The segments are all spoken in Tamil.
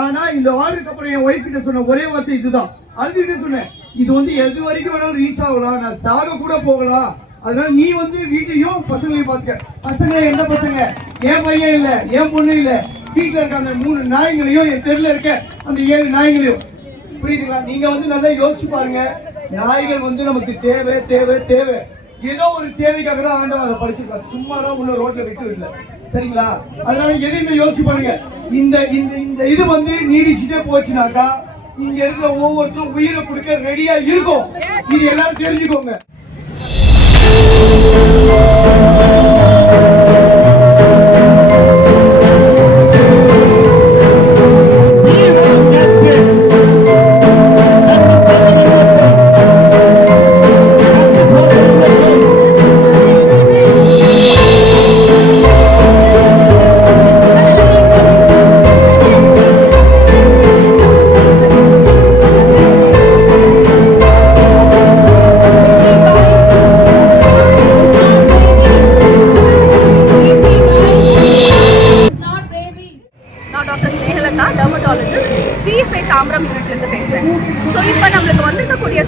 ஆனா இந்த ஆர்டருக்கு அப்புறம் என் ஒய்ஃப் கிட்ட சொன்ன ஒரே வார்த்தை இதுதான். அதுக்கிட்ட சொன்னேன், இது எது வரைக்கும் வேணாலும் ரீச் ஆகலாம், நான் சாக கூட போகலாம், அதனால நீ வீட்டையும் பசங்களையும் பாத்துக்க. பசங்க எந்த பசங்க? என் பையன் இல்ல, என் பொண்ணு இல்ல, வீட்டுல இருக்க அந்த 3 நாய்களையும், என் தெருல இருக்க அந்த 7 நாய்களையும். புரியுதுங்களா? நீங்க நல்லா யோசிச்சு பாருங்க. நாய்கள் நமக்கு தேவை தேவை தேவை. ஏதோ ஒரு தேவைக்காக தான் ஆண்டவன் அதை படிச்சிருக்காரு. சும்மாதான் உள்ள ரோட்ல விட்டு இல்லை. சரிங்களா? அதனால எதையுமே யோசிச்சு பாருங்க. இந்த இந்த இது நீடிச்சுட்டே போச்சுனாக்கா இங்க இருக்கிற ஒவ்வொருத்தரும் உயிரை கொடுக்க ரெடியா இருக்கும். இது எல்லாரும் தெரிஞ்சுக்கோங்க.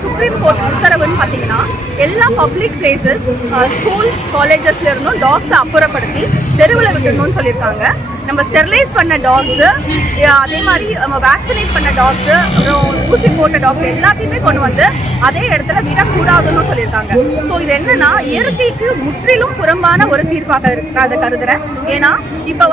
சுப்ரீம் கோர்ட் உத்தரவுன்னு பார்த்தீங்கன்னா எல்லா பப்ளிக் பிளேசஸ், ஸ்கூல்ஸ், காலேஜஸ்ல இருந்தும் டாக்ஸை அப்புறப்படுத்தி தெருவில் விட்டுணும்னு சொல்லியிருக்காங்க. நம்ம ஸ்டெர்லைஸ் பண்ண டாக்ஸு, அதே மாதிரி நம்ம வேக்சினேட் பண்ண டாக்ஸு, அப்புறம் ஊசி போட்ட டாக்ஸ் எல்லாத்தையுமே கொண்டு வந்து அதே இடத்துல விடக்கூடாதுன்னு சொல்லியிருக்காங்க. ஸோ இது என்னன்னா இயற்கைக்கு முற்றிலும் புறம்பான ஒரு தீர்ப்பாக அதை கருதுறேன். ஏன்னா இப்போ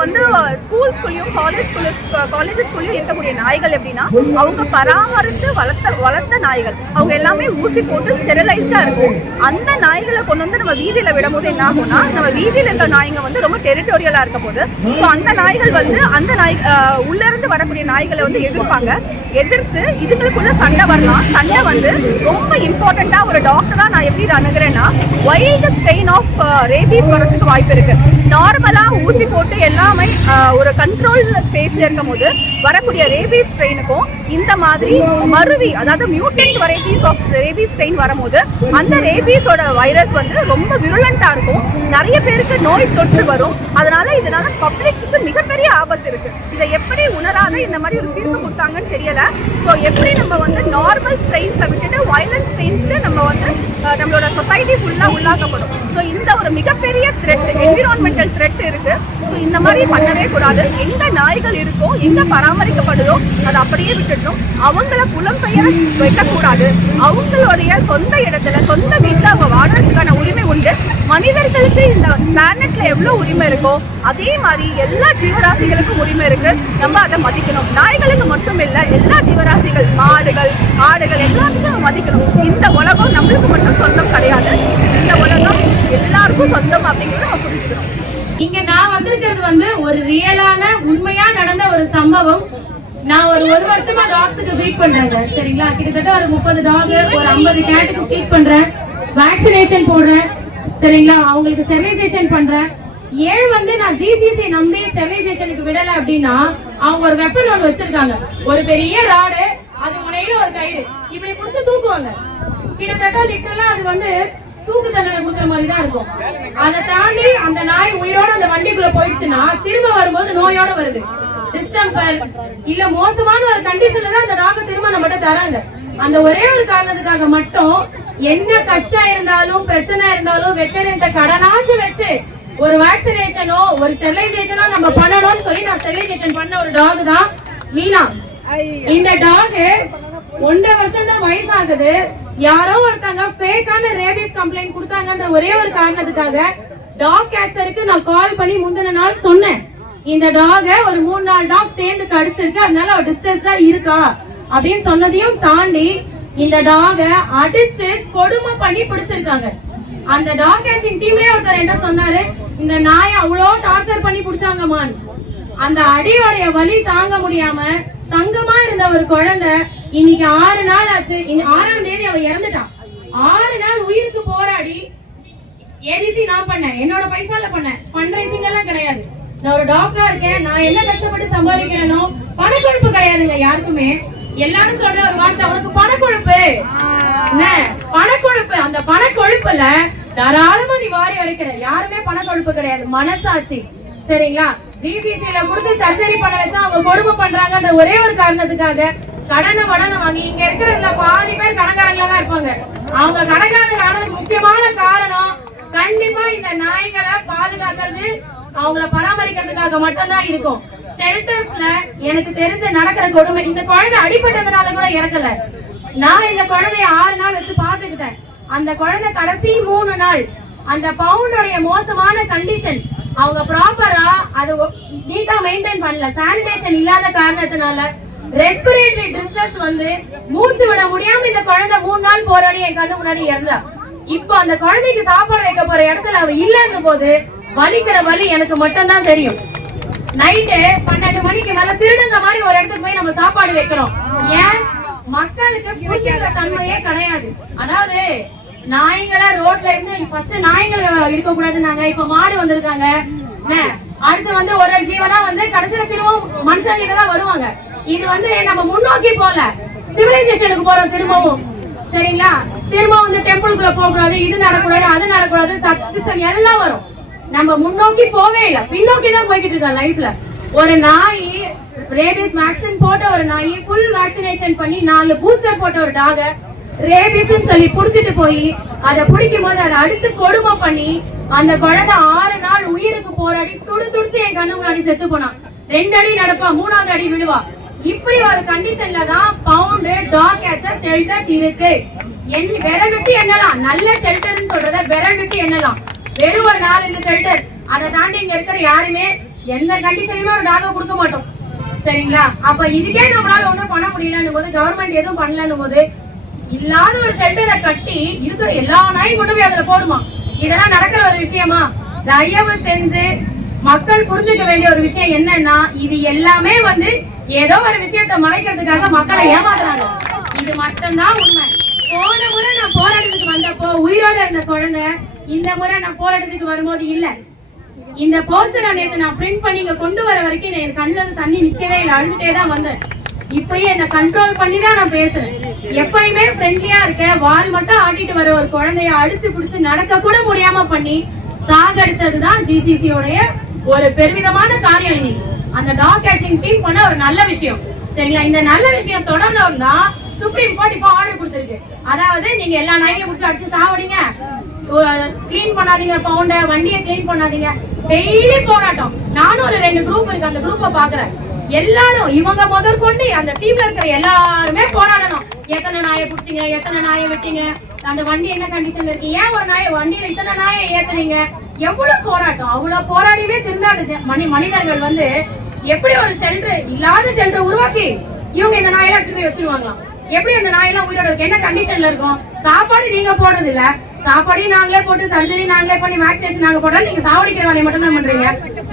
ஸ்கூல்ஸ்குள்ளேயும் காலேஜஸ்குள்ளேயும் இருக்கக்கூடிய நாய்கள் எப்படின்னா அவங்க பராமரித்து வளர்த்த நாய்கள், அவங்க எல்லாமே ஊசி போட்டு ஸ்டெரிலைஸ்டா இருக்கும். அந்த நாய்களை கொண்டு நம்ம வீதியில விடும் போது என்ன ஆகும்னா நம்ம வீதியில இருக்க நாய்ங்க ரொம்ப டெரிட்டோரியலா இருக்க போது ஸோ அந்த நாய்கள் அந்த நாய் உள்ள இருந்து வரக்கூடிய நாய்களை எதிர்ப்பாங்க. எதிர்த்து இதுங்களுக்குள்ள சண்டை வரலாம். சண்டை ரொம்ப இம்பார்ட்டண்டா ஒரு டாக்டரா நான் எப்படி அணுகிறேன்னா வைல்டு ஸ்ட்ரெயின் ஆஃப் ரேபீஸ் வரதுக்கு வாய்ப்பு இருக்கு. நார்மலா ஊசி போட்டு எல்லாமே ஒரு கண்ட்ரோல் ஸ்பேஸ்ல இருக்கும் போது வரக்கூடிய ரேபீஸ் ஸ்ட்ரெயினுக்கும் இந்த மாதிரி மருவி, அதாவது mutant varieties of rabies strain வரும்போது அந்த ரேபீஸோட வைரஸ் ரொம்ப விருலண்டா இருக்கும். நிறைய பேருக்கு நோய் தொற்று வரும். இதனால பப்ளிக்கு மிகப்பெரிய ஆபத்து இருக்கு. இதை எப்படி உணராத இந்த மாதிரி ஒரு தீர்ப்பு கொடுத்தாங்கன்னு தெரியல. ஸோ எப்படி நம்ம நார்மல் ஸ்ட்ரெயின்ஸை விட்டுட்டு வயலன்ஸ் ஸ்ட்ரெயின்ஸ்க்கு நம்ம நம்மளோட சொசைட்டி ஃபுல்லா உள்ளாக்கப்படும். ஸோ இந்த ஒரு மிகப்பெரிய த்ரெட், என்விரான்மெண்டல் த்ரெட் இருக்கு. ஸோ இந்த மாதிரி பண்ணவே கூடாது. எங்க நாய்கள் இருக்கோ, எங்க பராமரிக்கப்படுதோ அதை அப்படியே விட்டுட்டோம். அவங்கள புலம்பெயர வைக்கக்கூடாது. அவங்களுடைய சொந்த இடத்துல, சொந்த வீட்டில் அவங்க வாழ்றதுக்கான உரிமை உண்டு. மனிதர்களுக்கு இந்த பிளானட்ல எவ்வளவு உரிமை இருக்கோ அதே மாதிரி எல்லா ஜீவராசிகளுக்கும் உரிமை இருக்கு. நம்ம அதை மதிக்கணும். நாய்களுக்கு மட்டும் இல்லை, எல்லா ஜீவராசிகள், மாடுகள், ஆடுகள் எல்லாத்துக்கும் மதிக்கணும். இந்த உலகம் நம்மளுக்கு மட்டும் சொந்தம் கிடையாது. இந்த உலகம் எல்லாருக்கும் சொந்தம் அப்படிங்கிறத நம்ம புரிஞ்சுக்கணும். இங்க நான் வந்திருக்கிறது ஒரு ரியலான உண்மையா நடந்த ஒரு சம்பவம். நான் ஒரு வருஷமா டாக்ஸுக்கு ஃபீட் பண்றேங்க. சரிங்களா? கிட்டத்தட்ட ஒரு 30 டாக், ஒரு 50 கேட்டுக்கு ஃபீட் பண்றேன், வேக்சினேஷன் போடுறேன். சரிங்களா? அவங்களுக்கு ஸ்டெரிலைசேஷன் பண்றேன். ஏன் நான் ஜிசிசி நம்பி ஸ்டெரிலைசேஷனுக்கு விடல அப்படின்னா அவங்க ஒரு வெப்பன் ஒன்று வச்சிருக்காங்க. ஒரு பெரிய ராடு, அது முனையில ஒரு கயிறு, இப்படி புடிச்சு தூக்குவாங்க. கிட்டத்தட்ட லிட்டரலா அது தூக்கு தண்டனை கொடுக்குற மாதிரி தான் இருக்கும். அதை தாண்டி அந்த நாய் உயிரோட அந்த வண்டிக்குள்ள போயிடுச்சுன்னா திரும்ப வரும்போது நோயோட வருது. டிஸ்டம்பர் இல்ல மோசமான ஒரு கண்டிஷன்ல தான் அந்த டாக்டர் திரும்ப நம்மகிட்ட தராங்க. அந்த ஒரே ஒரு காரணத்துக்காக மட்டும் என்ன கஷ்டம் இருந்தாலும் பிரச்சனை இருந்தாலும் வெட்டரண்ட கடனாச்சு வச்சு ஒரு வேக்சினேஷனோ ஒரு ஸ்டெரிலைசேஷனோ நம்ம பண்ணணும்னு சொல்லி நான் ஸ்டெரிலைசேஷன் பண்ண ஒரு டாக் தான் மீனா. இந்த டாக் 1.5 வருஷம் தான் வயசாகுது. யாரோ ஒருத்தங்க ஃபேக்கான ரேபீஸ் கம்ப்ளைண்ட் கொடுத்தாங்கன்ற ஒரே ஒரு காரணத்துக்காக டாக் கேட்சருக்கு நான் கால் பண்ணி முந்தின நாள் சொன்னேன், இந்த டாக ஒரு 3-4 டாக் சேர்ந்து கடிச்சிருக்கு, அதனால அவர் டிஸ்ட்ரெஸ்டா இருக்கா அப்படின்னு சொன்னதையும் தாண்டி இந்த டாக அடிச்சு கொடுமை பண்ணி பிடிச்சிருக்காங்க. அந்த டாக் கேச்சிங் டீம்லயே ஒருத்தர் என்ன சொன்னாரு, இந்த நாயை அவ்வளோ டார்ச்சர் பண்ணி பிடிச்சாங்கம்மா. அந்த அடியோடைய வலி தாங்க முடியாம தங்கமா இருந்த ஒரு குழந்தை இன்னைக்கு 6 நாள் ஆச்சு. 6ஆம் தேதி அவ இறந்துட்டான். 6 நாள் உயிருக்கு போராடி ஏபிசி நான் பண்ணேன், என்னோட பைசால பண்ணேன், ஃபண்ட் ரைசிங் எல்லாம் கிடையாது. நான் ஒரு டாக்டரா இருக்கேன். நான் என்ன கஷ்டப்பட்டு சம்பாதிக்கிறேனோ பணக்கொழுப்பு கிடையாதுங்க யாருக்குமே. எல்லாரும் சொல்ற ஒரு வார்த்தை, உனக்கு பணக்கொழுப்பு. பணக்கொழுப்பு, அந்த பணக்கொழுப்புல தாராளமா நீ வாரி வரைக்கிற. யாருமே பணக்கொழுப்பு கிடையாது, மனசாட்சி. சரிங்களா? ஜிசிசில கொடுத்து சர்ஜரி பண்ண வச்சா அவங்க கொடுமை பண்றாங்கன்ற ஒரே ஒரு காரணத்துக்காக கடனை வாங்கி இங்க இருக்கிறதுல பாதி பேர் கணக்காரங்களா தான் இருப்பாங்க. அவங்க கணக்காரங்க ஆனதுக்கு முக்கியமான காரணம் கண்டிப்பா இந்த நாய்களை பாதுகாக்கிறது, அவங்கள பராமரிக்கிறதுக்காக மட்டும்தான் இருக்கும். ஷெல்டர்ஸ்ல எனக்கு தெரிஞ்ச நடக்கிற கொடுமை, இந்த குழந்தை அடிபட்டதுனால கூட இறக்கல. நான் இந்த குழந்தைய 6 நாள் வச்சு பாத்துக்கிட்டேன். அந்த குழந்தை கடைசி 3 நாள் அந்த பவுண்டோடைய மோசமான கண்டிஷன், அவங்க ப்ராப்பரா அது நீட்டா மெயின்டைன் பண்ணல, சானிடேஷன் இல்லாத காரணத்தினால ரெஸ்பிரேட்டரி டிஸ்ட்ரெஸ் வந்து மூச்சு விட முடியாம இந்த குழந்தை 3 நாள் போராடி என் கண்ணு முன்னாடி இறந்தா. இப்போ அந்த குழந்தைக்கு சாப்பாடு வைக்க போற இடத்துல அவ இல்லைன்னு போது வலிக்கிற வலி எனக்கு மட்டும் தான் தெரியும். நைட்டு 12 மணிக்கு மேல திருடுங்க மாதிரி ஒரு இடத்துக்கு போய் நம்ம சாப்பாடு வைக்கிறோம். ஏன்? மக்களுக்கு புரிஞ்சுக்கிற தன்மையே கிடையாது. அதாவது நாய்களை ரோட்ல இருந்து ஃபர்ஸ்ட் நாய்கள் இருக்க கூடாதுன்னாங்க, இப்ப மாடு வந்திருக்காங்க. அடுத்து வந்து ஒரு ஜீவனா வந்து கடைசியில திரும்பவும் மனுஷங்க தான் வருவாங்க. இது வந்து நம்ம முன்னோக்கி போல சிவிலைசேஷனுக்கு போறோம் திரும்பவும். சரிங்களா? திரும்ப வந்து டெம்பிள்குள்ள போக கூடாது, இது நடக்கூடாது, அது நடக்கூடாது, சிஸ்டம் எல்லாம் வரும். நம்ம முன்னோக்கி போவே இல்லை, பின்னோக்கி தான் போய்கிட்டு இருக்கோம் லைஃப்ல. ஒரு நாய் ரேபிஸ் வேக்சின் போட்ட ஒரு நாய் ஃபுல் வேக்சினேஷன் பண்ணி 4 பூஸ்டர் போட்ட ஒரு டாக ரேபிஸ்ன்னு சொல்லி புடிச்சிட்டு போய் அதை பிடிக்கும் போது அதை அடிச்சு கொடுமை பண்ணி அந்த குழந்தை 6 நாள் உயிருக்கு போராடி துடிச்சு என் கண்ணு முன்னாடி செத்து போனான். 2 அடி நடப்பா, 3ஆவது அடி விழுவா. இப்படி ஒரு கண்டிஷன்ல தான் பவுண்டு டாக் கேச்சர் ஷெல்டர்ஸ் இருக்கு. விரல் விட்டு எண்ணலாம், நல்ல ஷெல்டர்னு சொல்றத விரல் விட்டு எண்ணலாம். வெறும் ஒரு 4 ஷெல்டர், அதை தாண்டி இங்க இருக்கிற யாருமே எந்த கண்டிஷனுமே ஒரு டாக கொடுக்க மாட்டோம். சரிங்களா? அப்ப இதுக்கே நம்மளால ஒண்ணும் பண்ண முடியலன்னும் போது, கவர்மெண்ட் எதுவும் பண்ணலன்னும் போது, இல்லாத ஒரு ஷெல்டரை கட்டி இருக்கிற எல்லா நாயும் கொண்டு போய் அதுல போடுமா? இதெல்லாம் நடக்கிற ஒரு விஷயமா? தயவு செஞ்சு மக்கள் புரிஞ்சுக்க வேண்டிய ஒரு விஷயம் என்னன்னா, இது எல்லாமே வந்து ஏதோ ஒரு விஷயத்தை மறைக்கிறதுக்காக மக்களை ஏமாத்துறாங்க. இது மட்டும்தான் உண்மை. போன முறை நான் போராட்டத்துக்கு வந்தப்போ உயிரோட இருந்த குழந்தை, இந்த முறை நான் போராட்டத்துக்கு வரும்போது இல்ல. இந்த போஸ்டர் நேற்று நான் பிரிண்ட் பண்ணி இங்க கொண்டு வர வரைக்கும் என் கண்ணுல தண்ணி நிக்கவே இல்லை, அழுதுட்டே தான் வந்தேன். இப்பயே என்ன கண்ட்ரோல் பண்ணி தான் நான் பேசுறேன். எப்பயுமே ஃப்ரெண்ட்லியா இருக்கேன். வால் மட்டும் ஆட்டிட்டு வர ஒரு குழந்தைய அடிச்சு பிடிச்சு நடக்க கூட முடியாம பண்ணி சாகடிச்சதுதான் ஜிசிசியோடைய ஒரு பெருமிதமான காரியம். இன்னைக்கு அந்த டாக் கேச்சிங் டீம் பண்ண ஒரு நல்ல விஷயம். சரிங்களா? இந்த நல்ல விஷயம் தொடர்ந்தோம்னா சுப்ரீம் கோர்ட் இப்போ ஆர்டர் கொடுத்திருக்கு. அதாவது நீங்க எல்லா நாய்களையும் முடிச்சு அடிச்சு சாவடிங்க, கிளீன் பண்ணாதீங்க, பவுண்ட வண்டியை கிளீன் பண்ணாதீங்க, டெய்லி போராட்டம். நானும் ஒரு 2 குரூப் இருக்கு, அந்த குரூப்பை பாக்குறேன். எல்லாரும் இவங்க முதற்கொண்டு அந்த டீம்ல இருக்கிற எல்லாருமே போராடணும். எத்தனை நாயை பிடிச்சிங்க, எத்தனை நாயை விட்டீங்க, அந்த வண்டி என்ன கண்டிஷன்ல இருக்கு, ஏன் ஒரு நாயை வண்டியில இத்தனை நாயை ஏத்துறீங்க, எவ்வளவு போராட்டம். அவ்வளவு போராடிவே திருந்தாடு மனிதர்கள் வந்து எப்படி ஒரு ஷெல்டர் இல்லாத ஷெல்டர் உருவாக்கி இவங்க இந்த நாயெல்லாம் எடுத்து போய் வச்சிருவாங்களாம். எப்படி அந்த நாயெல்லாம் உயிரோட இருக்கு, என்ன கண்டிஷன்ல இருக்கும்? சாப்பாடு நீங்க போடுறது இல்ல, சாப்பாடையும் நாங்களே போட்டு சர்ஜரி நாங்களே பண்ணி வேக்சினேஷன் நாங்க போட்டா நீங்க சாவடிக்கிற வேலையை மட்டும் தான் பண்றீங்க.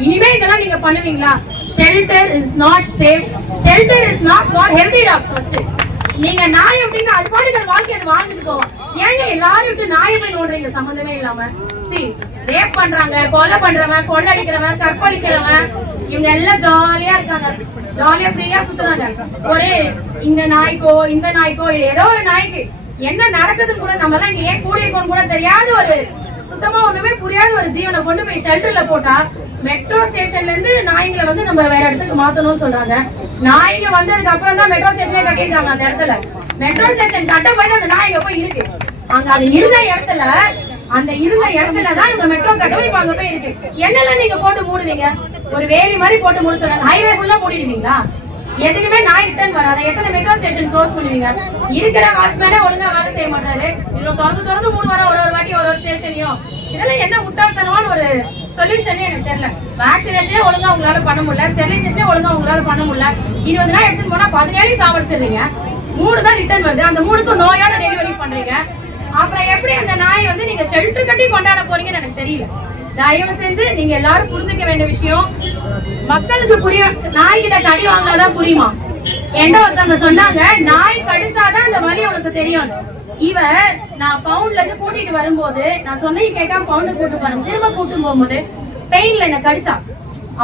இனிமே இதெல்லாம் நீங்க பண்ணுவீங்களா? Shelter is not safe. Shelter is not for healthy dogs. First நீங்க நாய் அப்படின்னா அது பாட்டுக்கு வாழ்க்கை அது வாழ்ந்துட்டு போவோம். ஏங்க எல்லாரும் விட்டு நாயை போய் நோடுறீங்க சம்பந்தமே இல்லாம? ரேப் பண்றாங்க, கொலை பண்றவன், கொள்ளடிக்கிறவன், கற்பழிக்கிறவன், இவங்க எல்லாம் ஜாலியா இருக்காங்க, ஜாலியா ஃப்ரீயா சுத்துறாங்க. ஒரு இந்த நாய்க்கோ இந்த நாய்க்கோ ஏதோ ஒரு நாய்க்கு என்ன நடக்குதுன்னு கூட நம்ம எல்லாம் இங்க ஏன் கூடியிருக்கோம் கூட தெரியாத ஒரு சுத்தமா ஒண்ணுமே புரியாத ஒரு ஜீவனை கொண்டு போய் ஷெல்டர்ல போட்டா மெட்ரோ ஸ்டேஷன்ல இருந்து நாய்களை வந்து நம்ம வேற இடத்துக்கு மாத்தணும்னு சொல்றாங்க. நாய்ங்க வந்ததுக்கு அப்புறம் தான் மெட்ரோ ஸ்டேஷனே கட்டியிருக்காங்க. அந்த இடத்துல மெட்ரோ ஸ்டேஷன் கட்ட போய் அந்த நாய்ங்க போய் இருக்கு. அங்க அது இருந்த இடத்துல தான் இந்த மெட்ரோ கட்டவே அங்க போய் இருக்கு. என்னெல்லாம் நீங்க போட்டு மூடுவீங்க? ஒரு வேலி மாதிரி போட்டு மூட சொல்றாங்க. ஹைவே ஃபுல்லா மூடிடுவீங்களா? எதுக்குமே நாய் ரிட்டர்ன் வராது. எத்தனை மெட்ரோ ஸ்டேஷன் க்ளோஸ் பண்ணுவீங்க? இருக்கிற வாட்ச்மேனே ஒழுங்கா வேலை செய்ய மாட்டாரு. இதுல தொடர்ந்து மூணு வர ஒரு வாட்டி ஒரு ஸ்டேஷனையும். இதெல்லாம் என்ன முட்டாள்தனமான ஒரு சொல்யூஷனே எனக்கு தெரியல. வேக்சினேஷனே ஒழுங்கா உங்களால பண்ண முடியல, ஸ்டெரிலைசேஷனே ஒழுங்கா உங்களால பண்ண முடியல. 20 நாள் எடுத்துட்டு போனா 17 சாவடிச்சிடுறீங்க. 3 தான் ரிட்டர்ன் வருது. அந்த 3க்கும் நோயோட டெலிவரி பண்றீங்க. அப்புறம் எப்படி அந்த நாயை வந்து நீங்க ஷெல்டர் கட்டி கொண்டாட போறீங்கன்னு எனக்கு தெரியல. தயவு செஞ்சு நீங்க எல்லாரும் புரிஞ்சுக்க வேண்டிய விஷயம், மக்களுக்கு புரிய நாய்கிட்ட கடி வாங்கினாதான் புரியுமா? என்ன ஒருத்தவங்க சொன்னாங்க, நாய் கடிச்சாதான் அந்த வலி உனக்கு தெரியும். நான் பவுண்ட்ல இருந்து கூட்டிட்டு வரும்போது நான் சொன்னேன் கேட்காம பவுண்ட் கூட்டு போறேன். திரும்ப கூட்டும் போகும்போது பெயின்ல என்ன கடிச்சா.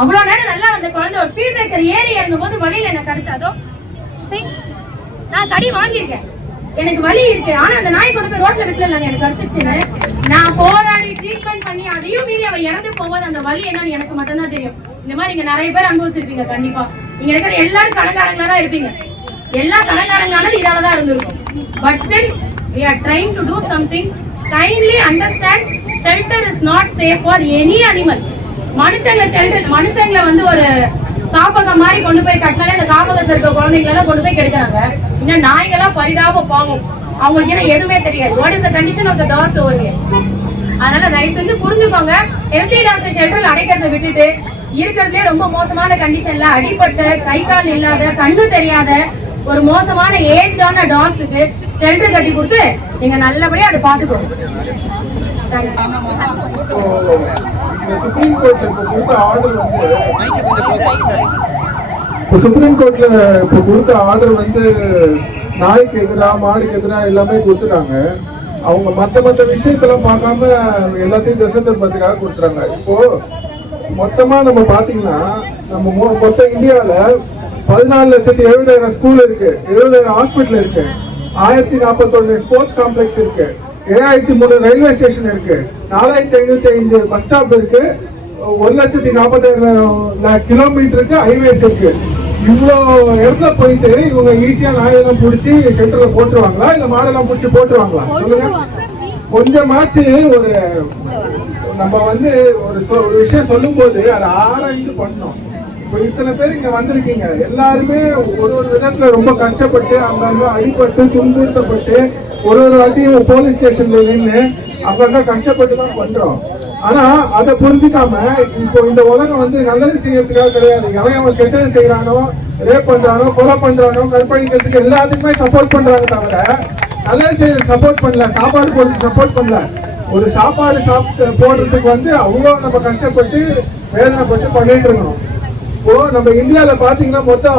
அவ்வளவு நேரம் நல்லா அந்த குழந்தை ஒரு ஸ்பீட் பிரேக்கர் ஏறி இறங்கும் போது வலியில என்ன கடிச்சாதோ. நான் கடி வாங்கியிருக்கேன், எனக்கு வலி இருக்கு. ஆனா அந்த நாய் கொண்டு போய் ரோட்ல விட்டுல எனக்கு கடிச்சிச்சுன்னு நான் போராடி ட்ரீட்மெண்ட் பண்ணி அதையும் மீறி அவ இறந்து போகும்போது அந்த வலி என்னன்னு எனக்கு மட்டும்தான் தெரியும். இந்த மாதிரி நீங்க நிறைய பேர் அனுபவிச்சிருப்பீங்க. கண்டிப்பா நீங்க இருக்கிற எல்லாரும் கடன்காரங்களா தான் இருப்பீங்க. எல்லா கடன்காரங்களானது இதால தான் இருந்திருக்கும். But still we are trying to do something. Kindly understand, shelter is not safe for any animal. மனுஷங்களை வந்து ஒரு காப்பகம் மாதிரி கொண்டு போய் கட்டினாலே அந்த காப்பகத்தில் இருக்க குழந்தைங்க எல்லாம் கொண்டு போய் கெடுக்கிறாங்க. இன்னும் நாய்கெல்லாம் பரிதாப பாவம், அவங்களுக்கு என்ன எதுவுமே தெரியாது. What is the condition of the dogs over here. அதனால தயவு செஞ்சு புரிஞ்சுக்கோங்க. எம்டி டாக்ஸ் ஷெல்டர்ல அடைக்கிறத விட்டுட்டு இருக்கிறதுலே ரொம்ப மோசமான கண்டிஷன்ல அடிபட்ட, கை கால் இல்லாத, கண்ணு தெரியாத ஒரு மோசமான ஏஜ்டான டாக்ஸுக்கு ஷெல்டர் கட்டி கொடுத்து நீங்க நல்லபடியா அதை பாத்துக்கோங்க. சுப்ரீம் கோர்ட்ல இப்ப கொடுத்த ஆர்டர் வந்து நாய்க்கு எதிராக, மாடுக்கு எதிராக எல்லாமே கொடுத்துட்டாங்க. அவங்க மத்த விஷயத்தெல்லாம் பார்க்காம எல்லாத்தையும் திசை திருப்பத்துக்காக கொடுத்துறாங்க. இப்போ மொத்தமா நம்ம பாத்தீங்கன்னா நம்ம மொத்த இந்தியாவில 14,70,000 ஸ்கூல் இருக்கு, 70,000 ஹாஸ்பிட்டல் இருக்கு, 1041 ஸ்போர்ட்ஸ் காம்ப்ளெக்ஸ் இருக்கு, 7,003 ரயில்வே ஸ்டேஷன் இருக்கு, 4,505 பஸ் ஸ்டாப் இருக்கு, 1,40,000 கிலோமீட்டருக்கு ஹைவேஸ் இருக்கு. இவ்வளோ இடத்துல போயிட்டு இவங்க ஈஸியா நாயெல்லாம் பிடிச்சி ஷெல்டர்ல போட்டுருவாங்களா இல்ல மாடெல்லாம் பிடிச்சி போட்டுருவாங்களா சொல்லுங்க. கொஞ்சமாச்சு ஒரு நம்ம வந்து ஒரு விஷயம் சொல்லும் போது அதை ஆராய்ந்து பண்ணணும். இப்போ இத்தனை பேர் இங்க வந்திருக்கீங்க, எல்லாருமே ஒரு விதத்துல ரொம்ப கஷ்டப்பட்டு அங்கங்க அடிபட்டு துன்புறுத்தப்பட்டு ஒரு வாட்டியும் போலீஸ் ஸ்டேஷன்ல நின்று அங்கங்க கஷ்டப்பட்டு தான் பண்றோம். ஆனா அதை புரிஞ்சுக்காம இப்போ இந்த உலகம் வந்து நல்லது செய்யறதுக்காக கிடையாது. அவன் கெட்டது செய்யறானோ, ரேப் பண்றானோ, கொலை பண்றானோ, கற்பழிக்கிறதுக்கு எல்லாத்துக்குமே சப்போர்ட் பண்றாங்க தவிர நல்லது செய்ய சப்போர்ட் பண்ணல, சாப்பாடு போடுறதுக்கு சப்போர்ட் பண்ணல. ஒரு சாப்பாடு போடுறதுக்கு வந்து அவ்வளோ நம்ம கஷ்டப்பட்டு வேதனைப்பட்டு பண்ணிட்டு இருக்கணும். இப்போ நம்ம இந்தியாவில பாத்தீங்கன்னா மொத்தம்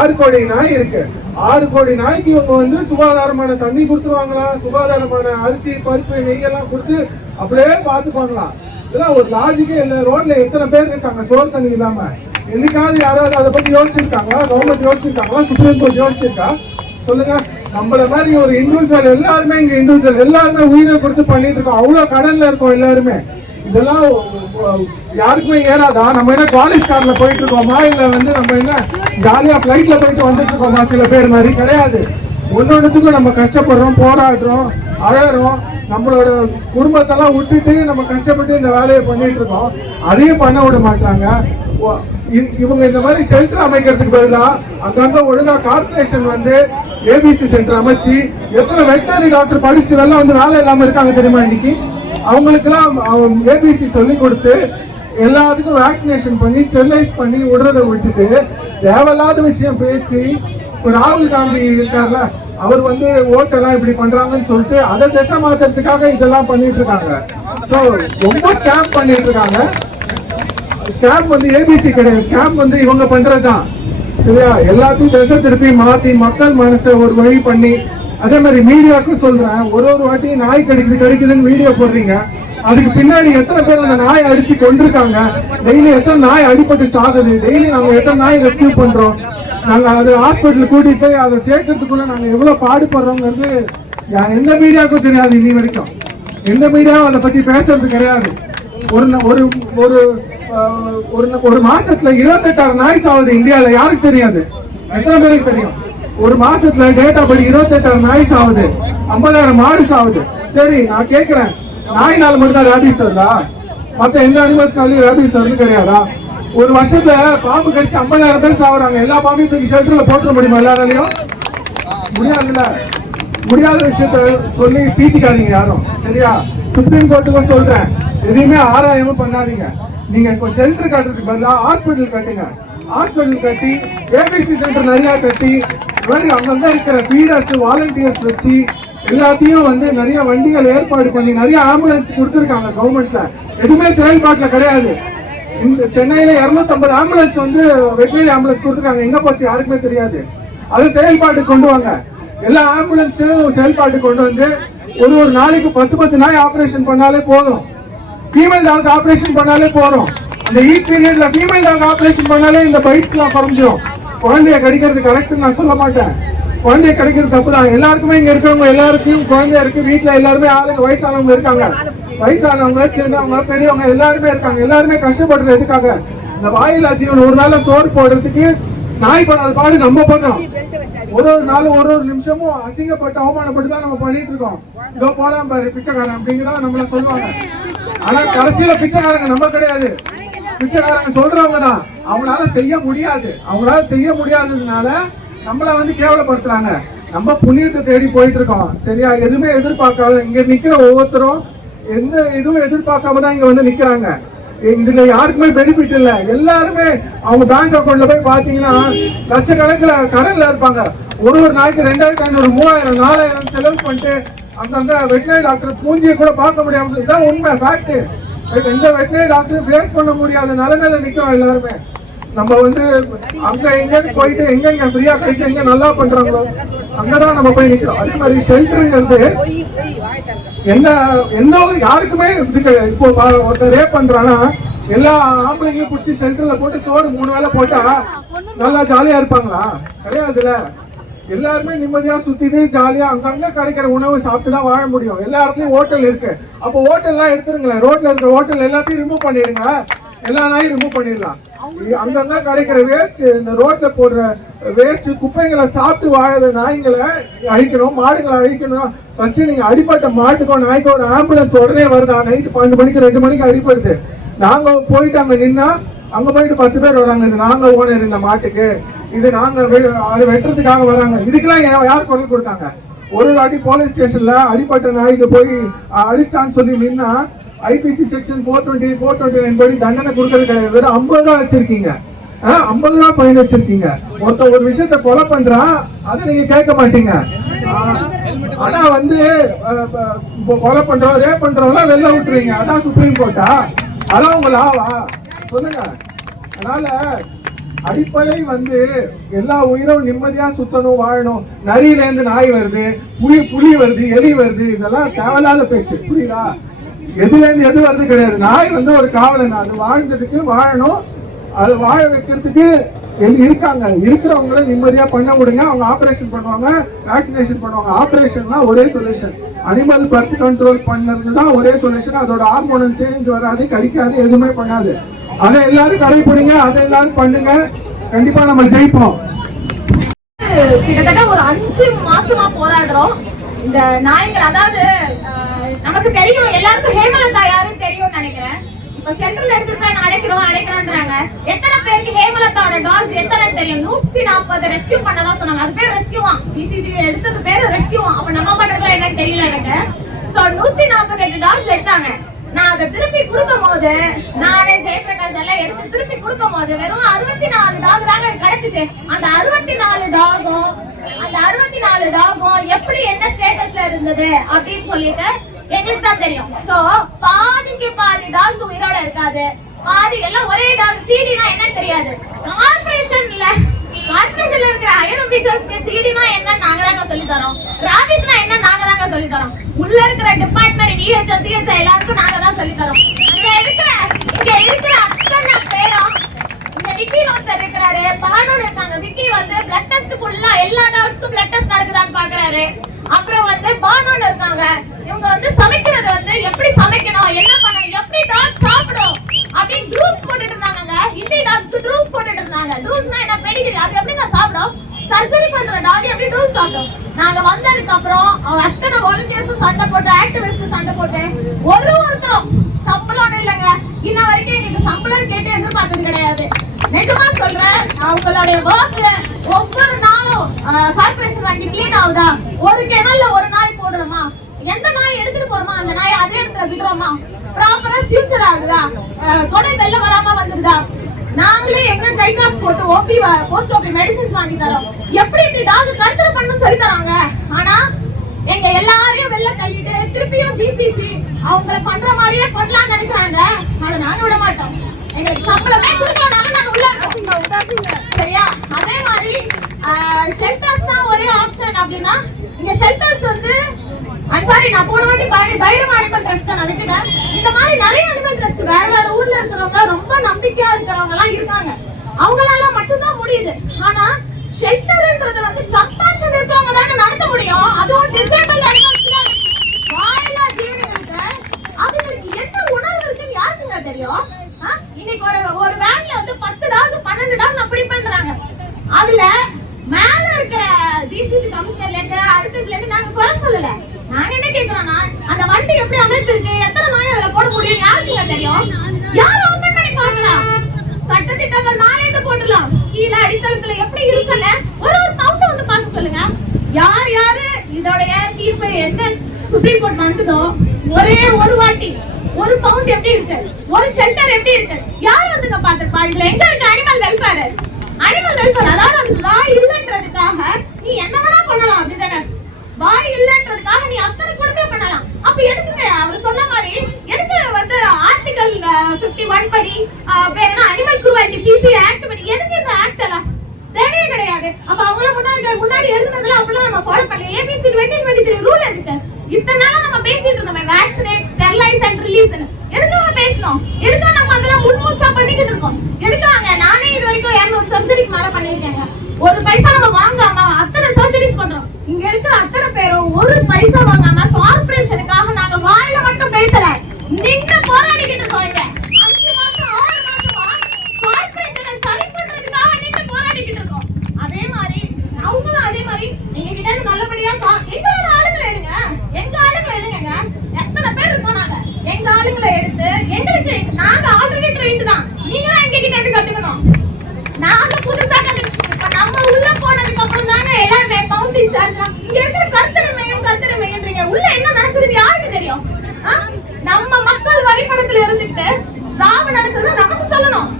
6 கோடி நாய் இருக்கு. 6 கோடி நாய்க்கு இவங்க வந்து சுகாதாரமான தண்ணி கொடுத்துருவாங்களா, சுகாதாரமான அரிசி பருப்பு நெய்யெல்லாம் கொடுத்து அப்படியே பார்த்துப்பாங்களா? இதெல்லாம் ஒரு லாஜிக்கே இல்லை. ரோட்ல எத்தனை பேர் இருக்காங்க சோறு தண்ணி இல்லாம? என்னைக்காவது யாராவது அதை பத்தி யோசிச்சிருக்காங்களா? கவர்மெண்ட் யோசிச்சிருக்காங்களா? சுப்ரீம் கோர்ட் யோசிச்சிருக்கா? சொல்லுங்க. நம்மள மாதிரி ஒரு இண்டிவிஜுவல் எல்லாருமே இங்க இண்டிவிஜுவல் எல்லாருமே உயிரை கொடுத்து பண்ணிட்டு இருக்கோம். அவ்வளவு கடன்ல இருக்கோம் எல்லாருமே. இதெல்லாம் யாருக்குமே ஏறாதா? நம்ம என்ன காலேஜ் கார்ல போயிட்டு இருக்கோமா இல்ல வந்து நம்ம என்ன ஜாலியா பிளைட்ல போயிட்டு வந்துட்டு இருக்கோமா? சில பேர் மாதிரி கிடையாது. ஒன்னொன்னுக்கும் நம்ம கஷ்டப்படுறோம், போராடுறோம், அழறோம். நம்மளோட குடும்பத்தெல்லாம் விட்டுட்டு நம்ம கஷ்டப்பட்டு இந்த வேலையை பண்ணிட்டு இருக்கோம். அதையும் பண்ண விட மாட்டாங்க இவங்க. இந்த மாதிரி ஷெல்டர் அமைக்கிறதுக்கு பதிலா அங்கங்க ஒழுங்கா கார்பரேஷன் வந்து ஏபிசி சென்டர் அமைச்சு எத்தனை வெட்டரி டாக்டர் படிச்சுட்டு எல்லாம் வந்து வேலை இல்லாம இருக்காங்க தெரியுமா? இன்னைக்கு அவங்களுக்கெல்லாம் ஏபிசி சொல்லி கொடுத்து எல்லாத்துக்கும் வேக்சினேஷன் பண்ணி ஸ்டெரிலைஸ் பண்ணி விடுறதை விட்டுட்டு தேவையில்லாத விஷயம் பேசி ராகுல் காந்தி இருக்கார்ல, அவர் வந்து ஓட்டெல்லாம் இப்படி பண்றாங்கன்னு சொல்லிட்டு அதை திசை மாத்துறதுக்காக இதெல்லாம் பண்ணிட்டு இருக்காங்க. ஸோ ரொம்ப ஸ்கேம் பண்ணிட்டு இருக்காங்க. ஸ்கேம் வந்து ஏபிசி கிடையாது, ஸ்கேம் வந்து இவங்க பண்றதுதான். சரியா? எல்லாத்தையும் திசை திருப்பி மாத்தி மக்கள் மனசை ஒரு வழி பண்ணி, அதே மாதிரி மீடியாவுக்கும் சொல்றேன், ஒரு வாட்டி நாய் கிடைக்குதுன்னு வீடியோ போடுறீங்க, அதுக்கு பின்னாடி எத்தனை பேர் அந்த நாயை அடிச்சு கொண்டிருக்காங்க, டெய்லி எத்தனை நாய் அடிபட்டு சாகுது, டெய்லி நாங்க எத்தனை நாய் ரெஸ்கியூ பண்றோம், நாங்க அது ஹாஸ்பிட்டல் கூட்டிட்டு போய் அதை சேர்க்கறதுக்குள்ள நாங்க எவ்வளவு பாடுபடுறோங்கிறது எந்த மீடியாவுக்கும் தெரியாது. இனி வரைக்கும் எந்த மீடியாவும் அதை பத்தி பேசுறது கிடையாது. ஒரு மாசத்துல 28,000 நாய் சாகுது இந்தியாவில. யாருக்கு தெரியாது? எத்தனை பேருக்கு தெரியும்? ஒரு மாசத்துல டேட்டா படி 28,000 நாய் சாகுது, 50,000 மாடு சாகுது. சரி, நான் கேட்கிறேன், நாய்னால மட்டும் தான் ரேபிஸ் வருதா? மத்த எந்த அனிமல்ஸ்னாலையும் ரேபிஸ் வருது கிடையாதா? ஒரு வருஷத்துல பாம்பு கடிச்சு 50,000 பேர் சாகுறாங்க. எல்லா பாம்பையும் தூக்கி ஷெல்டர்ல போட்டுற முடியுமா எல்லாராலையும்? முடியாதுல்ல. முடியாத விஷயத்த சொல்லி பீத்திக்காதீங்க யாரும். சரியா? சுப்ரீம் கோர்ட்டுக்கும் சொல்றேன், எதையுமே ஆராயமும் பண்ணாதீங்க. நீங்க இப்போ ஷெல்டர் கட்டுறதுக்கு பதிலாக ஹாஸ்பிட்டல் கட்டுங்க. ஹாஸ்பிட்டல் கட்டி ஏபிசி சென்டர் நிறைய கட்டி அங்கங்க இருக்கிற ஃபீடர்ஸ் வாலண்டியர்ஸ் வச்சு எல்லாத்தையும் வந்து நிறைய வண்டிகள் ஏற்பாடு பண்ணி நிறைய ஆம்புலன்ஸ் கொடுத்துருக்காங்க கவர்மெண்ட்ல. எதுவுமே செயல்பாட்டுல கிடையாது. இந்த சென்னையில 250 ஆம்புலன்ஸ் வந்து வெட்டரி ஆம்புலன்ஸ் கொடுத்துருக்காங்க. எங்க போச்சு யாருக்குமே தெரியாது. அதை செயல்பாட்டுக்கு கொண்டு வாங்க. எல்லா ஆம்புலன்ஸும் செயல்பாட்டுக்கு கொண்டு வந்து ஒரு நாளைக்கு 10 நாய் ஆபரேஷன் பண்ணாலே போதும். ஃபீமேல் டாக் ஆபரேஷன் பண்ணாலே போதும். அந்த ஈட் பீரியட்ல ஃபீமேல் டாக் ஆபரேஷன் பண்ணாலே இந்த பைட்ஸ் எல்லாம் குறைஞ்சிடும். குழந்தைய கிடைக்கிறது கரெக்ட் நான் சொல்ல மாட்டேன். குழந்தைய கிடைக்கிறது தப்பு தான். எல்லாருக்குமே இங்க இருக்கவங்க எல்லாருக்கும் குழந்தை இருக்கு. வீட்டுல எல்லாருமே ஆளுங்க வயசானவங்க இருக்காங்க. வயசானவங்க, சின்னவங்க, பெரியவங்க எல்லாருமே இருக்காங்க. எல்லாருமே கஷ்டப்படுறது எதுக்காக? இந்த வாயிலா ஜீவன் ஒரு வேளை சோறு போடுறதுக்கு நாய் பண்ணாத பாடு நம்ம பண்றோம். ஒரு நாளும் ஒரு நிமிஷமும் அசிங்கப்பட்டு அவமானப்பட்டு தான் நம்ம பண்ணிட்டு இருக்கோம். இதோ போலாம் பாரு பிச்சைக்காரன் அப்படிங்கிறதா நம்மள சொல்லுவாங்க. ஆனா கடைசியில பிச்சைக்காரங்க நம்ம கிடையாது, பிச்சைக்காரங்க சொல்றவங்க தான். அவங்களால செய்ய முடியாது, அவங்களால செய்ய முடியாததுனால நம்மள கேவலப்படுத்துறாங்க. நம்ம புண்ணியத்தை தேடி போயிட்டு இருக்கோம் சரியா. எதுவுமே எதிர்பார்க்காத இங்க நிக்கிற ஒவ்வொருத்தரும் எந்த இதுவும் எதிர்பார்க்காம தான் இங்க நிக்கிறாங்க. இதுல யாருக்குமே பெனிஃபிட் இல்ல. எல்லாருமே அவங்க பேங்க் அக்கௌண்ட்ல போய் பாத்தீங்கன்னா லட்சக்கணக்கில் கடன்ல இருப்பாங்க. ஒரு நாளைக்கு 2500 3000 4000 செலவு பண்ணிட்டு அங்க வெட்டினரி டாக்டர் பூஞ்சியை கூட பார்க்க முடியாம, இதுதான் உண்மை ஃபேக்ட். எந்த வெட்டினரி டாக்டரும் ஃபேஸ் பண்ண முடியாத நிலைமையில நிக்கிறோம் எல்லாருமே. நம்ம அங்க எங்க போயிட்டு எங்க ஃப்ரீயா போயிட்டு எங்க நல்லா பண்றாங்களோ அங்கதான் நம்ம போய் நிக்கிறோம். அதே மாதிரி ஷெல்டருங்கிறது எந்த யாருக்குமே இப்போ ஒருத்தர் ரேப் பண்றானா எல்லா ஆம்பளைங்களையும் பிடிச்சி ஷெல்டர்ல போட்டு சோறு 3 வேளை போட்டா நல்லா ஜாலியா இருப்பாங்களா? கிடையாதுல. எல்லாருமே நிம்மதியா சுத்திட்டு ஜாலியா அங்கங்க கிடைக்கிற உணவு சாப்பிட்டுதான் வாழ முடியும். எல்லா இடத்துலயும் ஹோட்டல் இருக்கு. அப்போ ஹோட்டல்லாம் எடுத்துருங்களேன், ரோட்ல இருக்கிற ஹோட்டல் எல்லாத்தையும் ரிமூவ் பண்ணிடுங்க, எல்லா நாயும் ரிமூவ் பண்ணிடலாம். அங்கங்க கிடைக்கிற வேஸ்ட், இந்த ரோட்ல போடுற வேஸ்ட் குப்பைங்களை சாப்பிட்டு வாழற நாய்களை அழிக்கணும், மாடுகளை அழிக்கணும். ஃபர்ஸ்ட் நீங்க அடிப்பட்ட மாட்டுக்கோ நாய்க்கோ ஒரு ஆம்புலன்ஸ் உடனே வருதா? நைட்டு 12 மணிக்கு 2 மணிக்கு அடிப்படுது. நாங்க போயிட்டு அங்க நின்னா அங்க போயிட்டு 10 பேர் வராங்க, இது நாங்க ஓனர் இந்த மாட்டுக்கு, இது நாங்க அது வெட்டுறதுக்காக வராங்க. இதுக்கெல்லாம் யார் குரல் கொடுத்தாங்க? ஒரு வாட்டி போலீஸ் ஸ்டேஷன்ல அடிப்பட்ட நாய்க்கு போய் அடிச்சிட்டான்னு சொல்லி நின்னா ஐபிசி செக்ஷன் 420 429 படி தண்டனை கொடுக்கறது கிடையாது. வெறும் 50 ரூபா வச்சிருக்கீங்க, 50 ரூபா ஃபைன் வச்சிருக்கீங்க. ஒருத்த ஒரு விஷயத்த கொலை பண்றான், அதை நீங்க கேட்க மாட்டீங்க. ஆனா கொலை பண்றோம் ரேப் பண்றவங்க வெளில விட்டுறீங்க. அதான் சுப்ரீம் கோர்ட்டா? அதான் உங்க லாவா? சொல்லுங்க. அதனால அடிப்படை எல்லா உயிரும் நிம்மதியா சுத்தணும், வாழணும். நரியில இருந்து நாய் வருது, புலி வருது, எலி வருது, இதெல்லாம் தேவையில்லாத பேச்சு. புரியுதா? எதுல இருந்து எது வருது கிடையாது. நாய் ஒரு காவலன், அது வாழ்ந்ததுக்கு வாழணும், அது வாழ வைக்கிறதுக்கு இருக்காங்க. இருக்கிறவங்கள நிம்மதியா பண்ண விடுங்க. அவங்க ஆபரேஷன் பண்ணுவாங்க, வேக்சினேஷன் பண்ணுவாங்க. ஆபரேஷன் தான் ஒரே சொல்யூஷன். அனிமல் பர்த் கண்ட்ரோல் பண்ணது தான் ஒரே சொல்யூஷன். அதோட ஹார்மோனல் சேஞ்ச் வராது, கடிக்காது, எதுவுமே பண்ணாது. அதை எல்லாரும் கடைபிடிங்க, அதை எல்லாரும் பண்ணுங்க. கண்டிப்பா நம்ம ஜெயிப்போம். கிட்டத்தட்ட ஒரு 5 மாசமா போராடுறோம் இந்த நாய்கள். அதாவது நமக்கு தெரியும், எல்லாருக்கும் ஹேமலதா யாருன்னு தெரியும்னு நினைக்கிறேன். இப்ப ஷெல்டர்ல எடுத்துட்டு போய் அடைக்கிறோம்ன்றாங்க. எத்தனை பேருக்கு ஹேமலதாவோட டாக்ஸ் எத்தனை தெரியும்? 140 ரெஸ்கியூ பண்ணதான் சொன்னாங்க. அது பேர் ரெஸ்கியூவா? சிசிசி எடுத்தது பேரு ரெஸ்கியூவா? அப்ப நம்ம பண்றதுல என்னன்னு தெரியல எனக்கு. சோ 148 டாக்ஸ் எடுத்தாங்க. நான் அதை திருப்பி கொடுக்கும் போது, நானே ஜெயபிரகாஷ் எல்லாம் எடுத்து திருப்பி கொடுக்கும் போது வெறும் 64 டாக் தாங்க கிடைச்சிச்சு. அந்த 64 டாகும் எப்படி என்ன ஸ்டேட்டஸ்ல இருந்தது அப்படின்னு சொல்லிட்டு எங்களுக்கு தான் தெரியும். சோ பாதிக்கு பாதி டாக்ஸ் உயிரோட இருக்காது, பாதி எல்லாம் ஒரே டாக். சிடினா என்னன்னு தெரியாது. கார்பரேஷன்ல இருக்கிற ஹையர் ஆபீசர்ஸ்க்கு சிடினா என்ன நாங்க தாங்க சொல்லி தரோம், ராபிஸ்னா என்ன நாங்க தாங்க சொல்லி தரோம், உள்ள இருக்கிற டிபார்ட்மெண்ட் விஹெச்ஓ சிஹெச்ஓ எல்லாருக்கும் நாங்க தான் சொல்லி தரோம். இங்க இருக்கிற அத்தனை பேரும், இந்த விக்கி ஒருத்தர் இருக்கிறாரு, பானோட இருக்காங்க. விக்கி பிளட் டெஸ்ட் ஃபுல்லா எல்லா டாக்ஸ்க்கும் பிளட் டெஸ்ட் நடக்குதான்னு பாக்குறாரு. அப்புறம் பானோட இருக்காங்க. இவங்க சமைக்கிறது எப்படி சமைக்கணும், என்ன பண்ணணும், எப்படி டாக் சாப்பிடும் அப்படின்னு ரூல்ஸ் போட்டுட்டு இருந்தாங்க. ஹிந்தி டாக்ஸ்க்கு ரூல்ஸ் போட்டுட்டு இருந்தாங்க. ரூல்ஸ்னா என்ன? பெடிகிரி. அது எப்படி நான் சாப்பிடும்? சர்ஜரி பண்ற டாக் எப்படி ரூல்ஸ் சாப்பிடும்? நாங்க வந்ததுக்கு அப்புறம் அத்தனை வாலண்டியர்ஸ் சண்டை போட்டு, ஆக்டிவிஸ்ட் சண்டை போட்டு, ஒருத்தரும் சம்பளம் இல்லைங்க. இன்ன வரைக்கும் எங்களுக்கு சம்பளம் கேட்டு எதிர்பார்த்தது கிடையாது. நிஜமா சொல்றேன், அவங்களுடைய ஒர்க்ல ஒவ்வொரு நாளும் கார்பரேஷன் வாங்கி கிளீன் ஆகுதா, ஒரு கிணல்ல ஒரு நாய் போடுறோமா, எந்த நாய் எடுத்துட்டு போறோமா அந்த நாய் அதே இடத்துல விடுறோமா, ப்ராப்பரா ஃபியூச்சர் ஆகுதா, கொடை வெள்ள வராம வந்துருதா, நாங்களே எங்க கை காசு போட்டு ஓபி போஸ்ட் ஓபி மெடிசின்ஸ் வாங்கி தரோம். எப்படி டாக் கண்ட்ரோல் பண்ணணும்னு சொல்லி தராங்க. ஆனா எங்க எல்லாரையும் வெளில தள்ளிட்டு திருப்பியும் ஜிசிசி அவங்கள பண்ற மாதிரியே பண்ணலாம் நினைக்கிறாங்க. அதை நாங்க விட மாட்டோம். எங்களுக்கு சம்பளமே கொடுக்கறனால நாங்க உள்ள இருக்கோம். சரியா? அதே மாதிரி ஷெல்டர்ஸ் தான் ஒரே ஆப்ஷன் அப்படின்னா, இங்க ஷெல்டர்ஸ் சாரி, நான் போன வாட்டி பைரவ அனிமல் ட்ரஸ்ட் நான் விட்டுட்டேன். இந்த மாதிரி நிறைய அனிமல் ட்ரஸ்ட் வேற ஊர்ல இருக்கிறவங்க ரொம்ப நம்பிக்கையா இருக்கிறவங்க எல்லாம் இருக்காங்க. அவங்களால மட்டும்தான் முடியுது. ஆனா ஷெல்டர்ன்றது கம்பேஷன் இருக்கிறவங்க தானே நடத்த முடியும். அதுவும் டிசேபிள் அனிமல்ஸ்ல வாயிலா ஜீவன்களுக்கு அவங்களுக்கு என்ன உணர்வு இருக்குன்னு யாருக்குங்க தெரியும்? இன்னைக்கு ஒரு வேன்ல சொல்லல. நாங்க என்ன கேக்குறோம்னா அந்த வண்டி எப்படி அமைச்சிருக்கு, எத்தனை நாய் அதுல போட முடியும் யாருக்குங்க தெரியும்? யார் ஓபன் பண்ணி பாக்குறா? சட்டத்திட்டங்கள் நாளே இது போடலாம். கீழே அடித்தளத்துல எப்படி இருக்குன்னு ஒரு கவுண்ட் வந்து பார்க்க சொல்லுங்க. யார் யாரு இதோடைய தீர்ப்பு என்ன சுப்ரீம் கோர்ட் வந்ததோ ஒரே ஒரு வாட்டி ஒரு பவுண்ட் எப்படி இருக்கு, ஒரு ஷெல்டர் எப்படி இருக்கு, யார் வந்துங்க பாத்துப்பா? இதுல எங்க இருக்கு அனிமல் வெல்ஃபேர்? அனிமல் வெல்ஃபேர் அதாவது அது வாய் இல்லைன்றதுக்காக நீ என்ன வேணா பண்ணலாம், அப்படிதானே? வாய் இல்லைன்றதுக்காக நீ அத்தனை கொடுமை பண்ணலாம். அப்ப எதுக்குங்க அவர் சொன்ன மாதிரி எதுக்கு வந்து ஆர்டிகல் 51 படி வேற என்ன அனிமல் குரூவல்டி பிசி ஆக்ட் படி எதுக்கு இந்த ஆக்ட் எல்லாம் தேவையே கிடையாது. அப்ப அவங்கள முன்னாடி எழுதுனதுல அப்படிலாம் நம்ம ஃபாலோ பண்ணல. ஏபிசி 2023 ரூல் எதுக்கு? இத்தனை நாளா நம்ம பேசிட்டு இருந்தோமே வேக்சினேட், ஸ்டெரிலைஸ் அண்ட் ரிலீஸ். எதுக்காக பேசணும்? எதுக்காக நம்ம அதெல்லாம் உள்மூச்சா பண்ணிக்கிட்டு இருக்கோம்? எதுக்காக? நானே இது வரைக்கும் 200 சர்ஜரிக்கு மேல பண்ணிருக்கேங்க. ஒரு பைசா நம்ம வாங்காம அத்தனை சர்ஜரிஸ் பண்றோம். இங்க இருக்கிற அத்தனை பேரும் ஒரு பைசா வாங்காம கார்ப்பரேஷனுக்காக நாங்க வாயில மட்டும் பேசல, நின்னு போராடிக்கிட்டு இருக்கோம். இங்க 5 மாசம் 6 மாசமா கார்ப்பரேஷனை சரி பண்றதுக்காக நின்னு போராடிக்கிட்டு இருக்கோம். அதே மாதிரி அவங்களும் அதே மாதிரி நீங்க கிட்ட இருந்து நல்லபடியா எங்களோட ஆளுங்களை எடுங்க, எங்க ஆளுங்களை எடுங்க. எத்தனை பேர் இருக்கோம் நாங்க? எங்க ஆளுங்களை எடுத்து எங்களுக்கு நாங்க ஆல்ரெடி ட்ரெயின்ட் தான், நீங்க தான் எங்க கிட்ட இருந்து கத்துக்கணும். நாங்க புதுசா இப்ப நம்ம உள்ள போனதுக்கு அப்புறம் தானே எல்லாமே பவுண்ட் இன்சார்ஜ். இங்க இருக்கிற கர்த்தரை மையன்றீங்க, உள்ள என்ன நடக்குது யாருக்கு தெரியும்? நம்ம மக்கள் வரிப்பணத்துல இருந்துட்டு சாவு நடக்குது நமக்கு சொல்லணும்.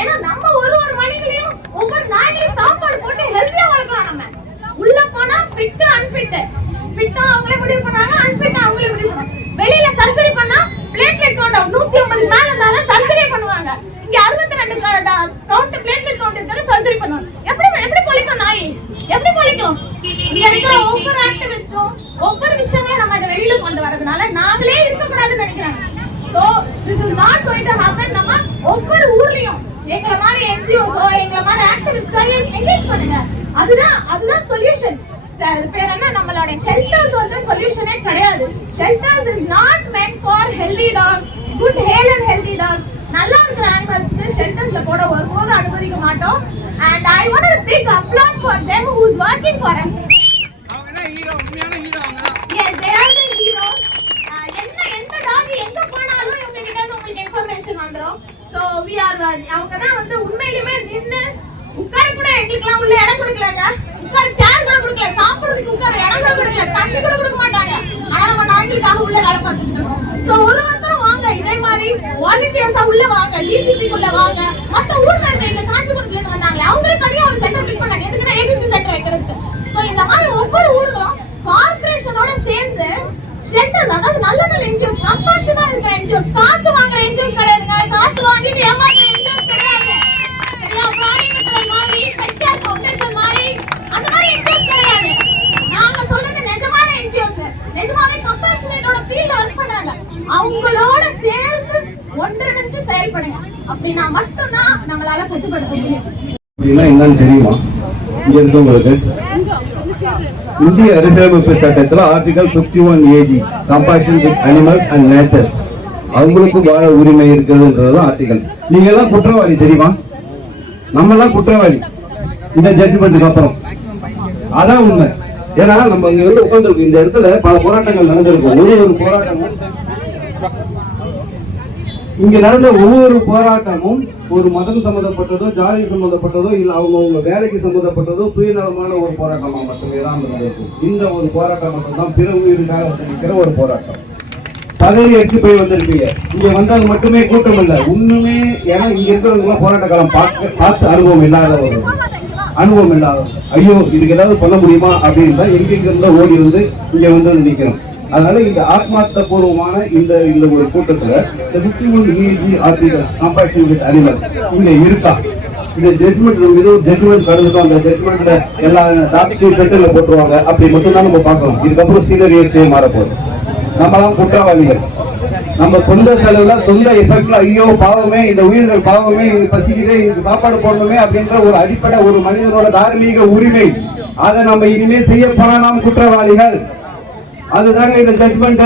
ஏன்னா நம்ம ஒரு மனிதனையும் ஒவ்வொரு நாய்களையும் சாப்பாடு போட்டு ஹெல்த்தியா வளர்க்கலாம். நம்ம உள்ள போனா ஃபிட் அன்ஃபிட், ஃபிட்டா அவங்களே முடிவு பண்ணாங்க, அன்ஃபிட்டா அவங்களே முடிவு பண்ணாங்க. வெளியில சர்ஜரி பண்ணா பிளேட்லெட் கவுண்ட் 150 மேல இருந்தாலும் சர்ஜரி பண்ணுவாங்க. இங்க 62 கவுண்ட் பிளேட்லெட் கவுண்ட் இருந்தாலும் சர்ஜரி பண்ணுவாங்க. எப்படி பொழிக்கும் நாய்? எப்படி பொழிக்கும்? இங்க இருக்கிற ஒவ்வொரு ஆக்டிவிஸ்டும் ஒவ்வொரு விஷயங்களையும் நம்ம இதை வெளியில கொண்டு வரதுனால நாங்களே இருக்கக்கூடாதுன்னு நினைக்கிறாங்க. So this is not going to happen. நம்ம ஒவ்வொரு ஊர்லயும் எங்கள மாதிரி என்ஜிஓஸோ எங்கள மாதிரி ஆக்டிவிஸ்டோ என்கேஜ் பண்ணுங்க. அதுதான் சொல்யூஷன். அது பேர் என்ன? நம்மளோட ஷெல்டர்ஸ் வந்து சொல்யூஷனே கிடையாது. Shelters is not meant for healthy dogs, good hale and healthy dogs. நல்லா இருக்கிற அனிமல்ஸ்க்கு ஷெல்டர்ஸ்ல போட ஒருபோதும் அனுமதிக்க மாட்டோம். And I want a big applause for them who is working for us. அவங்கனா ஹீரோ, உண்மையான ஹீரோ அவங்க தான். Yes, they are the heroes. எந்த டாக் எங்க போனாலும் இவங்க கிட்ட இருந்து உங்களுக்கு இன்ஃபர்மேஷன் வந்துரும். So we are அவங்க தான் வந்து உண்மையிலேயே நின்னு உட்கார கூட எங்களுக்குலாம் உள்ள இடம் கொடுக்கலங்க. உட்கார சேர் கூட கொடுக்கல, சாப்பிடுறதுக்கு உட்கார இடம் கூட கொடுக்கல, தண்ணி கூட கொடுக்க மாட்டாங்க. ஆனா நம்ம நாட்டுக்காக உள்ள வேலை பார்த்துட்டு இருக்கோம். So ஒருத்தரும் வாங்க இதே மாதிரி வாலண்டியர்ஸா உள்ள வாங்க, ஜிசிசி குள்ள வாங்க. மத்த ஊர்ல இருக்க காஞ்சிபுரத்துல இருந்து வந்தாங்க, அவங்களே தனியா ஒரு சென்டர் பிக் பண்ணாங்க. எதுக்குன்னா ஏபிசி சென்டர் வைக்கிறதுக்கு. So இந்த மாதிரி ஒவ்வொரு ஊர்களும் கார்ப்பரேஷனோட சேர்ந்து ஷெல்டர்ஸ், அதாவது நல்ல என்ஜிஓஸ், கம்பேஷனா இருக்கிற என்ஜிஓஸ், காசு வாங்குற என்ஜிஓஸ் கிடையாதுங்க. காசு வாங்கிட்டு ஏமாத்துற என்ஜிஓஸ் கிடையாது. சரியா? பிராணிமித்திரன் மாதிரி, பெட்கேர் ஃபவுண்டேஷன் மாதிரி அந்த மாதிரி என்ஜிஓஸ் கிடையாது. நாங்க சொல்றது நிஜமான என்ஜிஓஸ், நிஜமாவே கம்பேஷனேட்டோட ஃபீல்ட்ல வர்க் பண்றாங்க. அவங்களோட சேர்ந்து ஒன்றிணைஞ்சு செயல்படுங்க. அப்படின்னா மட்டும்தான் நம்மளால கட்டுப்படுத்த முடியும். என்னன்னு தெரியுமா? இங்க இருக்கவங்களுக்கு இந்திய அரசியலமைப்பு சட்டத்துல article 51 AG compassion with animals and natures, அவங்களுக்கு வாழ உரிமை இருக்குதுன்றது ஆர்டிகல். நீங்க எல்லாம் குற்றவாளி தெரியுமா? நம்ம எல்லாம் குற்றவாளி இந்த ஜட்ஜ்மெண்ட்டுக்கு அப்புறம். அதான் உண்மை. ஏன்னா நம்ம இங்க வந்து உட்கார்ந்துருக்கோம், இந்த இடத்துல பல போராட்டங்கள் நடந்திருக்கும். ஒரு போராட்டமும் இங்க நடந்த ஒவ்வொரு போராட்டமும் ஒரு மதம் சம்பந்தப்பட்டதோ, ஜாதி சம்பந்தப்பட்டதோ, இல்ல அவங்க வேலைக்கு சம்பந்தப்பட்டதோ, சுயநலமான ஒரு போராட்டமா மட்டுமே தான் நடந்திருக்கும். இந்த ஒரு போராட்டம் மட்டும்தான் பிற உயிருக்காக வந்திருக்கிற ஒரு போராட்டம். பதவி எடுத்து போய் வந்திருக்கீங்க. இங்க வந்தது மட்டுமே கூட்டம் இல்லை, இன்னுமே. ஏன்னா இங்க இருக்கிறவங்க போராட்ட காலம் பார்த்து அனுபவம் இல்லாதவங்க, ஐயோ இதுக்கு ஏதாவது பண்ண முடியுமா அப்படின்னு தான் எங்கெங்க இருந்தா ஓடி வந்து இங்க வந்து நிக்கிறோம். அதனால இந்த ஆத்மார்த்த பூர்வமான இந்த ஒரு கூட்டத்துல 51 AG articles compassion with animals இங்க இருக்கா? இந்த ஜட்மெண்ட் மீது ஜட்மெண்ட் கருதுக்கும். அந்த ஜட்மெண்ட்ல எல்லா டாக்டர் சென்டர்ல போட்டுருவாங்க. அப்படி மட்டும் தான் நம்ம பார்க்கணும். இதுக்கப்புறம் சீனியர்ஸே மாறப்போகுது. நம்மளாம் குற்றவாளிகள். நம்ம சொந்த செலவுல, சொந்த எஃபெக்ட்ல ஐயோ பாவமே, இந்த உயிர்கள் பாவமே, இது பசிக்குதே, இதுக்கு சாப்பாடு போடணுமே அப்படின்ற ஒரு அடிப்படை ஒரு மனிதனோட தார்மீக உரிமை. அதை நம்ம இனிமே செய்ய போனா நாம் குற்றவாளிகள். அதுதாங்க இந்த ஜட்மெண்ட்.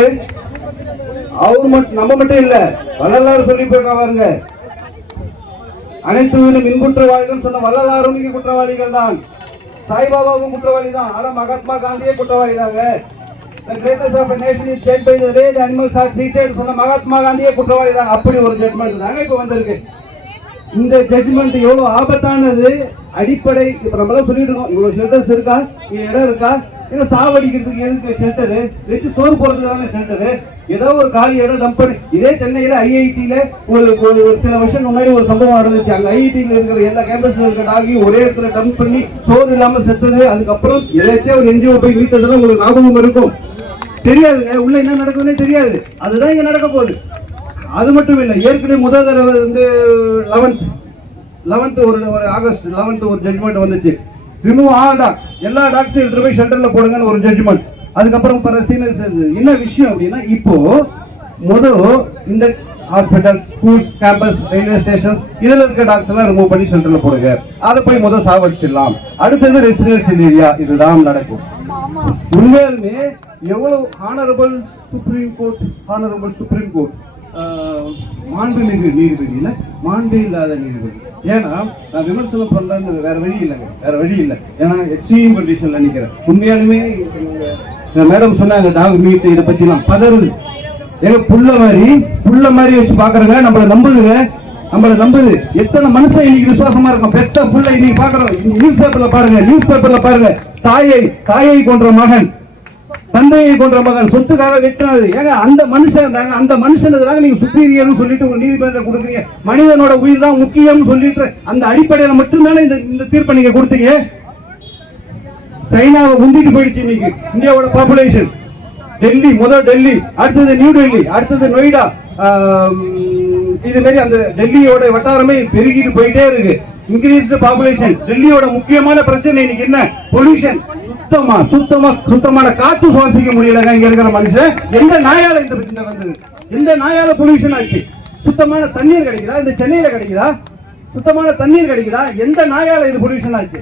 அவர் மட்டும், நம்ம மட்டும் இல்ல, வள்ளலார் சொல்லி போயிருக்காங்க. அனைத்து உயிரும் மின் குற்றவாளிகள் சொன்ன வள்ளலாரும் இங்க குற்றவாளிகள் தான். சாய்பாபாவும் குற்றவாளி தான். ஆனா மகாத்மா காந்தியே குற்றவாளி தாங்க. The greatest of a nation is judged by the way the animals are treated சொன்ன மகாத்மா காந்தியே குற்றவாளி தான். அப்படி ஒரு ஜட்மெண்ட் தாங்க இப்ப வந்திருக்கு. இந்த ஜட்மெண்ட் எவ்வளவு ஆபத்தானது. அடிப்படை இப்ப நம்மளாம் சொல்லிட்டு இருக்கோம், இவ்வளவு ஷெல்டர்ஸ் இருக்கா, இடம் இருக்கா, எங்க சாவடிக்கிறதுக்கு எதுக்கு ஷெல்டரு, வச்சு ஸ்டோர் போறதுக்கு தானே ஷெல்டரு. ஏதோ ஒரு காலி இடம் டம்ப் பண்ணி. இதே சென்னையில ஐஐடியில ஒரு சில வருஷம் முன்னாடி ஒரு சம்பவம் நடந்துச்சு. அங்க ஐஐடியில இருக்கிற எல்லா கேம்பஸ்ல இருக்கிற டாகி ஒரே இடத்துல டம்ப் பண்ணி சோறு இல்லாம செத்தது. அதுக்கப்புறம் ஏதாச்சும் ஒரு என்ஜிஓ போய் மீட்டதெல்லாம் உங்களுக்கு ஞாபகம் இருக்கும். தெரியாதுங்க, உள்ள என்ன நடக்குதுன்னே தெரியாது. அதுதான் இங்க நடக்க போகுது. அது மட்டும் இல்லை, ஏற்கனவே முதல் தடவை வந்து 11th ஒரு ஆகஸ்ட் 11th ஒரு ஜட்மெண்ட் வந்துச்சு. ரிமூவ் ஆல் டாக்ஸ், எல்லா டாக்ஸையும் எடுத்துட்டு போய் ஷெல்டர்ல போடுங்கன்னு ஒரு ஜட்மெண்ட். அதுக்கப்புறம் சீனியர்ஸ் என்ன விஷயம் அப்படின்னா, இப்போ முதல் இந்த hospitals, schools, campus, railway stations இதுல இருக்க டாக்ஸ் எல்லாம் ரிமூவ் பண்ணி ஷெல்டர்ல போடுங்க. அதை போய் முதல் சாவடிச்சிடலாம். அடுத்தது ரெசிடென்ஷியல் ஏரியா, இதுதான் நடக்கும். உண்மையாலுமே எவ்வளவு ஹானரபிள் சுப்ரீம் கோர்ட் மாண்புமிகு நீதிபதியில மாண்பு இல்லாத நீதிபதி. ஏன்னா நான் விமர்சனம் பண்றேன்னு வேற வழி இல்லை. ஏன்னா எக்ஸ்ட்ரீம் கண்டிஷன்ல நிக்கிறேன். உண்மையாலுமே மேடம் சொன்னாங்க டாக் மீட் இதை பத்திலாம் பதறுது. ஏங்க புள்ள மாதிரி வச்சு பாக்குறங்க. நம்மள நம்புது. எத்தனை மனுஷன் இன்னைக்கு விசுவாசமா இருக்கும். பெத்த புள்ள இன்னைக்கு பாக்குறோம். நியூஸ் பேப்பர்ல பாருங்க. தாயை கொன்ற மகன், தந்தையை கொன்ற மகன், சொத்துக்காக வெட்டினது. ஏங்க அந்த மனுஷன் இருந்தாங்க. அந்த மனுஷனுக்கு தாங்க நீங்க சுப்பீரியர்னு சொல்லிட்டு ஒரு நீதிமன்றம் கொடுக்குறீங்க. மனிதனோட உயிர் தான் முக்கியம் சொல்லிட்டு அந்த அடிப்படையில மட்டும்தானே இந்த தீர்ப்பை நீங்க கொடுத்தீங்க. சைனாவை முந்திட்டு போயிடுச்சு இன்னைக்கு இந்தியாவோட பாப்புலேஷன். டெல்லி, அடுத்தது நியூ டெல்லி, அடுத்தது நொய்டா. இது மாதிரி அந்த டெல்லியோட வட்டாரமே பெருகிட்டு போயிட்டே இருக்கு. Increased population. டெல்லியோட முக்கியமான பிரச்சனை இன்னைக்கு என்ன? பொல்யூஷன். சுத்தமான காத்து சுவாசிக்க முடியலங்க இங்க இருக்கிற மனுஷன். எந்த நாயால இந்த வந்தது? எந்த நாயால பொல்யூஷன் ஆச்சு? சுத்தமான தண்ணீர் கிடைக்குதா? இந்த சென்னையில கிடைக்குதா? சுத்தமான தண்ணீர் கிடைக்குதா? எந்த நாயால இது பொல்யூஷன் ஆச்சு?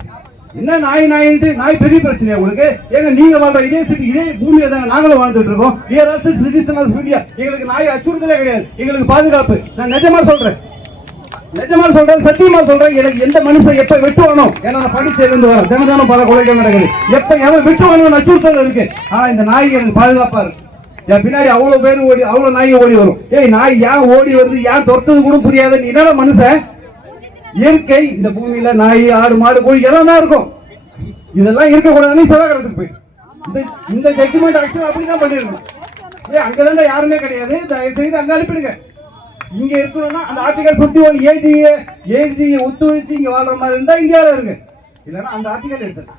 என்ன நாய் பெரிய பிரச்சனையா உங்களுக்கு? ஏங்க நீங்க வாழ்ற இதே சிட்டி, இதே பூமியில தாங்க நாங்களும் வாழ்ந்துட்டு இருக்கோம். எங்களுக்கு நாய் அச்சுறுத்தலே கிடையாது. எங்களுக்கு பாதுகாப்பு. நான் நிஜமா சொல்றேன், சத்தியமா சொல்றேன். எனக்கு எந்த மனுஷன் எப்ப வெட்டுவானோ, ஏன்னா நான் படிச்சிருந்து வரேன், தினதானம் பல கொலைகள் நடக்குது. எப்ப எவன் வெட்டுவானோ அச்சுறுத்தல் இருக்கு. ஆனா இந்த நாய்க்கு எனக்கு பாதுகாப்பா இருக்கு. என் பின்னாடி அவ்வளவு பேர் ஓடி, அவ்வளவு நாய் ஓடி வரும். நாய் ஏன் ஓடி வருது, ஏன் துரத்துது கூட புரியாது. நீ என்னடா மனுஷன்? இயற்கை இந்த பூமியில நாய், ஆடு, மாடு, கோழி எல்லாம் தான் இருக்கும். இதெல்லாம் இருக்கக்கூடாதுன்னு செவ்வாய்க்கிரகத்துக்கு போய் இந்த ஜட்ஜ்மெண்ட் ஆக்சுவலா அப்படிதான் பண்ணிருக்கணும். அங்கதான் யாருமே கிடையாது. தயவு செய்து அங்க அனுப்பிடுங்க. இங்க இருக்கணும்னா அந்த ஆர்டிகல் 51 ஏஜியை ஒத்துழைச்சு இங்க வாழ்ற மாதிரி இருந்தா இந்தியாவில இருக்கு. இல்லைன்னா அந்த ஆர்டிகல் எடுத்துருங்க.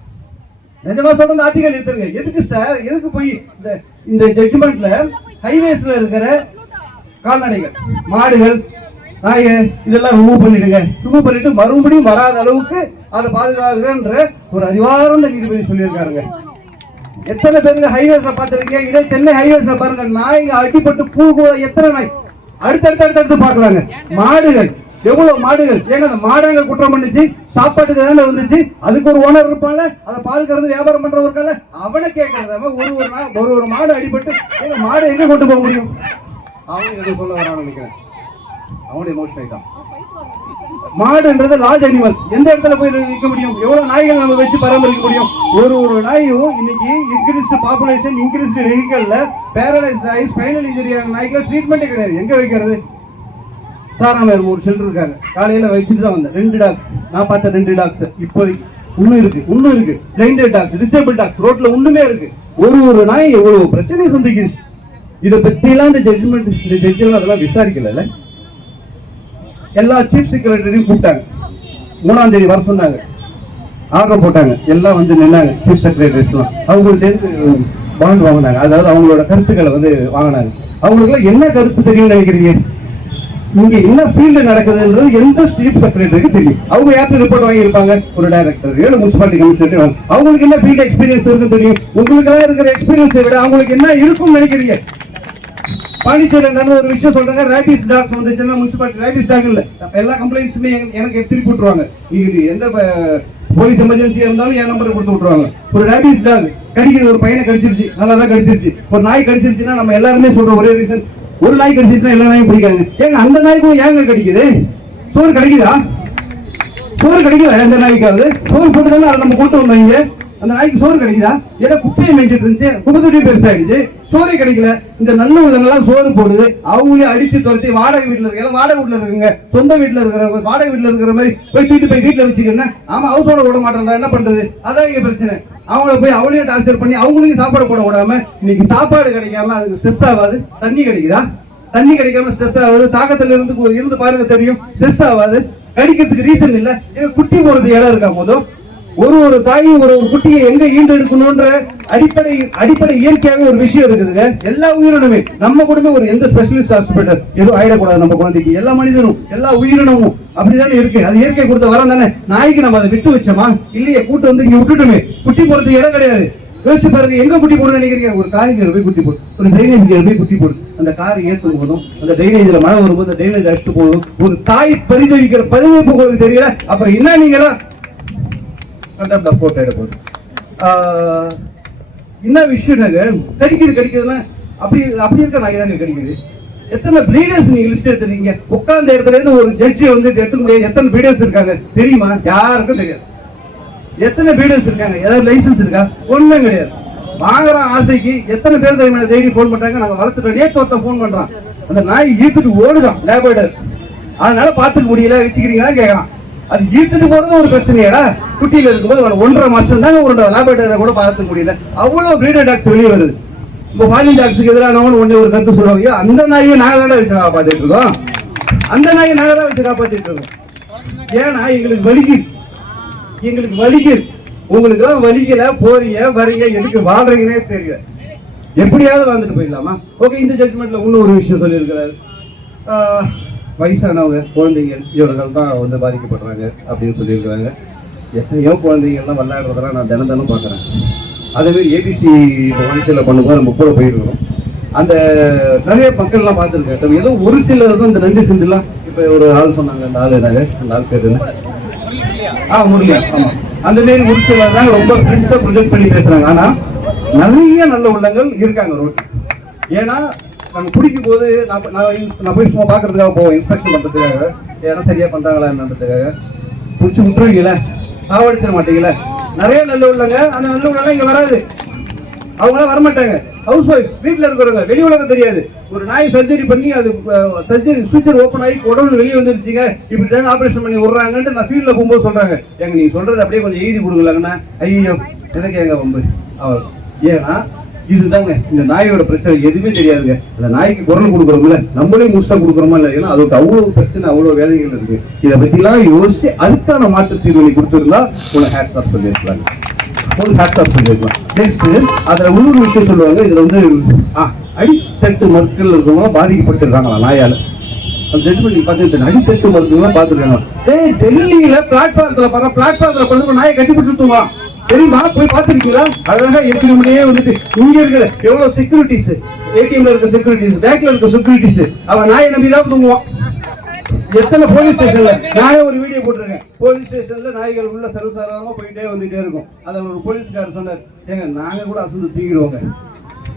நிஜமா சொல்ற அந்த ஆர்டிகல் எடுத்துருங்க. எதுக்கு சார்? எதுக்கு போய் இந்த ஜட்ஜ்மெண்ட்ல ஹைவேஸ்ல இருக்கிற கால்நடைகள், மாடுகள், நாய இதெல்லாம் ரிமூவ் பண்ணிட்டு மறுபடியும் வராத அளவுக்கு அதை பாதுகாக்கிறன்ற ஒரு அறிவார்ந்த நீதிபதி சொல்லியிருக்காருங்க. எத்தனை பேருக்கு ஹைவேஸ்ல பார்த்திருக்கீங்க? இதே சென்னை ஹைவேஸ்ல பாருங்க, நாய் அடிப்பட்டு பூ கூட எத்தனை நாய் அடுத்தடுத்து பாக்குறாங்க. மாடுகள், எவ்வளவு மாடுகள். ஏங்க அந்த மாடாங்க குற்றம் பண்ணிச்சு, சாப்பாட்டுக்கு தானே வந்துச்சு. அதுக்கு ஒரு ஓனர் இருப்பாங்க, அதை பால் கறந்து வியாபாரம் பண்றவர்கால அவனை கேட்கறத ஒரு மாடு அடிபட்டு எங்க மாடு எங்க கொண்டு போக முடியும்? அவன் எதுவும் சொல்ல வரான்னு நினைக்கிறேன். அவனுடைய எமோஷன் ஆயிட்டான். மாடுன்றது லார்ஜ் அனிமல்ஸ். எந்த இடத்துல போய் வைக்க முடியும்? எவ்வளவு நாய்கள் நம்ம வச்சு பராமரிக்க முடியும்? ஒரு நாயும் இன்னைக்கு இன்க்ரீஸ்டு பாப்புலேஷன், இன்க்ரீஸ்டு வெஹிக்கல்ல பேரலைஸ் நாய், ஸ்பைனல் இன்ஜுரி ஆன நாய்கள் ட்ரீட்மெண்ட்டே கிடையாது. எங்க வைக்கிறது? சாராமேர் ஒரு ஷெல்டர் இருக்காங்க. காலையில வச்சுட்டு தான் வந்தேன். 2 டாக்ஸ் நான் பார்த்த 2 டாக்ஸ் இப்போதைக்கு இன்னும் இருக்கு. பிளைண்டட் டாக்ஸ், டிசேபிள் டாக்ஸ் ரோட்ல ஒண்ணுமே இருக்கு. ஒரு நாய் எவ்வளவு பிரச்சனையை சந்திக்குது. இதை பத்திலாம் இந்த ஜட்ஜெல்லாம் அதெல்லாம் விசாரிக்கல. எல்லா சீஃப் செக்ரட்டரியும் கூப்பிட்டாங்க. 3ஆம் தேதி வர சொன்னாங்க. ஆர்டர் போட்டாங்க. எல்லாம் வந்து நின்னாங்க. சீஃப் செக்ரட்டரிஸ்லாம் அவங்கள்ட்ட பாண்ட் வாங்கினாங்க. அதாவது அவங்களோட கருத்துக்களை வந்து வாங்கினாங்க. அவங்களுக்கு என்ன கருத்து தெரியும் நினைக்கிறீங்க? இங்க என்ன ஃபீல்டு நடக்குதுன்றது எந்த சீஃப் செக்ரட்டரிக்கு தெரியும். அவங்க யாருக்கு ரிப்போர்ட் வாங்கியிருப்பாங்க? ஒரு டைரக்டர், முனிசிபாலிட்டி கமிஷனர். அவங்களுக்கு என்ன ஃபீல்டு எக்ஸ்பீரியன்ஸ் இருக்குன்னு தெரியும். உங்களுக்கு எல்லாம் இருக்கிற எக்ஸ்பீரியன்ஸை விட அவங்களுக்கு என்ன இருக்கும்னு நினைக்கிறீங்க? பாண்டிச்சேரியில் நடந்த ஒரு விஷயம் சொல்றாங்க. ரேபிஸ் டாக்ஸ் வந்துச்சுன்னா முனிசிபாலிட்டி ரேபிஸ் டாக் இல்ல, எல்லா கம்ப்ளைண்ட்ஸுமே எனக்கு திருப்பி விட்டுருவாங்க. எந்த போலீஸ் எமர்ஜென்சியா இருந்தாலும் என் நம்பரை கொடுத்து விட்டுருவாங்க. ஒரு ரேபிஸ் டாக் கடிக்கிறது, ஒரு பையனை கடிச்சிருச்சு, நல்லா தான் கடிச்சிருச்சு. ஒரு நாய் கடிச்சிருச்சுன்னா நம்ம எல்லாருமே சொல்ற ஒரே ரீசன், ஒரு நாய் கடிச்சிருச்சுன்னா எல்லா நாயும் பிடிக்காங்க. ஏங்க அந்த நாய்க்கும் ஏங்க கடிக்குது? சோறு கிடைக்குதா? சோறு கிடைக்கல அந்த நாய்க்காவது சோறு போட்டு தானே அதை நம்ம கூட்டு வந்தோம் இங்க. அந்த நாய்க்கு சோறு கிடைக்குதா? ஏதோ குப்பையை மேய்ச்சிட்டு இருந்துச்சு, குப்பத்தொட்டி பெருசாயிடுச்சு, சோறு கிடைக்கல. இந்த நல்ல உள்ளங்கள்லாம் சோறு போடுது, அவங்களே அடிச்சு துரத்தி வாடகை வீட்டுல இருக்க வாடகை வீட்டுல இருக்குங்க, சொந்த வீட்டுல இருக்கிறவங்க வாடகை வீட்டுல இருக்கிற மாதிரி போய் தூக்கிட்டு போய் வீட்டுல வச்சுக்கணும். ஆமா ஹவுஸ் ஓனர் விட மாட்டேன், என்ன பண்றது? அதான் இங்க பிரச்சனை. அவங்கள போய் அவளையும் டார்ச்சர் பண்ணி அவங்களையும் சாப்பாடு போட விடாம இன்னைக்கு சாப்பாடு கிடைக்காம அதுக்கு ஸ்ட்ரெஸ் ஆகாது. தண்ணி கிடைக்குதா? தண்ணி கிடைக்காம ஸ்ட்ரெஸ் ஆகாது. தாக்கத்துல இருந்து பாருங்க தெரியும், ஸ்ட்ரெஸ் ஆகாது. கடிக்கிறதுக்கு ரீசன் இல்ல. குட்டி போறது இடம் இருக்கா? போதும் ஒரு தாயும் ஒரு குட்டியை எங்க ஈண்டெடுக்கணும்ன்ற அடிப்படை இயற்கையாகவே ஒரு விஷயம் இருக்குதுங்க. எல்லா உயிரினமே நம்ம கூட ஒரு எந்த ஸ்பெஷலிஸ்ட் ஹாஸ்பிட்டல் எதுவும் ஆயிடக்கூடாது நம்ம குழந்தைக்கு. எல்லா மனிதனும் எல்லா உயிரினமும் அப்படிதானே இருக்கு. அது இயற்கை கொடுத்த வரம் தானே. நாய்க்கு நம்ம அதை விட்டு வச்சோமா? இல்லையே, கூட்டு வந்து இங்க விட்டுட்டுமே. குட்டி போறதுக்கு இடம் கிடையாது. யோசிச்சு பாருங்க, எங்க குட்டி போட நினைக்கிறீங்க? ஒரு காரில் போய் குட்டி போடு, ஒரு ட்ரைனேஜ் போய் குட்டி போடு. அந்த காரை ஏற்றும் போதும், அந்த ட்ரைனேஜ்ல மழை வரும்போது ட்ரைனேஜ் அடிச்சுட்டு போதும். ஒரு தாய் பரிதவிக்கிற பதிவைப்பு உங்களுக்கு தெரியல, அப்புறம் என்ன நீங்களா போட்டோ எடுப்போம். என்ன விஷயம்னாங்க, கடிக்குதுன்னா அப்படி இருக்க நாய் தாங்க கடிக்குது. எத்தனை பிரீடர்ஸ் நீங்க லிஸ்ட் எடுத்துறீங்க? உட்கார்ந்த இடத்துல இருந்து ஒரு ஜட்ஜி வந்து எடுத்துக்க முடியாது. எத்தனை பிரீடர்ஸ் இருக்காங்க தெரியுமா? யாருக்கும் தெரியாது. எத்தனை பிரீடர்ஸ் இருக்காங்க? ஏதாவது லைசன்ஸ் இருக்கா? ஒண்ணும் கிடையாது. வாங்குற ஆசைக்கு எத்தனை பேர் தெரியுமா டெய்லி போன் பண்றாங்க, நாங்க வளர்த்துட்டோம். நேற்று ஒருத்தன் போன் பண்றான், அந்த நாய் ஈர்த்துட்டு ஓடுதான் லேபர்டர், அதனால பாத்துக்க முடியல வச்சுக்கிறீங்களா கேட்கறான். அது ஈர்த்துட்டு போறது ஒரு பிரச்சனையாடா? குட்டியில இருக்கும்போது 1.5 மாசம் தாங்க ஒரு லேபர்டரை கூட பார்த்துக்க முடியல. அவ்வளவு பிரீடர் டாக்ஸ் வெளியே வருது. இப்போ ஃபாரின் டாக்ஸுக்கு எதிரானவன் ஒண்ணு ஒரு கருத்து சொல்லுவாங்க, அந்த நாயை நாங்க தான் வச்சு காப்பாத்திட்டு இருக்கோம், அந்த நாயை நாங்க தான் வச்சு காப்பாத்திட்டு இருக்கோம். ஏன்னா எங்களுக்கு வலிக்குது. உங்களுக்கு எல்லாம் வலிக்கல, போறீங்க வரீங்க, எதுக்கு வாழ்றீங்கன்னே தெரியல. எப்படியாவது வாழ்ந்துட்டு போயிடலாமா? ஓகே, இந்த ஜட்மெண்ட்ல இன்னும் ஒரு விஷயம் சொல்லியிருக்கிறாரு. வயசானவங்க குழந்தைங்க இவர்கள் தான் வந்து பாதிக்கப்படுறாங்க அப்படின்னு சொல்லியிருக்கிறாங்க. எத்தனையோ குழந்தைங்கள்லாம் விளையாடுறதெல்லாம் நான் தினம் பார்க்குறேன். அதேமாரி ஏபிசி வயசில் பண்ணும்போது நம்ம கூட போயிருக்கிறோம். அந்த நிறைய மக்கள்லாம் பார்த்துருக்கேன். ஏதோ ஒரு சிலர் தான் இந்த நன்றி சிந்துலாம். இப்போ ஒரு ஆள் சொன்னாங்க, அந்த ஆள் என்னங்க, அந்த ஆள் பேர் முருகா. ஆமாம், அந்த மாரி ஒரு சிலர் தான் ரொம்ப பெருசாக ப்ரொஜெக்ட் பண்ணி பேசுகிறாங்க. ஆனால் நிறைய நல்ல உள்ளங்கள் இருக்காங்க ரோட்டு. ஏன்னா நம்ம குடிக்கும் போது நான் போய் சும்மா பார்க்கறதுக்காக போவோம், இன்ஸ்பெக்ஷன் பண்ணுறதுக்காக, ஏன்னா சரியா பண்ணுறாங்களா என்னன்றதுக்காக. பிடிச்சி விட்டுருவீங்கள, சாவடிச்சிட மாட்டீங்களா? நிறைய நல்ல உள்ளங்க. அந்த நல்ல உள்ளலாம் இங்கே வராது, அவங்களாம் வரமாட்டாங்க. ஹவுஸ் ஒய்ஃப் வீட்டில் இருக்கிறவங்க, வெளி உலகம் தெரியாது. ஒரு நாய் சர்ஜரி பண்ணி அது சர்ஜரி ஃபியூச்சர் ஓப்பன் ஆகி உடம்பு வெளியே வந்துருச்சுங்க, இப்படி தாங்க ஆப்ரேஷன் பண்ணி விடுறாங்கன்ட்டு நான் ஃபீல்டில் போகும்போது சொல்கிறாங்க. எங்க நீங்கள் சொல்கிறது அப்படியே கொஞ்சம் எழுதி கொடுக்கலாங்கண்ணா. ஐயோ எனக்கு எங்க வம்பு அவர். ஏன்னா இதுதாங்க இந்த நாயோட பிரச்சனை. எதுவுமே தெரியாதுங்க. அந்த நாய்க்கு குரல் கொடுக்குறோம்ல, நம்மளே முஸ்டா கொடுக்குறோமா இல்லை? ஏன்னா அதுக்கு அவ்வளவு பிரச்சனை, அவ்வளவு வேலைகள் இருக்கு. இதை பற்றிலாம் யோசிச்சு அதுக்கான மாற்று தீர்வு கொடுத்துருந்தா உனக்கு ஹேட்ஸ் ஆஃப் சொல்லியிருக்கலாங்க, ஒரு ஹேட்ஸ் ஆஃப் சொல்லியிருக்கலாம். நெக்ஸ்ட் அதில் இன்னொரு விஷயம் சொல்லுவாங்க. இதுல வந்து அடித்தட்டு மக்கள் இருக்கவங்க பாதிக்கப்பட்டிருக்காங்களா நாயால? அந்த ஜட்மெண்ட் பார்த்து அடித்தட்டு மருத்துவம் பார்த்துருக்காங்க. டெல்லியில பிளாட்ஃபார்ம்ல கொண்டு நாயை கட்டி பிடிச்சுட்டுமா தெரியுமா? போய் பார்த்துருக்கீங்களா? அழகா ஏடிஎம்லயே வந்துட்டு இங்க இருக்கிற எவ்வளவு செக்யூரிட்டிஸ், ஏடிஎம்ல இருக்க செக்யூரிட்டிஸ், பேங்க்ல இருக்க செக்யூரிட்டிஸ், அவன் நாயை நம்பிதான் தூங்குவான். எத்தனை போலீஸ் ஸ்டேஷன்ல நானே ஒரு வீடியோ போட்டிருக்கேன். போலீஸ் ஸ்டேஷன்ல நாய்கள் உள்ள சர்வசாதாரணமா போயிட்டே வந்துட்டே இருக்கும். அதை ஒரு போலீஸ்காரர் சொன்னார், ஏங்க நாங்க கூட அசந்து தூங்கிடுவோங்க,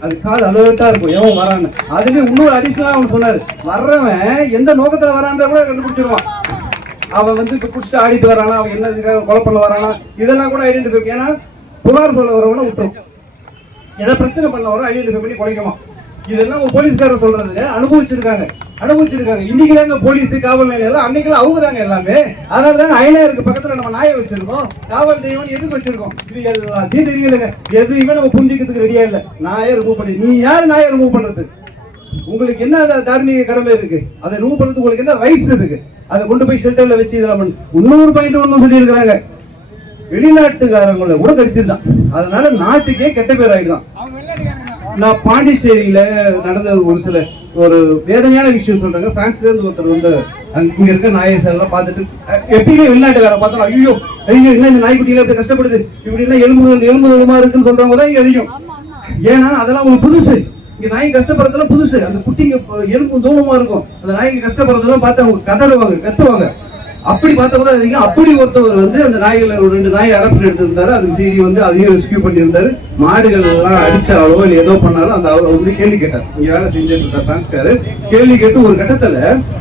அது காது அலர்ட்டா இருக்கும் எவன் வரான்னு. அதுவே இன்னொரு அடிஷனலா அவன் சொன்னாரு, வர்றவன் எந்த நோக்கத்துல வரான்றத கூட கண்டுபிடிச்சிருவான். அவன் வந்து இப்ப குடிச்சிட்டு ஆடிட்டு வரானா, அவன் என்ன இதுக்காக கொலை பண்ண வரானா, இதெல்லாம் கூட ஐடென்டிஃபை. ஏன்னா புகார் சொல்ல வரவன விட்டுரும், ஏன்னா பிரச்சனை பண்ண வர ஐடென்டிஃபை பண்ணி குறைக்குமா. இதெல்லாம் ஒரு போலீஸ்காரர் சொல்றதுங்க அனுபவிச்சிருக்காங்க. இன்னைக்கு தாங்க போலீஸ் காவல் நிலையம் எல்லாம், அன்னைக்கெல்லாம் அவங்க தாங்க எல்லாமே. அதனால தாங்க ஐநாயிருக்கு பக்கத்துல நம்ம நாயை வச்சிருக்கோம், காவல் தெய்வம் எதுக்கு வச்சிருக்கோம், இது எல்லாத்தையும் தெரியலங்க. எதுவுமே நம்ம புரிஞ்சுக்கிறதுக்கு ரெடியா இல்லை. நாயை ரிமூவ் பண்ணி நீ யாரு நாயை ரிமூவ் பண்றது? உங்களுக்கு என்ன தார்மீக கடமை இருக்கு? அதை ரிமூவ் பண்றதுக்கு உங்களுக்கு என்ன ரைட்ஸ் இருக்கு? அதை கொண்டு போய் ஷெல்டர்ல வச்சு இதெல்லாம் இன்னொரு பாயிண்ட் ஒன்னும் சொல்லி இருக்கிறாங்க, வெளிநாட்டுக்காரங்களை கூட கடிச்சிருந்தான். அதனால நாட்டுக்கே கெட்ட பேர் ஆயிடுதான். நான் பாண்டிச்சேரியில நடந்த ஒரு வேதனையான விஷயம் சொல்றாங்க. பிரான்ஸ்ல இருந்து ஒருத்தர் வந்து இங்க இருக்க நாயஸ் எல்லாம் பார்த்துட்டு, எப்பயுமே வெளிநாட்டுக்கார பார்த்தா ஐயோ என்ன இந்த நாய்க்குட்டியில இப்படி கஷ்டப்படுது, இப்படி எல்லாம் எலும்புமா இருக்குன்னு சொல்றவங்க தான் இங்க அதிகம். ஏன்னா அதெல்லாம் உங்களுக்கு புதுசு. இங்க நாய் கஷ்டப்படுறதுலாம் புதுசு. அந்த குட்டிங்க எலும்பு தூளமா இருக்கும். அந்த நாய்க்கு கஷ்டப்படுறதெல்லாம் பார்த்து அவங்க கதறுவாங்க, கத்துவாங்க. அப்படி பார்த்தப்போ அப்படி ஒருத்தவர் வந்து அந்த நாய்களை ஒரு 2 நாய் அடாப்டர் எடுத்திருந்தாரு. அதுக்கு சீடி வந்து அதையும் ரெஸ்கியூ பண்ணியிருந்தாரு. மாடுகள் எல்லாம் அடிச்சாலோ இல்லை ஏதோ பண்ணாலும் அந்த அவர் வந்து கேள்வி கேட்டார். இங்க வேலை செஞ்சுட்டு இருந்தார் பிரான்ஸ்காரு. கேள்வி கேட்டு ஒரு கட்டத்துல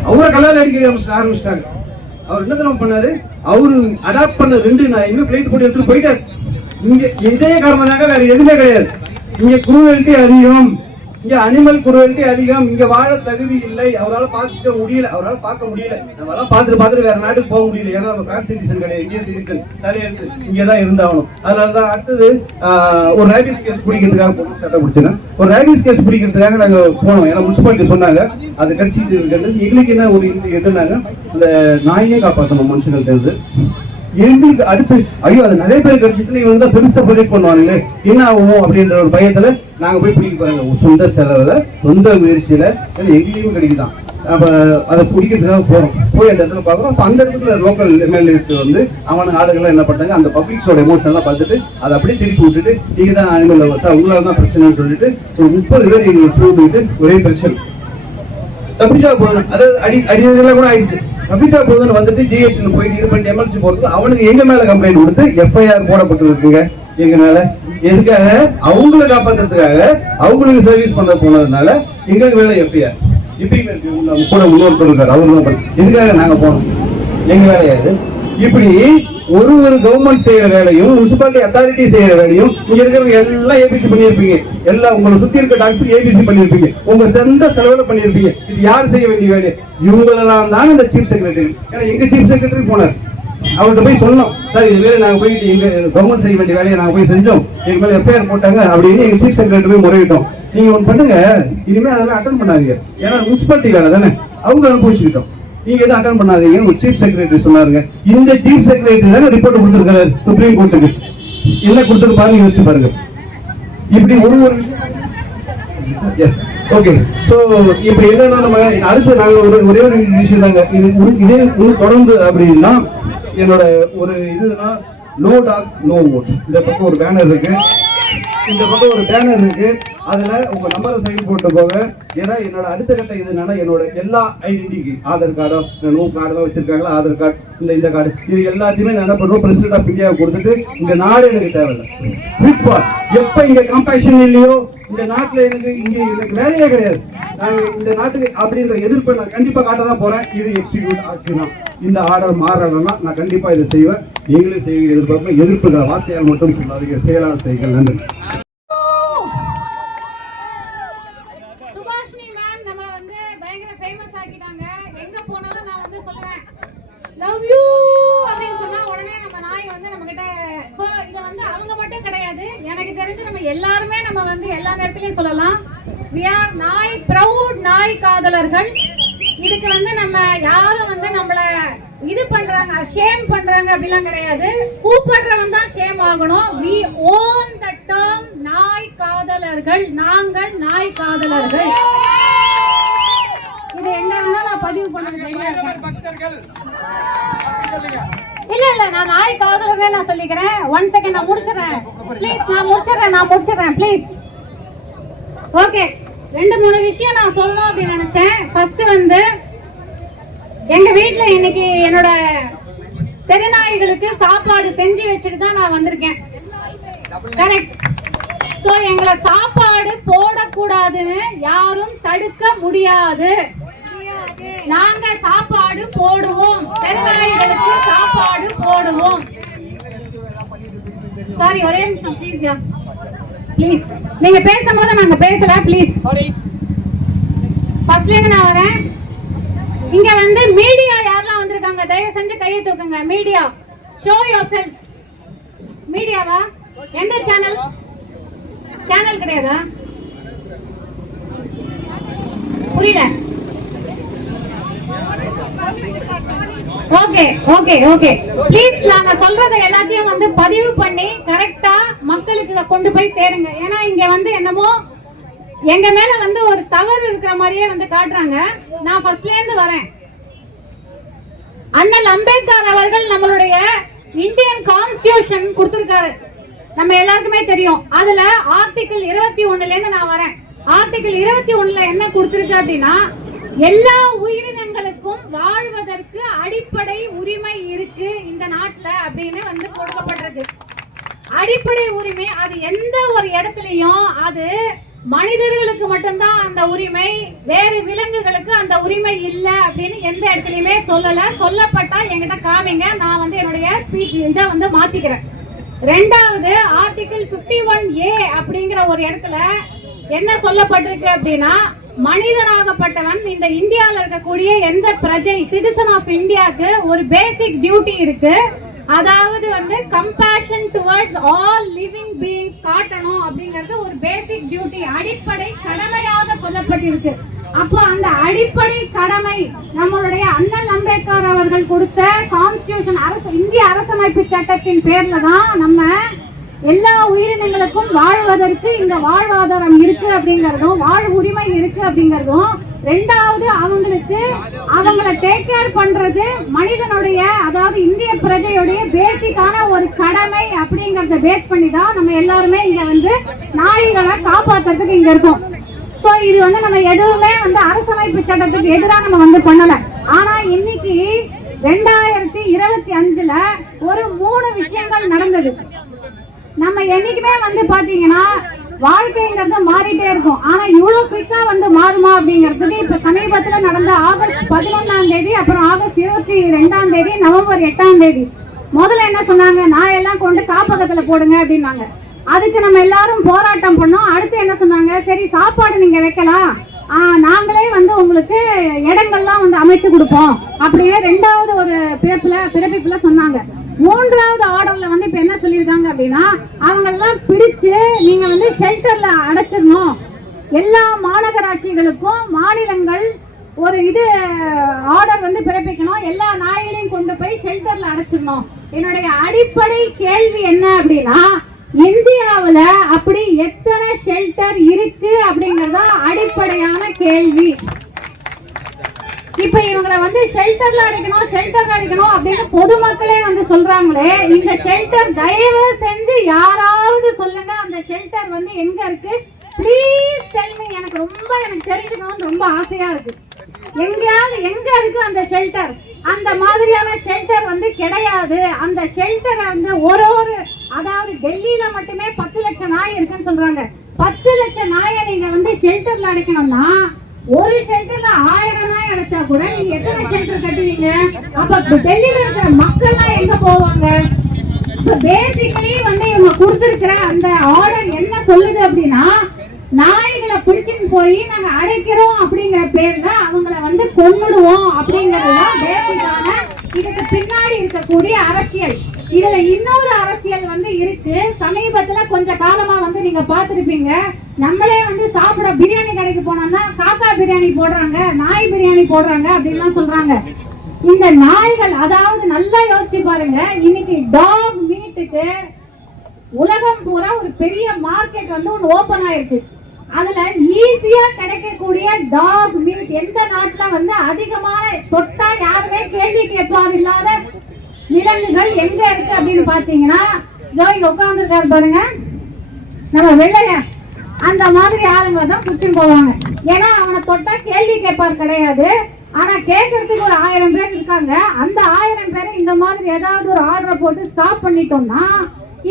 அவரை கல்லால் அடிக்க ஆரம்பிச்சிட்டாங்க. அவர் என்ன தெரியுமா பண்ணாரு, அவரு அடாப்ட் பண்ண 2 நாயுமே பிளைட் போட்டு எடுத்துட்டு போயிட்டாரு. இங்க இதே காரணமாக வேற எதுவுமே கிடையாது. இங்க குரூவல்ட்டி அதிகம், இங்க அனிமல் குரூவல்ட்டி அதிகம், இங்க வாழ தகுதி இல்லை, அவரால் பார்க்க முடியல. நம்மளால பார்த்துட்டு வேற நாட்டுக்கு போக முடியல. ஏன்னா நம்ம கிராஸ் சிட்டிசன் கிடையாது, இந்தியன் சிட்டிசன் தலையெடுத்து இங்கதான் இருந்தாகணும். அதனாலதான் அடுத்தது ஒரு ரேபிஸ் கேஸ் பிடிக்கிறதுக்காக சட்டை பிடிச்சினேன். ஒரு ரேபிஸ் கேஸ் பிடிக்கிறதுக்காக நாங்க போனோம். ஏன்னா முனிசிபாலிட்டி சொன்னாங்க அது கடிச்சிட்டு இருக்கிறது. எங்களுக்கு என்ன ஒரு எதுனாங்க, இந்த நாயே காப்பாற்றணும் மனுஷங்கள்ட்ட இருந்து. எங்களுக்கு அடுத்து ஐயோ அது நிறைய பேர் கிடைச்சிட்டு இவங்க தான் பெருசா ப்ரொஜெக்ட் பண்ணுவாங்களே என்ன ஆகும் அப்படின்ற ஒரு பயத்துல நாங்க போய் பிடிக்க போறாங்க. சொந்த செலவுல சொந்த முயற்சியில எங்கேயும் கிடைக்குதான். அப்ப அதை பிடிக்கிறதுக்காக போறோம். போய் அந்த இடத்துல பாக்குறோம். அப்ப அந்த இடத்துல லோக்கல் எம்எல்ஏஸ் வந்து அவனுக்கு ஆளுகள்லாம் என்ன பண்ணாங்க, அந்த பப்ளிக்ஸோட எமோஷன்லாம் பார்த்துட்டு அதை அப்படியே திருப்பி விட்டுட்டு நீங்க தான் அனிமல் லவர்ஸா, உங்களால தான் பிரச்சனைன்னு சொல்லிட்டு ஒரு 30 பேர் எங்களுக்கு சூழ்ந்துட்டு ஒரே பிரச்சனை தப்பிச்சா போதும். அதாவது அடிதெல்லாம் கூட ஆயிடுச்சு. தப்பிச்சா போதுன்னு வந்துட்டு ஜிஹெச்ல போயிட்டு இது பண்ணிட்டு எமர்ஜென்சி போறதுக்கு அவனுக்கு எங்க மேல கம்ப்ளைண்ட் கொடுத்து எஃப்ஐஆர் போடப்பட்டு இருக்குங்க எங்க மேல. எதுக்காக? அவங்களை காப்பாத்துறதுக்காக, அவங்களுக்கு சர்வீஸ் பண்ண போனதுனால எங்களுக்கு மேல எஃப்ஐஆர். இப்பயும் கூட முன்னோர் இருக்காரு, அவரு தான். எதுக்காக நாங்க போனோம்? எங்க வேலையாது. இப்படி ஒரு கவர்மெண்ட் செய்யற வேலையும் முனிசிபாலிட்டி அத்தாரிட்டி செய்யற வேலையும் இங்க இருக்கிறவங்க எல்லாம் ஏபிசி பண்ணிருப்பீங்க. எல்லாம் உங்களை சுத்தி இருக்க டாக்டர் ஏபிசி பண்ணிருப்பீங்க, உங்க சொந்த செலவுல பண்ணிருப்பீங்க. இது யார் செய்ய வேண்டிய வேலை? இவங்களெல்லாம் தான் இந்த சீஃப் செக்ரட்டரி. ஏன்னா எங்க சீஃப் செக்ரட்டரி போனார், அவர்கிட்ட போய் சொன்னோம், சார் இது வேலை நாங்க போயிட்டு எங்க கவர்மெண்ட் செய்ய வேண்டிய வேலையை நாங்க போய் செஞ்சோம், எங்க மேல எஃப்ஐஆர் போட்டாங்க அப்படின்னு எங்க சீஃப் செக்ரட்டரி போய் முறையிட்டோம். நீங்க ஒன்று பண்ணுங்க, இனிமே அதெல்லாம் அட்டன் பண்ணாதீங்க. ஏன்னா முனிசிபாலிட்டி வேலை தானே, அவங்க அனுபவிச்சுக்கிட்டோம். நீங்க எதுவும் அட்டன் பண்ணாதீங்கன்னு ஒரு சீஃப் செக்ரட்டரி சொன்னாருங்க. இந்த சீஃப் செக்ரட்டரி தானே ரிப்போர்ட் கொடுத்திருக்காரு சுப்ரீம் கோர்ட்டுக்கு. என்ன கொடுத்துருப்பாருன்னு யோசிச்சு பாருங்க. இப்படி ஒரு எஸ் ஓகே. ஸோ இப்படி என்னன்னா நம்ம அடுத்து நாங்கள் ஒரே ஒரு விஷயம் தாங்க, இதே தொடர்ந்து அப்படின்னா என்னோட ஒரு இதுனா நோ டாக்ஸ் நோ ஓட்ஸ். இந்த பக்கம் ஒரு பேனர் இருக்கு, இந்த பக்கம் ஒரு பேனர் இருக்கு. அதுல உங்க நம்பரை சைன் போட்டு போங்க. ஏன்னா என்னோட அடுத்த கட்ட இது என்னன்னா என்னோட எல்லா ஐடென்டிட்டி, ஆதார் கார்டோ நோ கார்டு தான் வச்சிருக்காங்களா, ஆதார் கார்டு இந்த கார்டு, இது எல்லாத்தையுமே நான் என்ன பண்ணுவோம், பிரசிடென்ட் ஆஃப் இந்தியாவை கொடுத்துட்டு இந்த நாடு எனக்கு தேவையில்லை. எப்ப இங்க கம்பேஷன் இல்லையோ இந்த நாட்டுல எனக்கு வேலையே கிடையாது. நான் இந்த நாட்டுக்கு அப்படின்ற எதிர்ப்பை நான் கண்டிப்பா காட்ட தான் போறேன். இது எக்ஸிக்யூட் ஆச்சுன்னா இந்த ஆர்டர் மாறலன்னா நான் கண்டிப்பா இதை செய்வேன். நீங்களும் செய்வீங்க. எதிர்பார்ப்பேன். எதிர்ப்புகிற வார்த்தையால் மட்டும் சொல்லாதீங்க, செயலாளர் செய்கள். நன்றி. சுபாஷினி மேம் நம்ம வந்து பயங்கர ஃபேமஸ் ஆக்கிட்டாங்க. எங்க போனாலும் நான் வந்து சொல்லுவேன் லவ் யூ அப்படின்னு சொன்னா உடனே நம்ம நாய் வந்து நம்ம கிட்ட. சோ இது வந்து அவங்க மட்டும் கிடையாது, எனக்கு தெரிஞ்சு நம்ம எல்லாருமே நம்ம வந்து எல்லா நேரத்திலயும் சொல்லலாம். we are நாய் ப்ரௌட் நாய் காதலர்கள். இதுக்கு வந்து நம்ம யாரும் வந்து நம்மள இது பண்றாங்க ஷேம் பண்றாங்க அப்படிலாம் கிடையாது. கூப்பிடுறவன் தான் ஷேம் ஆகணும். we own the term நாய் காதலர்கள். நாங்கள் நாய் காதலர்கள். இது எங்க வேணா நான் பதிவு பண்ண இல்ல நான் நாய் காதலர்கள் நான் சொல்லிக்கிறேன். 1 செகண்ட் நான் முடிச்சிடுறேன் ப்ளீஸ். நான் முடிச்சிடுறேன் ப்ளீஸ். ஓகே, 2-3 விஷயம் நான் சொல்லணும் அப்படின்னு நினைச்சேன். ஃபர்ஸ்ட் வந்து எங்க வீட்டுல இன்னைக்கு என்னோட தெருநாய்களுக்கு சாப்பாடு செஞ்சு வச்சுட்டு தான் நான் வந்திருக்கேன். கரெக்ட். சோ எங்களை சாப்பாடு போடக்கூடாதுன்னு யாரும் தடுக்க முடியாது. நாங்க சாப்பாடு போடுவோம், தெருநாய்களுக்கு சாப்பாடு போடுவோம். சாரி, ஒரே நிமிஷம் ப்ளீஸ். யா ப்ளீஸ், நீங்க பேசும்போது நாங்க பேசல ப்ளீஸ். ஃபர்ஸ்ட்ல இருந்து நான் வரேன். இங்க வந்து மீடியா யாரெல்லாம் வந்திருக்காங்க தயவு செஞ்சு கையை தூக்குங்க. Media, show yourself. மீடியாவா? எந்த சேனல்? சேனல் கிடையாதா? புரியல. ஓகே ஓகே ஓகே ப்ளீஸ், நாங்க சொல்றத எல்லாத்தையும் வந்து பதிவு பண்ணி கரெக்டா மக்களுக்கு கொண்டு போய் சேருங்க. ஏன்னா இங்க வந்து என்னமோ எங்க மேல வந்து ஒரு தவறு இருக்கிற மாதிரியே வந்து காட்டுறாங்க. நான் ஃபர்ஸ்ட்ல இருந்து வரேன். அண்ணல் அம்பேத்கர் அவர்கள் நம்மளுடைய இந்தியன் கான்ஸ்டிடியூஷன் கொடுத்திருக்காரு, நம்ம எல்லாருக்குமே தெரியும். அதுல ஆர்டிகிள் 21ல இருந்து நான் வரேன். ஆர்டிகிள் 21ல என்ன கொடுத்திருக்கு அப்படின்னா, எல்லா உயிரினங்களுக்கும் வாழ்வதற்கு அடிப்படை உரிமை இருக்கு இந்த நாட்டுல அப்படின்னு வந்து கொடுக்கப்பட்டிருக்கு. அடிப்படை உரிமை அது எந்த ஒரு இடத்துலயும் அது மனிதர்களுக்கு மட்டும்தான் அந்த உரிமை, வேறு விலங்குகளுக்கு அந்த உரிமை இல்லை அப்படின்னு எந்த இடத்துலயுமே சொல்லல. சொல்லப்பட்டா என்கிட்ட காமிங்க, நான் வந்து என்னுடைய இதை வந்து மாத்திக்கிறேன். ரெண்டாவது ஆர்டிகிள் 51A அப்படிங்கிற ஒரு இடத்துல என்ன சொல்லப்பட்டிருக்கு அப்படின்னா, மனிதனாகப்பட்டவன் இந்த இந்தியாவில் இருக்கக்கூடிய எந்த பிரஜை சிட்டிசன் ஆஃப் இந்தியாவுக்கு ஒரு பேசிக் டியூட்டி இருக்கு. அதாவது வந்து compassion towards all living beings காட்டணும் அப்படிங்கிறது ஒரு பேசிக் டியூட்டி, அடிப்படை கடமையாக சொல்லப்பட்டிருக்கு. அப்போ அந்த அடிப்படை கடமை நம்மளுடைய அண்ணல் அம்பேத்கர் அவர்கள் கொடுத்த கான்ஸ்டிடியூஷன் இந்திய அரசமைப்பு சட்டத்தின் பேர்ல தான் நம்ம எல்லா உயிரினங்களுக்கும் வாழ்வதற்கு இங்க வாழ்வாதாரம் இருக்கு அப்படிங்கறதும், வாழ் உரிமை இருக்கு அப்படிங்கறதும். ரெண்டாவது அவங்களை டேக் கேர் பண்றது மனிதனுடைய, அதாவது இந்திய பிரஜையுடைய பேசிக்கான ஒரு கடமை அப்படிங்கறத பேஸ் பண்ணி தான் நம்ம எல்லாருமே இங்க வந்து நாய்களை காப்பாத்துறதுக்கு இங்க இருக்கோம். சோ இது வந்து நம்ம எதுவுமே வந்து அரசமைப்பு சட்டத்துக்கு எதிராக நம்ம வந்து பண்ணல. ஆனா இன்னைக்கு 2025ல ஒரு 3 விஷயங்கள் நடந்தது. நம்ம என்னைக்குமே வந்து பாத்தீங்கன்னா வாழ்க்கைங்கிறது மாறிட்டே இருக்கும். ஆனா இவ்வளவு குயிக்கா வந்து மாறுமா அப்படிங்கிறதுக்கு இப்ப சமீபத்துல நடந்த ஆகஸ்ட் 11ஆம் தேதி, அப்புறம் ஆகஸ்ட் 22ஆம் தேதி, நவம்பர் 8ஆம் தேதி முதல்ல என்ன சொன்னாங்க, நான் எல்லாம் கொண்டு காப்பகத்துல போடுங்க அப்படின்னாங்க. அதுக்கு நம்ம எல்லாரும் போராட்டம் பண்ணோம். அடுத்து என்ன சொன்னாங்க, சரி சாப்பாடு நீங்க வைக்கலாம், நாங்களே வந்து உங்களுக்கு இடங்கள்லாம் வந்து அமைச்சு கொடுப்போம் அப்படின்னு ரெண்டாவது ஒரு பிறப்பிப்புல சொன்னாங்க. மூன்றாவது ஆர்டர்ல வந்து இப்ப என்ன சொல்லியிருக்காங்க அப்படின்னா, அவங்க எல்லாம் பிடிச்சு நீங்க வந்து ஷெல்டர்ல அடைச்சிடணும். எல்லா மாநகராட்சிகளுக்கும் மாநிலங்கள் ஒரு ஆர்டர் வந்து பிறப்பிக்கணும், எல்லா நாய்களையும் கொண்டு போய் ஷெல்டர்ல அடைச்சிடணும். என்னுடைய அடிப்படை கேள்வி என்ன அப்படின்னா, இந்தியாவுல அப்படி எத்தனை ஷெல்டர் இருக்கு அப்படிங்கறதா அடிப்படையான கேள்வி. இப்ப இவங்களை வந்து ஷெல்டர்ல அடிக்கணும் அப்படின்னு பொதுமக்களே வந்து சொல்றாங்களே, இந்த ஷெல்டர் தயவு செஞ்சு யாராவது சொல்லுங்க, அந்த ஷெல்டர் வந்து எங்க இருக்கு? Please tell me. எனக்கு தெரிஞ்சுக்கணும்னு ரொம்ப ஆசையா இருக்கு. எங்கேயாவது எங்க இருக்கு அந்த ஷெல்டர்? அந்த மாதிரியான ஷெல்டர் வந்து கிடையாது. அந்த ஷெல்டர் வந்து அதாவது டெல்லியில மட்டுமே 10 லட்சம் நாய் இருக்குன்னு சொல்றாங்க. 10 லட்சம் நாயை நீங்க வந்து ஷெல்டர்ல அடைக்கணும்னா, ஒரு ஷெல்டர்ல 1000 நாய் அடைச்சா கூட நீங்க எத்தனை ஷெல்டர் கட்டுவீங்க? அப்ப டெல்லியில இருக்கிற மக்கள்லாம் எங்க போவாங்க? பேசிக்கலி வந்து இவங்க கொடுத்திருக்கிற அந்த ஆர்டர் என்ன சொல்லுது அப்படின்னா, நாய்களை பிடிச்சின்னு போய் நாங்க அடைக்கிறோம் அப்படிங்கிற பேர்ல அவங்கள வந்து கொன்னுடுவோம் அப்படிங்கறதுதான் பேசிக்கான இதுக்கு பின்னாடி இருக்கக்கூடிய அரசியல். இதுல இன்னொரு அரசியல் வந்து இருக்கு. சமீபத்துல கொஞ்ச காலமா வந்து நீங்க பாத்துருப்பீங்க, நம்மளே வந்து சாப்பிட பிரியாணி கடைக்கு போனோம்னா காக்கா பிரியாணி போடுறாங்க, நாய் பிரியாணி போடுறாங்க அப்படின்லாம் சொல்றாங்க. இந்த நாய்கள், அதாவது நல்லா யோசிச்சு பாருங்க, இன்னைக்கு டாக் மீட்டுக்கு உலகம் பூரா ஒரு பெரிய மார்க்கெட் வந்து ஒன்று ஓபன் ஆயிருக்கு. அதுல ஈஸியா கிடைக்கக்கூடிய டாக் மீட் எந்த நாட்டுல வந்து அதிகமான தொட்டா யாருமே கேள்வி கேட்பாது இல்லாத விலங்குகள் எங்க இருக்கு அப்படின்னு பாத்தீங்கன்னா, இங்க உட்கார்ந்துருக்காரு பாருங்க நம்ம வெள்ளைய, அந்த மாதிரி ஆளுங்களை தான் குத்தின்னு போவாங்க. ஏன்னா அவனை தொட்டா கேள்வி கேட்பார் கிடையாது. ஆனா கேட்கறதுக்கு ஒரு 1000 பேர் இருக்காங்க. அந்த 1000 பேரை இந்த மாதிரி ஏதாவது ஒரு ஆர்டரை போட்டு ஸ்டாப் பண்ணிட்டோம்னா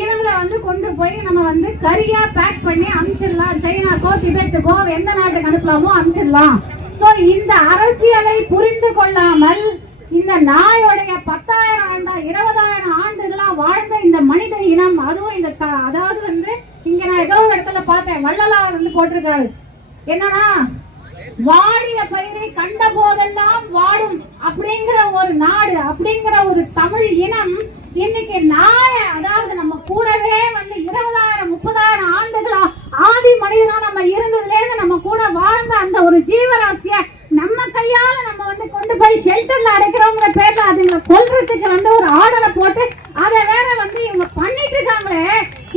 இவங்களை வந்து கொண்டு போய் நம்ம வந்து கரியா பேக் பண்ணி அனுப்பிச்சிடலாம். சைனாக்கோ திபெத்துக்கோ எந்த நாட்டுக்கு அனுப்பலாமோ அனுப்பிச்சிடலாம். சோ இந்த அரசியலை புரிந்து கொள்ளாமல் இந்த நாயோடைய 10,000 ஆண்டா 20,000 ஆண்டுகளா வாழ்ந்த இந்த மனித இனம், அதுவும் இந்த அதாவது வந்து இங்க நான் ஏதோ ஒரு இடத்துல பார்த்தேன், வள்ளலார் வந்து போட்டிருக்காரு என்னன்னா, வாடிய பயிரை கண்ட போதெல்லாம் வாடும் அப்படிங்கிற ஒரு நாடு, அப்படிங்கிற ஒரு தமிழ் இனம் இன்னைக்கு அதாவது நம்ம கூடவே வந்து 20,000 30,000 ஆண்டுகளா ஆதி மனிதனா நம்ம இருந்ததுலேருந்து நம்ம கூட வாழ்ந்த அந்த ஒரு ஜீவராசிய நம்ம கையால நம்ம வந்து கொண்டு போய் ஷெல்டர்ல அடைக்கிறோங்கிற பேர்ல அதுங்களை கொல்றதுக்கு வந்து ஒரு ஆர்டரை போட்டு அதை வேற வந்து இவங்க பண்ணிட்டு இருக்காங்களே,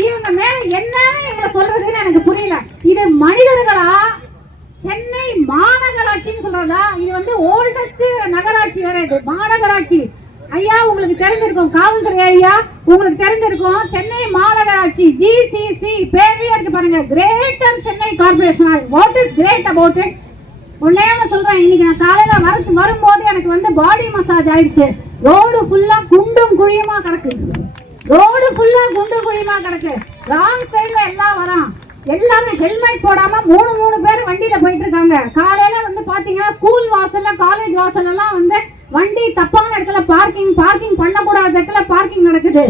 இவங்க மேல என்னன்னு இவங்க சொல்றதுன்னு எனக்கு புரியல. இது மனிதர்களா? சென்னை மாநகராட்சின்னு சொல்றதா? இது வந்து ஓல்டஸ்ட் நகராட்சி வேற, இது மாநகராட்சி. ஐயா உங்களுக்கு தெரிஞ்சிருக்கும், காவல்துறை ஐயா உங்களுக்கு தெரிஞ்சிருக்கும், சென்னை மாநகராட்சி GCC பேர்லயே இருக்கு பாருங்க, greater Chennai corporation. What is great about it? ஒன்னே சொல்றேன், இன்னைக்கு நான் காலையில வரும்போது எனக்கு வந்து பாடி மசாஜ் ஆயிடுச்சு. ரோடு ஃபுல்லா குண்டும் குழியுமா கிடக்கு, ராங் சைடுல எல்லாம் வரான். எல்லாரும் ஹெல்மெட் போடாம மூணு பேர் வண்டியில போயிட்டு இருக்காங்க. காலையில வந்து பாத்தீங்கன்னா ஸ்கூல் வாசல்ல காலேஜ் வாசல் எல்லாம் வந்து வண்டி தப்பான இடத்துல பார்க்கிங் பண்ணக்கூடாத இடத்துல பார்க்கிங் நடக்குது.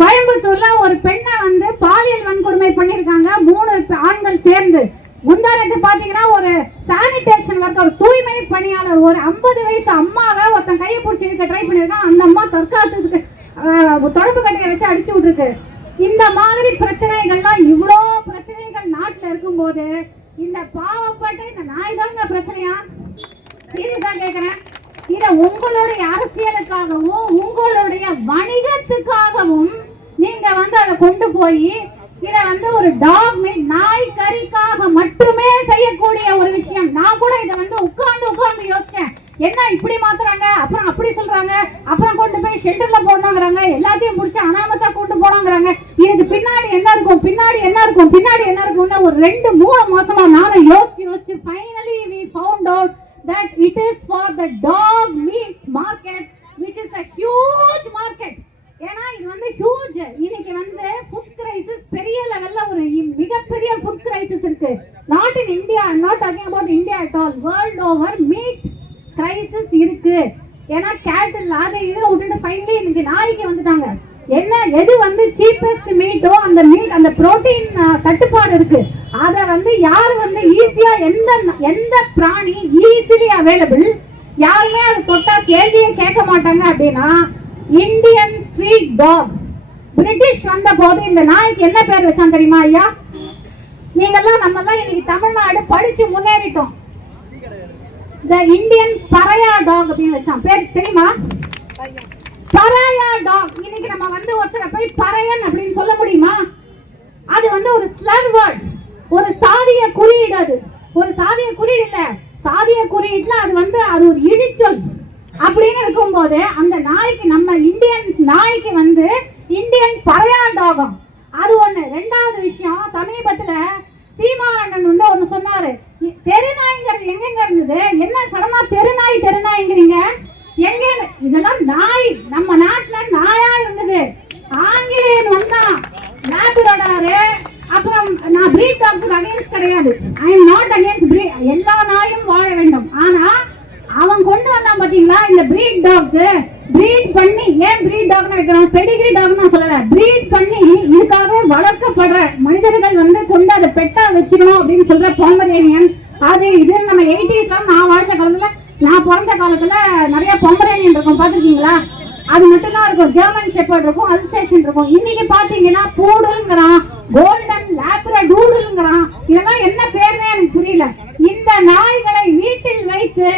கோயம்புத்தூர்ல ஒரு பெண்ணை வந்து பாலியல் வன்கொடுமை பண்ணிருக்காங்க 3 ஆண்கள் சேர்ந்து. முந்தானத்து பாத்தீங்கன்னா ஒரு சானிடேஷன் ஒர்க்கர், ஒரு தூய்மை பணியாளர், ஒரு 50 வயசு அம்மாவை ஒருத்தன் கையை பிடிச்சி இருக்க ட்ரை பண்ணிருக்கான். அந்த அம்மா தற்காத்துக்கு தொடர்பு கட்டையை வச்சு அடிச்சு விட்டுருக்கு. இந்த மாதிரி பிரச்சனைகள்லாம் இவ்வளோ பிரச்சனைகள் நாட்டுல இருக்கும் போது இந்த பாவப்பட்ட இந்த நாய் தாங்க பிரச்சனையா? சீரியஸா கேக்குறேன். இத உங்களுடைய அரசியலுக்காகவும் உங்களுடைய வணிகத்துக்காகவும் நீங்க வந்து அதை கொண்டு போய் இத வந்து ஒரு டாக் மீட் நாய் கறிக்காக மட்டுமே செய்யக்கூடிய ஒரு விஷயம். நான் கூட இதை வந்து உட்கார்ந்து யோசிச்சேன், என்ன இப்படி மாத்துறாங்க, அப்புறம் அப்படி சொல்றாங்க, அப்புறம் கொண்டு போய் ஷெல்டர்ல போடணுங்கிறாங்க, எல்லாத்தையும் முடிச்சு அனாமத்தா கொண்டு போனாங்கிறாங்க. இதுக்கு பின்னாடி என்ன இருக்கும்னு ஒரு 2-3 மாசமா நானும் யோசிச்சு finally we found out that it is for the dog meat market, which is a huge market. ஏன்னா இது வந்து ஹியூஜ். இன்னைக்கு வந்து ஃபுட் கிரைசிஸ் பெரிய லெவல்ல ஒரு மிகப்பெரிய ஃபுட் கிரைசிஸ் இருக்கு. Not in India, I am not talking about India at all, world over meat crisis இருக்கு. ஏன்னா கேட்டில் அதை இதை விட்டுட்டு ஃபைனலி இன்னைக்கு நாய்க்கு வந்துட்டாங்க. என்ன எது வந்து சீப்பஸ்ட் மீட்டோ அந்த புரோட்டீன் தட்டுப்பாடு இருக்கு. அதை வந்து யாரு வந்து ஈஸியா எந்த பிராணி ஈஸிலி அவைலபிள், யாருமே அதை தொட்டா கேள்வியே கேட்க மாட்டாங்க அப்படின்னா இந்தியன் ஸ்ட்ரீட் டாக். பிரிட்டிஷ் வந்த போது இந்த நாய்க்கு என்ன பேர் வச்சான் தெரியுமா ஐயா? நீங்கெல்லாம் நம்மெல்லாம் இன்னைக்கு தமிழ்நாடு படிச்சு முன்னேறிட்டோம். த இந்தியன் பரையா டாக் அப்படின்னு வச்சான். பேர் தெரியுமா? பரையா டாக். இன்னைக்கு நம்ம வந்து ஒருத்தரை போய் பறையன் அப்படின்னு சொல்ல முடியுமா? அது வந்து ஒரு ஸ்லர் வேர்ட், ஒரு சாதிய குறியீடு. அது ஒரு சாதிய குறியீடு இல்ல, சாதிய குறியீடுல அது ஒரு இடிச்சொல் அப்படின்னு இருக்கும்போது அந்த நாய்க்கு, நம்ம இந்தியன் நாய்க்கு வந்து இந்தியன் பரையா டாகம். அது ஒண்ணு. 2வது விஷயம், சமீபத்துல சீமானண்ணன் வந்து ஒண்ணு சொன்னாரு, தெருநாய்ங்கிறது எங்க இருந்தது, என்ன சடனா தெருநாய்ங்கிறீங்க எங்க? இதெல்லாம் நாய் நம்ம நாட்டுல நாயா இருந்தது. ஆங்கிலேயன் வந்தா லேப்ரடாரு. அப்புறம் நான் பிரீட் டாக்ஸ்க்கு அகைன்ஸ்ட் கிடையாது, ஐ அம் நாட் அகைன்ஸ்ட் பிரீட், எல்லா நாயும் வாழ வேண்டும். ஆனா அவன் கொண்டு வந்தான் பாத்தீங்களா இந்த பிரீட் டாக்ஸ், பிரீட் பண்ணி, ஏன் பிரீட் டாக்னு வைக்கிறோம், பெடிகிரி டாக்னு சொல்லல, பிரீட் பண்ணி இதுக்காக வளர்க்கப்படுற மனிதர்கள் வந்து கொண்டு அதை பெட்டா வச்சுக்கணும் அப்படின்னு சொல்ற பொமரேனியன். அது இது நம்ம 80s நான் வாழ்ந்த காலத்துல, நான் பிறந்த காலத்துல நிறைய பொமரேனியன் இருக்கும், பாத்துருக்கீங்களா? அது மட்டும் தான் இருக்கும். ஜெர்மன் ஷெப்பர்ட் இருக்கும், அல்சேஷன் இருக்கும். இன்னைக்கு பாத்தீங்கன்னா பூடல்ங்கிறான், கோல்டன் லேப்ரடூடல்ங்கிறான். இதெல்லாம் என்ன பேருன்னு எனக்கு புரியல. இந்த நாய்களை வீட்டில் வைத்து,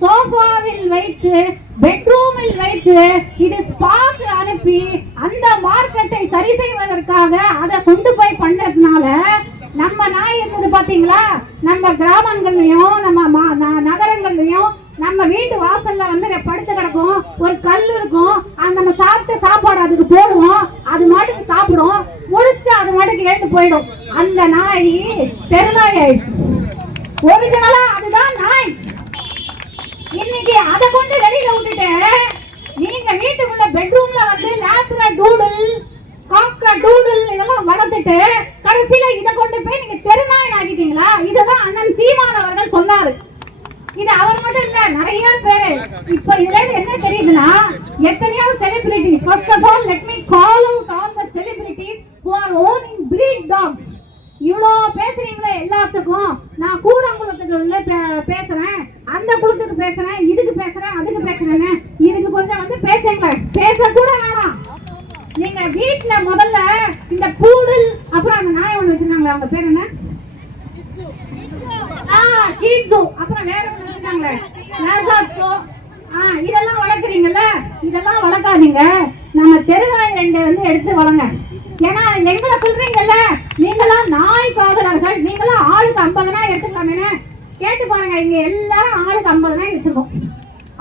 சோஃபாவில் வைத்து, பெட்ரூமில் வைத்து, இது ஸ்பாக்கு அனுப்பி அந்த மார்க்கெட்டை சரி செய்வதற்காக அதை கொண்டு போய் பண்றதுனால நம்ம நாய் இருக்குது பாத்தீங்களா? நம்ம கிராமங்கள்லயும் நம்ம நகரங்கள்லயும் நம்ம வீட்டு வாசல்ல வந்து படுத்து கிடக்கும், ஒரு கல் இருக்கும், அந்த நம்ம சாப்பிட்டு சாப்பாடு அதுக்கு போடுவோம், அது மாட்டுக்கு சாப்பிடும், முடிச்சுட்டு அது மாட்டுக்கு எழுந்து போயிடும். அந்த நாய் தெருநாய் ஆயிடுச்சு. ஒரிஜினலா அதுதான் நாய். இன்னைக்கு அதை கொண்டு வெளியில விட்டுட்டு நீங்க வீட்டுக்குள்ள பெட்ரூம்ல வந்து லேப்ரடூடல், காக்கடூடல் இதெல்லாம் வளர்த்துட்டு கடைசியில இதை கொண்டு போய் நீங்க தெருநாய் ஆகிட்டீங்களா? இதுதான் அண்ணன் சீமான் அவர்கள் சொன்னாரு. இது அவர் மட்டும் இல்ல, நிறைய பேரு. இப்ப இதுல என்ன தெரியுதுன்னா, எத்தனையோ celebrities, first of all let me call out all the celebrities who are owning breed dogs. இவ்வளோ பேசுறீங்களே எல்லாத்துக்கும் நான் கூட உங்களுக்கு பேசுறேன், அந்த குழுத்துக்கு பேசுறேன், இதுக்கு பேசுறேன், அதுக்கு பேசுறேன். இதுக்கு கொஞ்சம் வந்து பேசுங்க, பேச கூட வேணாம். நீங்க வீட்டுல முதல்ல இந்த பூடல், அப்புறம் அந்த நாய் ஒண்ணு வச்சிருக்காங்களே, அவங்க பேர் என்ன? ஷீட்ஸு, அப்புறம் வேற ஒண்ணு வச்சிருக்காங்களே லாசாட்ஸோ. இதெல்லாம் வளர்க்குறீங்கல்ல, இதெல்லாம் வளர்க்காதீங்க. நம்ம தெருவாய் 2 வந்து எடுத்து வளங்க. ஏன்னா எங்களை சொல்றீங்கல்ல, நீங்களாம் நாய் காதலர்கள், நீங்களாம் ஆளுக்கு 50 நாய் எடுத்துக்கலாமே. கேட்டு பாருங்க, இங்க எல்லாரும் ஆளுக்கு 50 நாய் வச்சிருக்கோம்.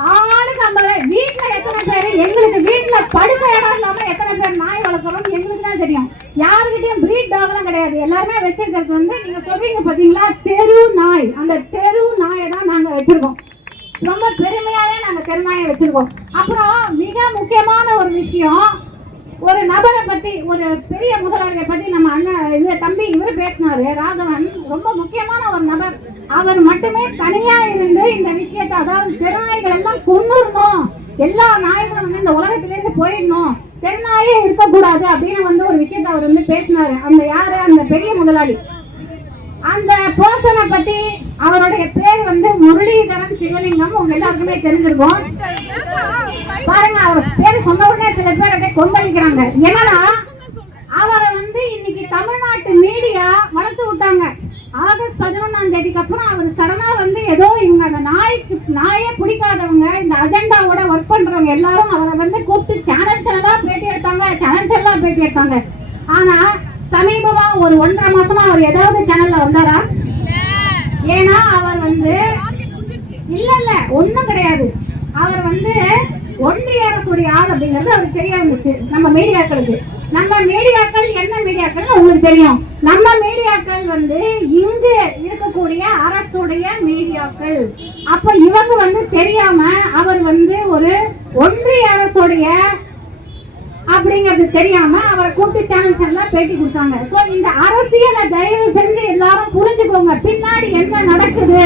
ஆளுக்கு 50. வீட்டுல எத்தனை பேரு, எங்களுக்கு வீட்டுல படுக்க இடம் இல்லாம எத்தனை பேர் நாய் வளர்க்கணும் எங்களுக்கு தான் தெரியும். யாருக்கிட்டையும் பிரீட் டாக் எல்லாம் கிடையாது. எல்லாருமே வச்சிருக்கிறது வந்து நீங்க சொல்றீங்க பாத்தீங்களா, தெரு நாய். அந்த தெரு நாயை தான் நாங்க வச்சிருக்கோம். ரொம்ப பெருமையாவே நாங்க தெரு நாயை வச்சிருக்கோம். அப்புறம் மிக முக்கியமான ஒரு விஷயம், ஒரு நபரை பத்தி, ஒரு பெரிய முதலாளியை பத்தி நம்ம அண்ணன் இந்த தம்பி இவரு பேசினாரு, ராகவன். ரொம்ப முக்கியமான ஒரு நபர். அவர் மட்டுமே தனியா இருந்து இந்த விஷயத்தை, அதாவது தெருநாய்கள் எல்லாம் கொன்னுடணும், எல்லா நாய்களும் வந்து இந்த உலகத்திலேருந்து போயிடணும், தெருநாயே இருக்கக்கூடாது அப்படின்னு வந்து ஒரு விஷயத்த அவர் வந்து பேசினாரு. அந்த யாரு? அந்த பெரிய முதலாளி. அந்த பர்சனை பத்தி, அவருடைய பேர் வந்து முரளிதரன் சிவலிங்கம். உங்க எல்லாருக்குமே தெரிஞ்சிருக்கும். பாருங்க, அவர் பேர் சொன்ன உடனே சில பேர் அப்படியே கொந்தளிக்கிறாங்க. என்னன்னா, அவரை வந்து இன்னைக்கு தமிழ்நாட்டு மீடியா வளர்த்து விட்டாங்க. ஆகஸ்ட் 11ஆம் தேதிக்கு அப்புறம் அவர் சடனா வந்து ஏதோ இவங்க அந்த நாயே பிடிக்காதவங்க, இந்த அஜெண்டாவோட ஒர்க் பண்றவங்க எல்லாரும் அவரை வந்து கூப்பிட்டு சேனலா பேட்டி எடுத்தாங்க. ஆனா சமீபமா ஒரு 1.5 மாசமா அவர் ஏதாவது சேனல்ல வந்தாரா? ஏன்னா அவர் வந்து இல்ல ஒண்ணும் கிடையாது. அவர் வந்து ஒன்றிய அரசுடைய ஆள் அப்படிங்கிறது அவருக்கு தெரிய வந்துச்சு. நம்ம மீடியாக்களுக்கு, நம்ம மீடியாக்கள் என்ன மீடியாக்கள் உங்களுக்கு தெரியும். நம்ம மீடியாக்கள் வந்து இங்க இருக்கக்கூடிய அரசுடைய மீடியாக்கள். அப்ப இவங்க வந்து தெரியாம அவர் வந்து ஒரு ஒன்றிய அரசுடைய அப்படிங்கிறது தெரியாம அவரை கூப்பிட்டு சேனல்ஸ்ல பேட்டி கொடுத்தாங்க. சோ இந்த அரசியலை தயவு செஞ்சு எல்லாரும் புரிஞ்சுக்கோங்க. பின்னாடி என்ன நடக்குது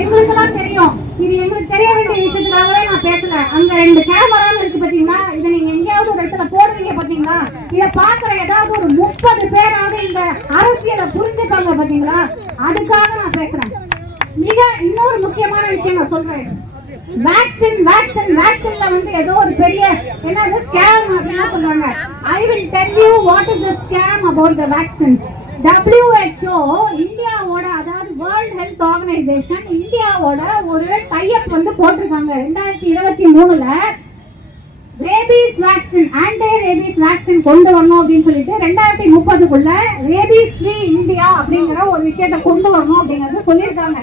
எங்களுக்கு எல்லாம் தெரியும். இது எங்களுக்கு தெரிய வேண்டிய விஷயத்துக்காகவே நான் பேசல. அங்க 2 கேமரா இருக்கு பாத்தீங்களா? இதை நீங்க எங்கேயாவது ஒரு இடத்துல போடுறீங்க பாத்தீங்களா? இத பாக்குற ஏதாவது ஒரு 30 பேராவது இந்த அரசியலை புரிஞ்சுப்பாங்க பாத்தீங்களா? அதுக்காக நான் பேசுறேன். இன்னொரு முக்கியமான விஷயம் நான் சொல்றேன். வேக்சின்ல வந்து ஏதோ ஒரு பெரிய என்னது ஸ்கேம் அப்படினா சொல்றாங்க. I will tell you what is the scam about the vaccine. WHO இந்தியாவோட, அதாவது வேர்ல்ட் ஹெல்த் ஆர்கனைசேஷன் இந்தியாவோட ஒரு டைப் வந்து போட்டிருக்காங்க 2023ல. Rabies vaccine, anti rabies vaccine கொண்டு வரணும் அப்படின்னு சொல்லிட்டு 2030க்குள்ள ரேபீஸ் ஃப்ரீ இந்தியா அப்படிங்கிற ஒரு விஷயத்தை கொண்டு வரணும் அப்படிங்கறத சொல்லியிருக்காங்க.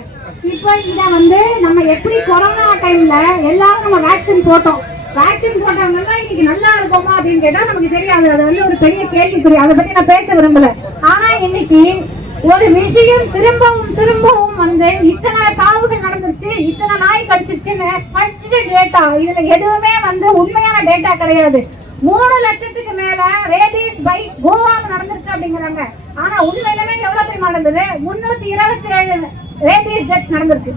இப்ப இத வந்து நம்ம எப்படி கொரோனா டைம்ல எல்லாரும் நம்ம வேக்சின் போட்டோம், வேக்சின் போட்டவங்க எல்லாம் இன்னைக்கு நல்லா இருக்கோமா அப்படின்னு கேட்டா நமக்கு தெரியாது. அது வந்து ஒரு பெரிய கேள்விக்குறி. அதை பத்தி நான் பேச விரும்பல. ஆனா இன்னைக்கு ஒரு விஷயம் திரும்பவும் வந்து இத்தனை சாவுகள் நடந்துருச்சு, இத்தனை நாய் கடிச்சிருச்சுன்னு படிச்சுட்டு டேட்டா, இதுல எதுவுமே வந்து உண்மையான டேட்டா கிடையாது. 3 லட்சத்துக்கு மேல ரேபீஸ் பைட்ஸ் கோவால நடந்துருச்சு அப்படிங்கிறாங்க. ஆனா உண்மையிலுமே எவ்வளவு தெரியுமா நடந்தது? 327 ரேபீஸ் டெத்ஸ் நடந்திருக்கு.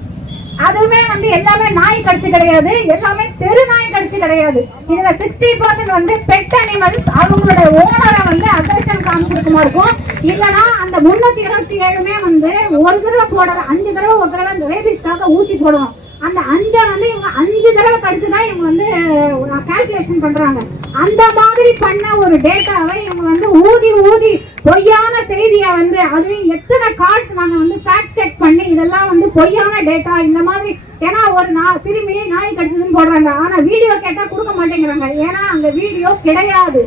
அதுவுமே வந்து எல்லாமே நாய் கடிச்சு கிடையாது, எல்லாமே தெரு நாய் கடிச்சு கிடையாது. இதுல 60% வந்து பெட் அனிமல்ஸ் அவங்களோட ஓனரை வந்து அக்ரெஷன் காமிச்சிருக்குமா இருக்கும். இல்லைன்னா அந்த 327மே வந்து ஒரு தடவை போடுற 5 தடவை ஒரு தடவை ரேபீஸ்க்காக ஊசி போடணும். அந்த 5 வந்து இவங்க 5 தடவை கடிச்சுதான் இவங்க வந்து கால்குலேஷன் பண்றாங்க. அந்த மாதிரி பண்ண ஒரு டேட்டாவை இவங்க வந்து ஊதி பொய்யான செய்தியை வந்து, அது எத்தனை கார்ட்ஸ் நாங்க வந்து ஃபேக்ட் செக் பண்ணி இதெல்லாம் வந்து பொய்யான டேட்டா இந்த மாதிரி. ஏன்னா ஒரு சிறுமி நாய் கடிச்சதுன்னு போடுறாங்க, ஆனா வீடியோ கேட்டா கொடுக்க மாட்டேங்கிறாங்க. ஏன்னா அங்க வீடியோ கிடையாது.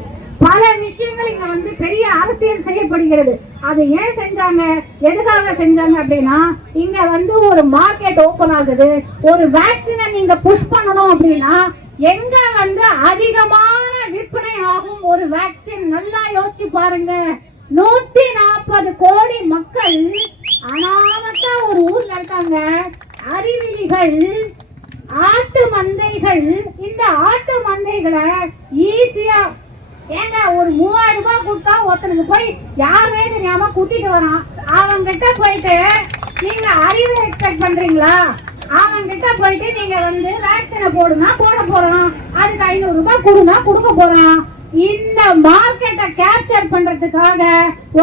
பல விஷயங்கள் இங்க வந்து பெரிய அரசியல் செய்யப்படுகிறது. அது ஏன் செஞ்சாங்க, எதுக்காக செஞ்சாங்க அப்படின்னா, இங்க வந்து ஒரு மார்க்கெட் ஓபன் ஆகுது. ஒரு வேக்சினை நீங்க புஷ் பண்ணணும் அப்படின்னா எங்க வந்து அதிகமான விற்பனை ஆகும் ஒரு வேக்சின்? நல்லா யோசிச்சு பாருங்க. 140 கோடி மக்கள் அனாமத்தா ஒரு ஊர்ல இருக்காங்க. அறிவிலிகள், ஆட்டு மந்தைகள். இந்த ஆட்டு மந்தைகளை ஈஸியா ஏங்க ஒரு 3000 ரூபாய் கொடுத்தா ஒருத்தனுக்கு போய் யாருமே தெரியாம குத்திட்டு வரான். அவங்க கிட்ட போயிட்டு நீங்க அறிவை எக்ஸ்பெக்ட் பண்றீங்களா? அவங்க கிட்ட போயிட்டு நீங்க வந்து வேக்சினை போடுனா போட போறான், அதுக்கு 500 ரூபாய் கொடுனா கொடுக்க போறான். இந்த மார்க்கெட்டை கேப்சர் பண்றதுக்காக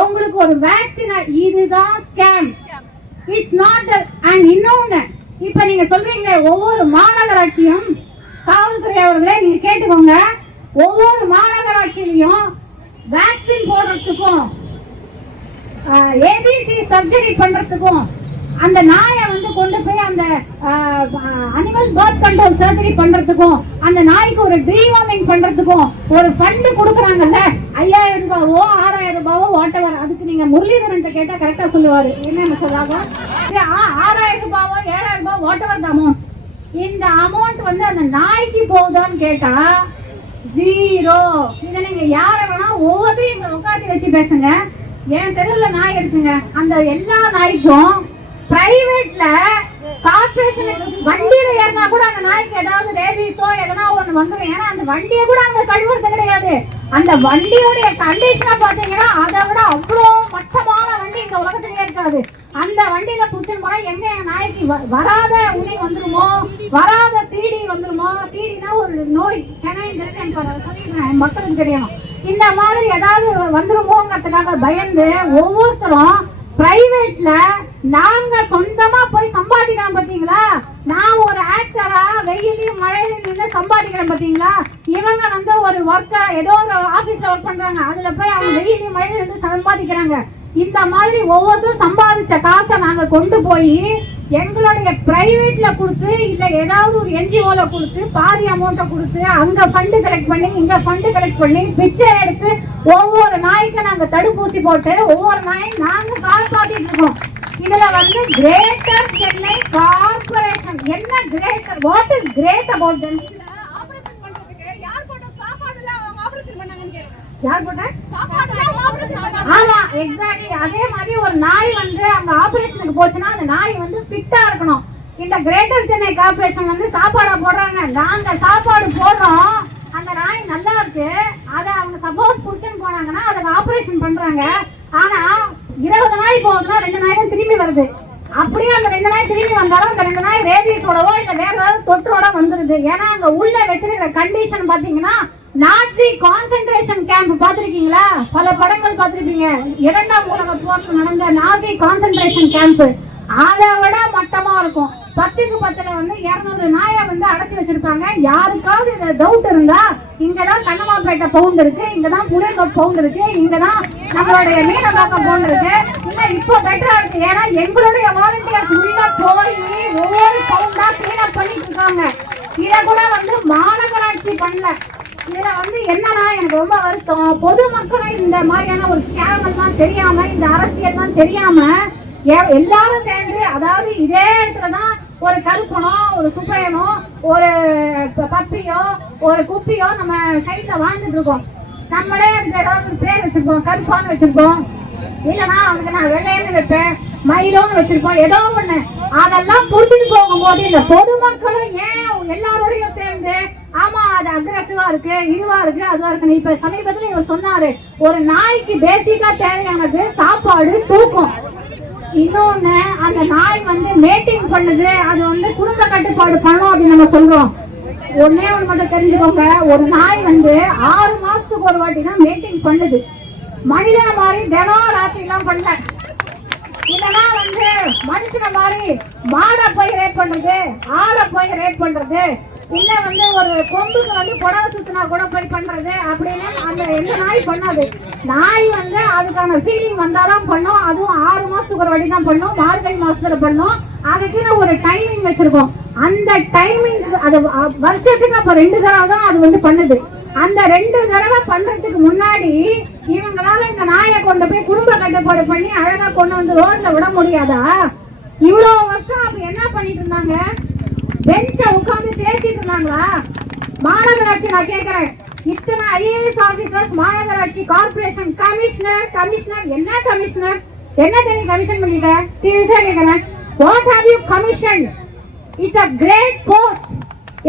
உங்களுக்கு ஒரு வேக்சினை, இதுதான் ஸ்கேம். It's not. அண்ட் இன்னொன்னு, இப்ப நீங்க சொல்றீங்க ஒவ்வொரு மாநகராட்சியும், காவல்துறை அவர்களே நீங்க கேட்டுக்கோங்க, ஒவ்வொரு மாநகராட்சியிலையும் வேக்சின் போடுறதுக்கும் ஏபிசி சர்ஜரி பண்றதுக்கும் அந்த நாயை வந்து கொண்டு போய் அந்த அனிமல் பர்த் கண்ட்ரோல் சர்ஜரி பண்றதுக்கும் அந்த நாய்க்கு ஒரு டீவார்மிங் பண்றதுக்கும் ஒரு ஃபண்ட் கொடுக்குறாங்கல்ல, 5000 ரூபாவோ 6000 ரூபாவோ வாட்டவர். அதுக்கு நீங்க முரளிதரன் கேட்டா கரெக்டா சொல்லுவாரு. என்னன்னு சொல்லாங்க, 6000 ரூபாவோ 7000 ரூபாய் வாட்டவர் த அமௌண்ட். இந்த அமௌண்ட் வந்து அந்த நாய்க்கு போகுதான்னு கேட்டா 0. இதை நீங்க யார வேணா ஒவ்வொருத்தையும் உட்காந்து வச்சு பேசுங்க. என் தெருவில் நாய் இருக்குங்க, அந்த எல்லா நாய்க்கும் பிரைவேட்ல கார்பரேஷனுக்கு வண்டியில ஏறினா கூட அந்த நாய்க்கு ஏதாவது ரேபீஸோ எதனா ஒண்ணு வந்துடும். ஏன்னா அந்த வண்டியை கூட அங்க கழுவுறது கிடையாது. அந்த வண்டியோடைய கண்டிஷனை பாத்தீங்கன்னா அதை விட அவ்வளோ மட்டமான வண்டி இந்த உலகத்திலேயே இருக்காது. அந்த வண்டியில புடிச்சுன்னு போனா எங்க என் நாய்க்கு வராத உனி வந்துருமோ, வராத சிடி வந்துருமோ. சிடினா ஒரு நோய், சொல்லிடுறேன் மக்களுக்கு தெரியணும். இந்த மாதிரி ஏதாவது வந்துருமோங்கிறதுக்காக பயந்து ஒவ்வொருத்தரும் பிரைவேட்ல நாங்க சொந்தமா போய் சம்பாதிக்கிறோம் பாத்தீங்களா. நான் ஒரு ஆக்டரா வெயிலையும் மழையிலும் நின்று சம்பாதிக்கிறேன் பாத்தீங்களா. இவங்க வந்து ஒரு ஒர்க்கர் ஏதோ ஒரு ஆபீஸ்ல ஒர்க் பண்றாங்க, அதுல போய் அவங்க வெயிலையும் மழையிலும் நின்று சம்பாதிக்கிறாங்க. இந்த மாதிரி ஒவ்வொருத்தரும் சம்பாதிச்ச காசை நாங்க கொண்டு போய் எங்களுடைய பிரைவேட்ல கொடுத்து இல்ல ஏதாவது ஒரு என்ஜிஓல கொடுத்து பாதி அமௌண்ட்டை கொடுத்து அங்க ஃபண்டு கலெக்ட் பண்ணி இங்க ஃபண்டு கலெக்ட் பண்ணி பிச்சை எடுத்து ஒவ்வொரு நாய்க்கு நாங்க தடுப்பூசி போட்டு ஒவ்வொரு நாயும் நாங்க காப்பாத்திட்டு இருக்கோம். இதுல வந்து கிரேட்டர் சென்னை கார்பரேஷன் என்ன greater, what is great about them? Operation பண்றதுக்கு யார் போட்ட சாப்பாடுல அவங்க ஆபரேஷன் பண்ணாங்கன்னு கேளுங்க. யார் போட்ட சாப்பாடுல ஆபரேஷன் பண்ணாங்க. ஆமா எக்ஸாக்ட்லி. அதே மாதிரி ஒரு நாய் வந்து அங்க ஆபரேஷனுக்கு போச்சுன்னா அந்த நாய் வந்து ஃபிட்டா இருக்கணும். இந்த கிரேட்டர் சென்னை கார்பரேஷன் வந்து சாப்பாடா போடுறாங்க, நாங்க சாப்பாடு போடுறோம். அந்த நாய் நல்லா இருக்கு, அதை அவங்க சப்போஸ் புடிச்சுன்னு போனாங்கன்னா அதுக்கு ஆபரேஷன் பண்றாங்க. ஆனா 20 நாய் போகுதுன்னா 2 நாய் தான் திரும்பி வருது. அப்படியே அந்த 2 நாய் திரும்பி வந்தாலும் அந்த 2 நாய் ரேபியஸோடவோ இல்ல வேற ஏதாவது தொற்றோட வந்துருது. ஏன்னா அங்க உள்ள வச்சிருக்கிற கண்டிஷன் பாத்தீங்கன்னா நாட்சி கான்சென்ட்ரேஷன் கேம்ப் பாத்திருக்கீங்களா? பல படங்கள் பாத்திருப்பீங்க. 2ஆம் உலக போர்ல நடந்த நாசி கான்சென்ட்ரேஷன் கேம்ப் அதை விட மட்டமா இருக்கும். 10க்கு 10ல வந்து 200 நாயை வந்து அடைச்சி வச்சிருப்பாங்க. யாருக்காவது இந்த டவுட் இருந்தா இங்கதான் கண்ணமாப்பேட்டை பவுண்ட் இருக்கு, இங்கதான் புளியங்கோப் பவுண்ட் இருக்கு, இங்கதான் நம்மளுடைய மீனம்பாக்கம் பவுண்ட் இருக்கு. இல்ல இப்போ பெட்டரா இருக்கு, ஏன்னா எங்களுடைய வாலண்டியர்ஸ் உள்ள போய் ஒவ்வொரு பவுண்டா கிளீன் அப் பண்ணிட்டு இருக்காங்க. இத கூட வந்து மாநகராட்சி பண்ணல. இதுல வந்து என்னன்னா எனக்கு ரொம்ப வருத்தம், பொதுமக்களும் இந்த மாதிரியான ஒரு ஸ்கேம் எல்லாம் தெரியாம இந்த அரசியல் எல்லாம் தெரியாம எல்லாரும் சேர்ந்து, அதாவது இதே இடத்துலதான் ஒரு கருப்பனோ ஒரு சுப்பையனோ ஒரு பப்பியோ ஒரு குப்பியோ நம்ம சைட்ல வாழ்ந்துட்டு இருக்கோம். நம்மளே அதுக்கு ஏதாவது ஒரு பேர் வச்சிருக்கோம், கருப்பான்னு வச்சிருக்கோம், இல்லைன்னா அவனுக்கு நான் வெள்ளையன்னு வைப்பேன், மயிலோன்னு வச்சிருக்கோம், ஏதோ ஒண்ணு. அதெல்லாம் புடிச்சிட்டு போகும்போது இந்த பொதுமக்களும் ஏன் எல்லாரோடையும் சேர்ந்து ஆமா அது அக்ரெசிவா இருக்கு, இதுவா இருக்கு, அதுவா இருக்கு. இப்ப சமீபத்துல இவர் சொன்னாரு ஒரு நாய்க்கு பேசிக்கா தேவையானது சாப்பாடு, தூக்கம். இன்னொன்னு அந்த நாய் வந்து மேட்டிங் பண்ணுது, அது வந்து குடும்ப கட்டுப்பாடு பண்ணும் அப்படின்னு நம்ம சொல்றோம். ஒன்னே ஒண்ணு மட்டும் தெரிஞ்சுக்கோங்க, ஒரு நாய் வந்து 6 மாசத்துக்கு ஒரு வாட்டி தான் மேட்டிங் பண்ணுது. மனிதன மாதிரி தினம் ராத்திரி எல்லாம் பண்ணல. இல்லைன்னா வந்து மனுஷன மாதிரி மாடை போய் ரேப் பண்றது, ஆடை போய் ரேப் பண்றது, இல்ல வந்து ஒரு கொம்புக்கு வந்து புடவை சுத்தினா கூட போய் பண்றது அப்படின்னு அந்த எந்த நாய் பண்ணாது. நாய் வந்து அதுக்கான ஃபீலிங் வந்தாதான் பண்ணும். அதுவும் 6 மாசத்துக்கு ஒரு வாட்டி தான் பண்ணும், மார்கழி மாசத்துல பண்ணும். அதுக்குன்னு ஒரு டைமிங் வச்சிருக்கோம். அந்த டைமிங் அது வருஷத்துக்கு அப்ப 2 தடவை தான் அது வந்து பண்ணுது. அந்த 2 தடவை பண்றதுக்கு முன்னாடி இவங்களால இந்த நாயை கொண்டு போய் குடும்ப கட்டுப்பாடு பண்ணி அழகா கொண்டு வந்து ரோட்ல விட முடியாதா? இவ்வளவு வருஷம் அப்ப என்ன பண்ணிட்டு இருந்தாங்க? பெஞ்ச உட்கார்ந்து தேய்ச்சிட்டு இருந்தாங்களா? மாநகராட்சி நான் கேட்கிறேன், இத்தனை ஐஏஎஸ் ஆபீசர்ஸ், மாநகராட்சி கார்பரேஷன் கமிஷனர் என்ன கமிஷனர் என்ன தெரியும் கமிஷன் பண்ணிட்ட? சீரியஸா கேட்கிறேன், what have you commission? It's a great post.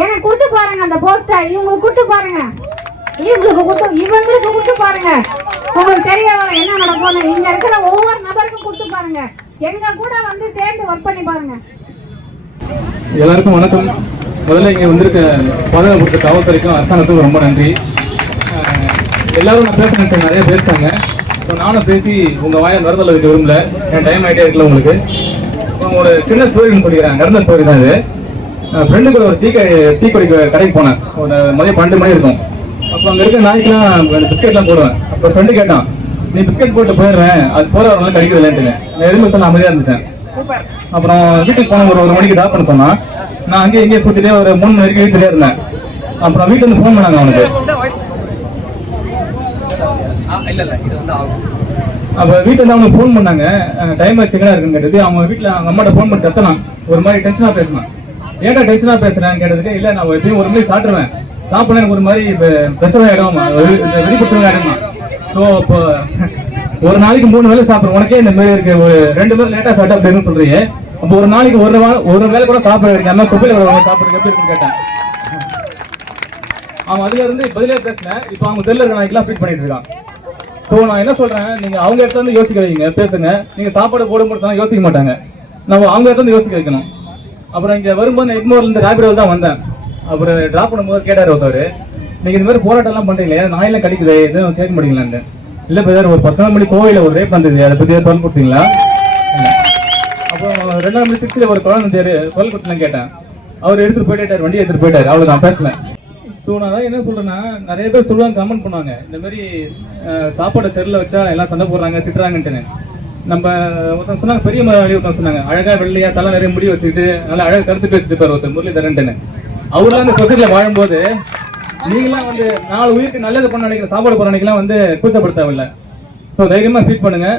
எனக்கு கொடுத்து பாருங்க அந்த போஸ்டை, இவங்களுக்கு கொடுத்து பாருங்க, இவங்களுக்கு கொடுத்து பாருங்க, உங்களுக்கு தெரிய வர என்ன நடக்கும். இங்க இருக்கிற ஒவ்வொரு நபருக்கும் கொடுத்து பாருங்க, எங்க கூட வந்து சேர்ந்து ஒர்க் பண்ணி பாருங்க. எல்லாருக்கும் வணக்கம். முதல்ல இங்கே வந்திருக்க பாதுகாப்பு காவல்துறைக்கும் அரசாங்கத்துக்கும் ரொம்ப நன்றி. எல்லாரும் நான் பேச நினைச்சேன், நிறைய பேசிட்டாங்க. ஸோ நானும் பேசி உங்கள் வாயை மறந்தல வைக்க விரும்பல, என் டைம் ஆகிட்டே இருக்குல்ல உங்களுக்கு. ஒரு சின்ன ஸ்டோரின்னு சொல்லிக்கிறேன், நடந்த ஸ்டோரி தான் இது. ஃப்ரெண்டு கூட ஒரு டீ கடைக்கு போனேன். ஒரு மதியம் 12 மணி இருக்கும். அப்போ அங்கே இருக்க நாய்க்கெலாம் பிஸ்கெட்லாம் போடுவேன். அப்போ ஃப்ரெண்டு கேட்டான், நீ பிஸ்கெட் போட்டு போயிடுறேன், அது போகிற வரலாம் கிடைக்குது இல்லைன்ட்டு. நான் எதுவுமே சொல்ல அமைதியாக இருந்துட்டேன். அப்புறம் வீட்டுக்கு போன ஒரு 1 மணிக்கு ட்ராப் பண்ண சொன்னான். நான் அங்கேயே இங்கேயே சுற்றிட்டே ஒரு 3 மணி வரைக்கும் வீட்டிலே இருந்தேன். அப்புறம் வீட்டில் வந்து ஃபோன் பண்ணாங்க அவனுக்கு. அப்போ வீட்டில் வந்து அவனுக்கு ஃபோன் பண்ணாங்க, டைம் ஆச்சு எங்கடா இருக்குன்னு கேட்டது. அவங்க வீட்டில் அவங்க அம்மாட்ட ஃபோன் பண்ணி கத்தலாம், ஒரு மாதிரி டென்ஷனாக பேசினான். ஏன்டா டென்ஷனாக பேசுறேன்னு கேட்டதுக்கு, இல்லை நான் எப்பயும் ஒரு மணி சாப்பிடுவேன், சாப்பிட எனக்கு ஒரு மாதிரி ப்ரெஷர் ஆகிடும், வெளிப்படுத்துறது ஆகிடுமா. ஸோ இப்போ ஒரு நாளைக்கு 3 வேளை சாப்பிட்றேன், உனக்கே இந்த மாதிரி இருக்கு, ஒரு 2 பேர் லேட்டாக சாப்பிட்டா அப்படின்னு சொல்றீங்க. அப்போ ஒரு நாளைக்கு ஒரு வேளை கூட சாப்பிட அம்மா குப்பையில சாப்பிடுறது எப்படி இருக்குன்னு கேட்டேன். அவன் அதுல இருந்து பதிலே பேசினேன். இப்போ அவங்க தெரியல இருக்க நாய்க்கெல்லாம் ட்ரீட் பண்ணிட்டு இருக்கான். ஸோ நான் என்ன சொல்றேன், நீங்க அவங்க இடத்துல இருந்து யோசிக்க வைங்க, பேசுங்க. நீங்க சாப்பாடு போடும்போது சொன்னா யோசிக்க மாட்டாங்க, நம்ம அவங்க இடத்துல இருந்து யோசிக்க வைக்கணும். அப்புறம் இங்க வரும்போது எக்மோர்ல இருந்து ரேபிடோல தான் வந்தேன். அப்புறம் டிராப் பண்ணும்போது கேட்டாரு ஒருத்தவர், நீங்க இந்த மாதிரி போராட்டம் எல்லாம் பண்றீங்களே, நாயெல்லாம் கடிக்குது, எதுவும் கேட்க மாட்டீங்களான்னு. இல்ல பிரதர், ஒரு 10 மணி கோவையில ஒரு ரேப் வந்தது, அதை பத்தி தொல் கொடுத்தீங்களா? அப்புறம் 2 மணி திருச்சியில ஒரு குழந்தை தொல் கொடுத்தேன்னு கேட்டேன். அவர் எடுத்துட்டு போயிட்டாரு, வண்டி எடுத்துட்டு போயிட்டாரு. அவ்வளவு நான் பேசல. ஸோ நான் என்ன சொல்றேன்னா, நிறைய பேர் சொல்லுவாங்க, கமெண்ட் பண்ணுவாங்க, இந்த மாதிரி சாப்பாடு தெருல வச்சா எல்லாம் சண்டை போடுறாங்க, திட்டுறாங்கன்ட்டுன்னு. நம்ம ஒருத்தன் சொன்னாங்க, பெரிய மலையாளி ஒருத்தன் சொன்னாங்க, அழகா வெள்ளையா தலை நிறைய முடி வச்சுக்கிட்டு நல்லா அழகா கருத்து பேசிட்டு இருப்பார் ஒருத்தர், முரளிதரன்ட்டுன்னு. அவர்லாம் இந்த சொசைட்டில வாழும்போது நீங்களாம் 4 உயிருக்கு நல்லது பண்ண நினைக்கிற சாப்பாடு போற நினைக்கலாம் கூச்சப்பட தேவையில்லை. ஸோ தைரியமா ஃபீட் பண்ணுங்க.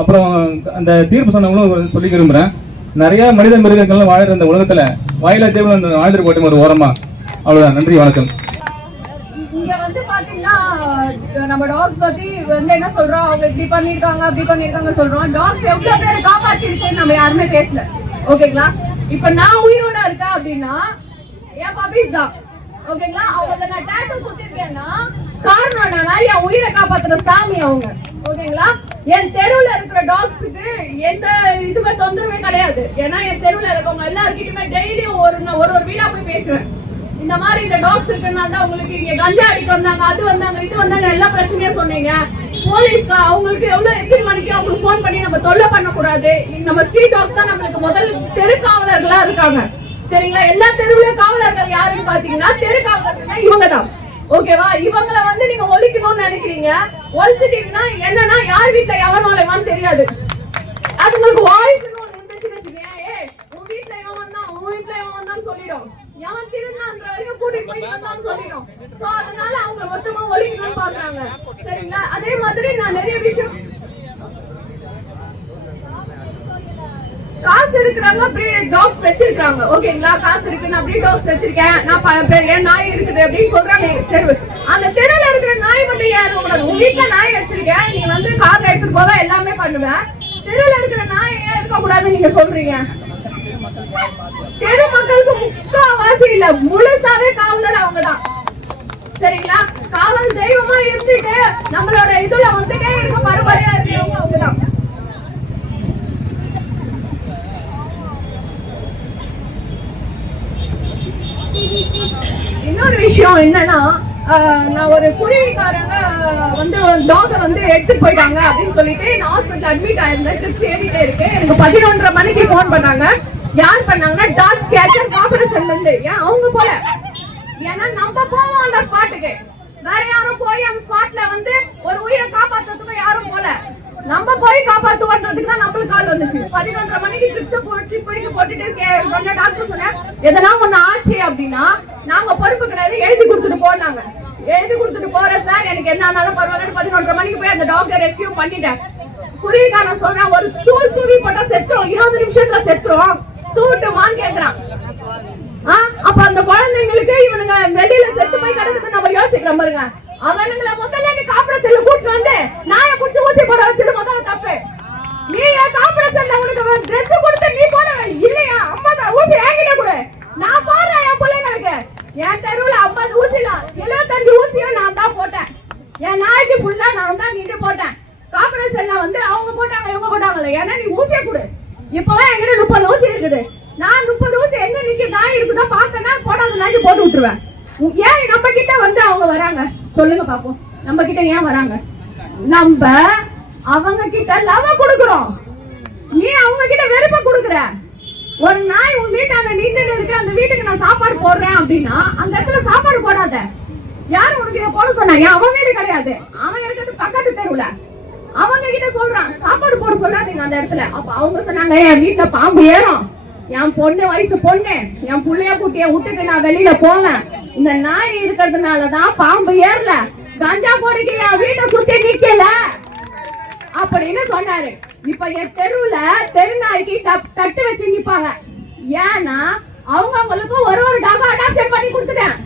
அப்புறம் அந்த தீர்ப்பு சொன்னவங்களும் சொல்லி விரும்புறேன், நிறைய மனித மிருகங்கள்லாம் வாழற இந்த உலகத்துல வாயிலா ஜெயில வாழ்ந்துட்டு போட்டும் ஒரு ஓரமா. அவ்வளவுதான். நன்றி, வணக்கம். இங்க பாத்தீங்கன்னா நம்ம டாக்ஸ் பத்தி என்ன சொல்றோம், அவங்க இப்படி பண்ணிருக்காங்க அப்படி பண்ணிருக்காங்க சொல்றோம். டாக்ஸ் எவ்வளவு பேரை காப்பாத்திருக்குன்னு நம்ம யாருமே பேசல. ஓகேங்களா? இப்ப நான் உயிரோட இருக்கேன் அப்படின்னா என் பப்பீஸ் தான். ஓகேங்களா? அவங்க நான் டேட்டூ குத்திருக்கேன்னா காரணம் என்னன்னா என் உயிரை காப்பாத்துற சாமி அவங்க. ஓகேங்களா? என் தெருவுல இருக்கிற டாக்ஸுக்கு எந்த இதுவே தொந்தரவே கிடையாது. ஏன்னா என் தெருவுல இருக்கவங்க எல்லாருக்கிட்டுமே டெய்லியும் ஒரு வீடா போய் பேசுவேன். இந்த மாதிரி இந்த டாக்ஸ் இருக்குன்னா உங்களுக்கு இங்க கஞ்சா அடிக்க வந்தாங்க, அது வந்தாங்க, இது வந்தாங்க, எல்லா பிரச்சனையும் சொன்னீங்க. போலீஸ்க்கு அவங்களுக்கு எவ்வளவு எத்தனை மணிக்கு அவங்களுக்கு போன் பண்ணி நம்ம தொல்லை பண்ணக்கூடாது. நம்ம ஸ்ட்ரீட் டாக்ஸ் தான் நம்மளுக்கு முதல் தெரு காவலர்களா இருக்காங்க. சரிங்களா? எல்லா தெருவுலயும் காவலர்கள் யாருன்னு பாத்தீங்கன்னா தெரு காவலர்கள் இவங்க தான். ஓகேவா? இவங்களை நீங்க ஒழிக்கணும்னு நினைக்கிறீங்க. ஒழிச்சிட்டீங்கன்னா என்னன்னா யார் வீட்டுல எவன் நுழைவான்னு தெரியாது. அது உங்களுக்கு வாய்ஸ் இருந்துச்சுன்னு வச்சுக்கேன், உன் வீட்டுல இவன் வந்தான், உன் வீட்டுல இவன் வந்தான்னு சொல்லிடும். எவன் திருநான்ற வரைக்கும் கூட்டிட்டு போய் வந்தான்னு சொல்லிடும். சோ அதனால அவங்க மொத்தமா ஒழிக்கணும்னு பாக்குறாங்க. சரிங்களா? அதே மாதிரி நான் நிறைய விஷயம், காசு இருக்கிறவங்க பிரீட் டாக்ஸ் வச்சிருக்காங்க. ஓகேங்களா? காசு இருக்கு, நான் பிரீட் டாக்ஸ் வச்சிருக்கேன், நான் என் நாய் இருக்குது அப்படின்னு சொல்றாங்க. தெருவு அந்த தெருவுல இருக்கிற நாய் மட்டும் ஏன் இருக்கக்கூடாது? உங்க வீட்டுல நாய் வச்சிருக்கேன், நீ கார் எடுத்துட்டு போக எல்லாமே பண்ணுவேன். தெருவுல இருக்கிற நாய் ஏன் இருக்கக்கூடாதுன்னு நீங்க சொல்றீங்க? தெரு மக்களுக்கு முக்காவாசி இல்ல, முழுசாவே காவலர் அவங்கதான். சரிங்களா? காவல் தெய்வமா இருந்துட்டு நம்மளோட இதுல வந்துட்டே இருக்க பரம்பரையா இருக்கவங்க அவங்கதான். இன்னொரு விஷயம் என்னன்னா, நான் ஒரு குருவிக்காரங்க டாக எடுத்துட்டு போயிட்டாங்க அப்படின்னு சொல்லிட்டு நான் ஹாஸ்பிட்டல் அட்மிட் ஆயிருந்தேன். ட்ரிப்ஸ் ஏறிட்டே இருக்கு. எனக்கு 11:30 மணிக்கு போன் பண்ணாங்க. யார் பண்ணாங்கன்னா டாக் கேச்சர் கார்பரேஷன்ல இருந்து. ஏன் அவங்க போல, ஏன்னா நம்ம போவோம் அந்த ஸ்பாட்டுக்கு, வேற யாரும் போய் அந்த ஸ்பாட்ல ஒரு உயிரை காப்பாத்துறதுக்கு யாரும் போல. நம்ம போய் காப்பாத்துவோன்றதுக்கு தான் நம்மளுக்கு கால் வந்துச்சு. 11:30 மணிக்கு ட்ரிப்ஸ் போட்டுட்டு டாக்டர் சொன்னேன், எதனா ஒண்ணு ஆச்சு அப்படின்னா நாங்க பொறுப்பு கிடையாது, எழுதி கொடுத்துட்டு போனாங்க. எழுதி கொடுத்துட்டு போறேன் சார், எனக்கு என்ன ஆனாலும் பரவாயில்ல. 11:30 மணிக்கு போய் அந்த டாக்டர் ரெஸ்கியூ பண்ணிட்டேன். குருவிக்கான சொல்றேன், ஒரு தூள் தூவி போட்டா செத்துரும், 20 நிமிஷத்துல செத்துரும், தூட்டுமான்னு கேக்குறான். அப்ப அந்த குழந்தைங்களுக்கு இவனுங்க வெளியில செத்து போய் கிடக்குது நம்ம யோசிக்கிறோம் பாருங்க. அவனுங்களை முதல்ல நீ காப்பரேஷன்ல கூட்டிட்டு நாய புடிச்சு ஊசி போட வச்சது முதல்ல தப்பு. நீ காப்பரேஷன்ல உனக்கு ட்ரெஸ் கொடுத்து நீ போட இல்லையா? 50 ஊசி என்கிட்ட கொடு, நான் போடுறேன் என் பிள்ளைங்களுக்கு. என் தெருவுல 50 ஊசில 75 ஊசியும் நான் தான் போட்டேன். என் நாய்க்கு ஃபுல்லா நான் தான் நின்று போட்டேன். காப்பரேஷன்ல அவங்க போட்டாங்க, இவங்க போட்டாங்கல்ல, ஏன்னா நீ ஊசியை கொடு. இப்பவே என்கிட்ட 30 ஊசி இருக்குது. நான் 30 ஊசி எங்க நிக்க நாய் இருக்குதோ பார்த்தேன்னா போடாத நாய்க்கு போட்டு விட்டுருவேன். ஏன் நம்ம கிட்ட அவங்க வராங்க சொல்லுங்க பாப்போம்? நம்ம கிட்ட ஏன் வராங்க? நம்ம அவங்க கிட்ட லவ் கொடுக்குறோம், நீ அவங்க கிட்ட வெறுப்ப கொடுக்குற. ஒரு நாய் உன் வீட்டாண்ட நீட்டு இருக்கு, அந்த வீட்டுக்கு நான் சாப்பாடு போடுறேன் அப்படின்னா அந்த இடத்துல சாப்பாடு போடாத. யாரு உனக்கு இதை போட சொன்னா? அவன் வீடு கிடையாது, அவன் இருக்கிறது பக்கத்து தெருவுல. அவங்க கிட்ட சொல்றான் சாப்பாடு போட சொல்லாதீங்க அந்த இடத்துல. அப்ப அவங்க சொன்னாங்க, என் வீட்டுல பாம்பு ஏறும், என் பொண்ணு வயசு பொண்ணு, என் புள்ளைய குட்டிய விட்டுட்டு நான் வெளியில போவேன், இந்த நாய் இருக்கிறதுனாலதான் பாம்பு ஏறல, கஞ்சா போடுக்கு என் வீட்டை சுத்தி நிக்கல அப்படின்னு சொன்னாரு. இப்ப என் தெருவுல தெரு நாய்க்கு தட்டு வச்சு நிப்பாங்க. ஏன்னா அவங்களுக்கு ஒரு டாபா அடாப்ஷன் பண்ணி கொடுத்துட்டேன்.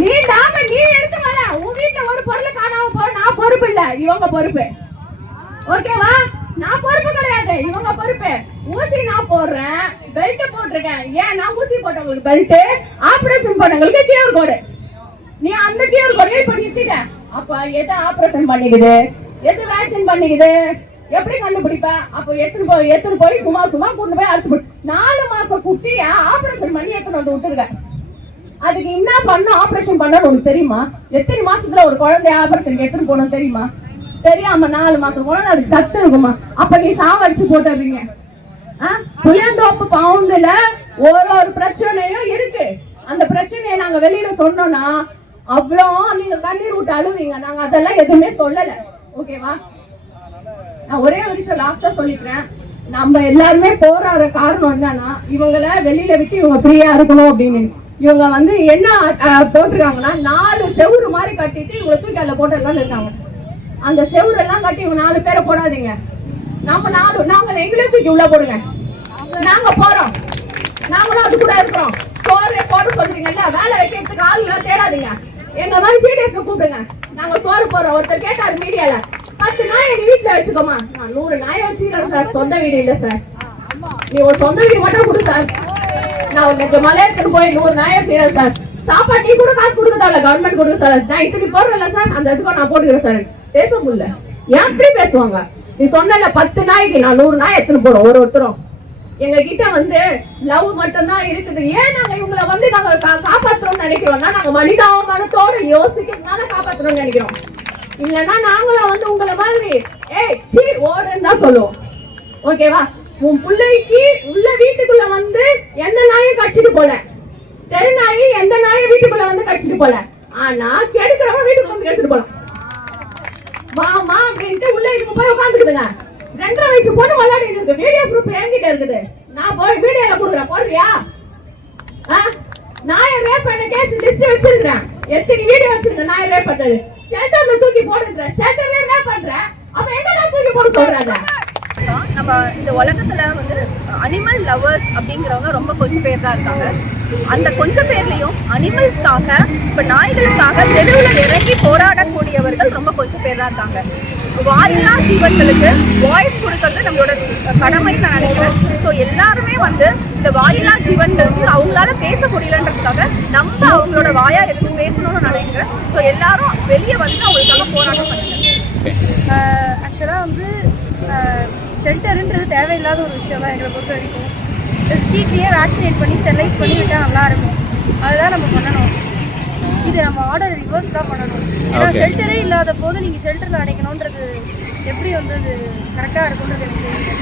நீ டாபா நீ எடுத்து வர, உன் வீட்டுல ஒரு பொருள் காணாம போ, நான் பொறுப்பு இல்ல, இவங்க பொறுப்பு. ஓகேவா? நான் பொறுப்பு கிடையாது, இவங்க பொறுப்பு. ஊசி நான் போடுறேன், பெல்ட் போட்டிருக்கேன். ஏன் நான் ஊசி போட்டவங்களுக்கு பெல்ட், ஆபரேஷன் பண்ணவங்களுக்கு கியூர் கோடு. நீ அந்த கியூர் கோடை இப்ப நிறுத்திட்ட. அப்ப எது ஆபரேஷன் பண்ணிக்குது, எது வேக்சின் பண்ணிக்குது, எப்படி கண்டுபிடிப்ப? அப்ப எடுத்துட்டு போய் சும்மா கொண்டு போய் அறுத்து 4 மாசம் குட்டிய ஆபரேஷன் பண்ணி எடுத்துட்டு வந்து விட்டுருக்க. அதுக்கு என்ன பண்ண ஆபரேஷன் பண்ணணும் உனக்கு தெரியுமா? எத்தனை மாசத்துல ஒரு குழந்தைய ஆபரேஷன் எடுத்துட்டு போகணும் தெரியுமா? தெரியாம 4 மாசம் குழந்தை அதுக்கு சத்து இருக்குமா? அப்ப நீ சாவடிச்சு போட்டுறீங்க. புளியந்தோப்பு பவுண்டுல ஒரு பிரச்சனையும் இருக்கு. அந்த பிரச்சனையை நாங்க வெளியில சொன்னோம்னா அவ்வளோ நீங்க கண்ணீர் விட்டு அழுவீங்க. நாங்க அதெல்லாம் எதுவுமே சொல்லல. ஓகேவா? நான் ஒரே ஒரு விஷயம் லாஸ்டா சொல்லிக்கிறேன். நம்ம எல்லாருமே போராடுற காரணம் என்னன்னா, இவங்கள வெளியில விட்டு இவங்க ஃப்ரீயா இருக்கணும் அப்படின்னு. இவங்க வந்து என்ன போட்டிருக்காங்கன்னா, 4 செவுறு மாதிரி கட்டிட்டு இவங்க தூக்கி அதுல போட்டெல்லாம் இருக்காங்க. அந்த செவுறு எல்லாம் கட்டி இவங்க 4 பேரை போடாதீங்க. நாங்க எங்களே தூக்கி உள்ள போடுங்க. நாங்க போறோம், நாங்களும் அது கூட இருக்கிறோம். சோறு போட சொல்றீங்கல்ல, வேலை வைக்கிறதுக்கு ஆளுலாம் தேடாதீங்க. எங்க மாதிரி பீடிஎஸ் கூப்பிடுங்க, நாங்க சோறு போறோம். ஒருத்தர் கேட்டாரு மீடியால, 10 நாய் எங்க வீட்டுல வச்சுக்கோமா. நான் 100 நாயை வச்சுக்கிறேன் சார், சொந்த வீடு இல்ல சார். நீ ஒரு சொந்த வீடு மட்டும் கொடு சார். நான் ஒரு லட்சம் மலையத்துக்கு போய் 100 நாயை வச்சுக்கிறேன் சார். சாப்பாடு நீ கூட காசு கொடுக்கதால கவர்மெண்ட் கொடுக்க சார். நான் இதுக்கு போடுறல சார், அந்த இதுக்கும் நான் போட்டுக்கிறேன் சார். பேச முடியல. ஏன் அப்படி பேசுவாங்க? நீ சொன்னல 10 நாய்க்கு நான் 100 நாய் எடுத்துன்னு போறோம். ஒருத்தரும் எங்க கிட்ட வந்து லவ் மட்டும் தான் இருக்குது. ஏன் நாங்க இவங்களை வந்து நாங்க காப்பாத்துறோம்னு நினைக்கிறோம்னா, நாங்க மனிதாபிமானத்தோட யோசிக்கிறதுனால காப்பாத்துறோம்னு நினைக்கிறோம். இல்லன்னா நாங்களும் வந்து உங்களை மாதிரி ஓடுன்னு தான் சொல்லுவோம். ஓகேவா? உன் பிள்ளைக்கு உள்ள வீட்டுக்குள்ள வந்து எந்த நாயும் கடிச்சிட்டு போல, தெரு நாய் எந்த நாயும் வீட்டுக்குள்ள வந்து கடிச்சிட்டு போல. ஆனா கெடுக்கிறவங்க வீட்டுக்குள்ள வந்து எடுத்துட்டு போலாம். வாமா அப்படின்ட்டு உள்ள இதுக்கு போய் உட்காந்துக்குதுங்க. 2.5 வயசு பொண்ணு விளையாடிட்டு இருக்கு. வீடியோ ப்ரூஃப் என்கிட்ட இருக்குது. நான் போய் வீடியோல கொடுக்குறேன், போடுறியா? நாயை ரேப் பண்ண கேஸ் லிஸ்ட் வச்சிருக்கேன். எத்தனை வீடியோ வச்சிருக்கேன் நாயை ரேப் பண்ணது. ஷெல்டர்ல தூக்கி போடுறேன், ஷெல்டர்ல ரேப் பண்றேன். அப்ப எங்க தூக்கி போட சொல்றாங்க? நம்ம இந்த உலகத்துல வந்து அனிமல் லவர்ஸ் அப்படிங்கிறவங்க ரொம்ப கொஞ்சம் பேர் தான் இருக்காங்க. அந்த கொஞ்சம் பேர்லயும் அனிமல்ஸ்க்காக, இப்ப நாய்களுக்காக தெருவில் இறங்கி போராடக்கூடியவர்கள் ரொம்ப கொஞ்சம் பேர் தான் இருக்காங்க. வாயில்லா ஜீவன்களுக்கு வாய்ஸ் கொடுக்கறது நம்மளோட கடமைன்னு நான் நினைக்கிறேன். ஸோ எல்லாருமே வந்து இந்த வாயில்லா ஜீவன்களுக்கு அவங்களால பேச முடியலன்றதுக்காக நம்ம அவங்களோட வாயா எடுத்து பேசணும்னு நினைக்கிறேன். ஸோ எல்லாரும் வெளியே வந்து அவங்களுக்காக போராட்டம் பண்ணுங்க. ஆக்சுவலாக வந்து ஷெல்டருன்றது தேவையில்லாத ஒரு விஷயம் தான் எங்களை பொறுத்த வரைக்கும். ஸ்ட்ரீட்லேயே வேக்சினேட் பண்ணி ஸ்டெர்லைஸ் பண்ணி விட்டால் நல்லாயிருக்கும். அதுதான் நம்ம பண்ணணும். இது நம்ம ஆர்டர் ரிவர்ஸ் தான் பண்ணணும். ஏன்னா ஷெல்டரே இல்லாத போது நீங்கள் ஷெல்டரில் அடைக்கணுன்றது எப்படி வந்து அது கரெக்டாக இருக்குன்றது எனக்கு தெரியல.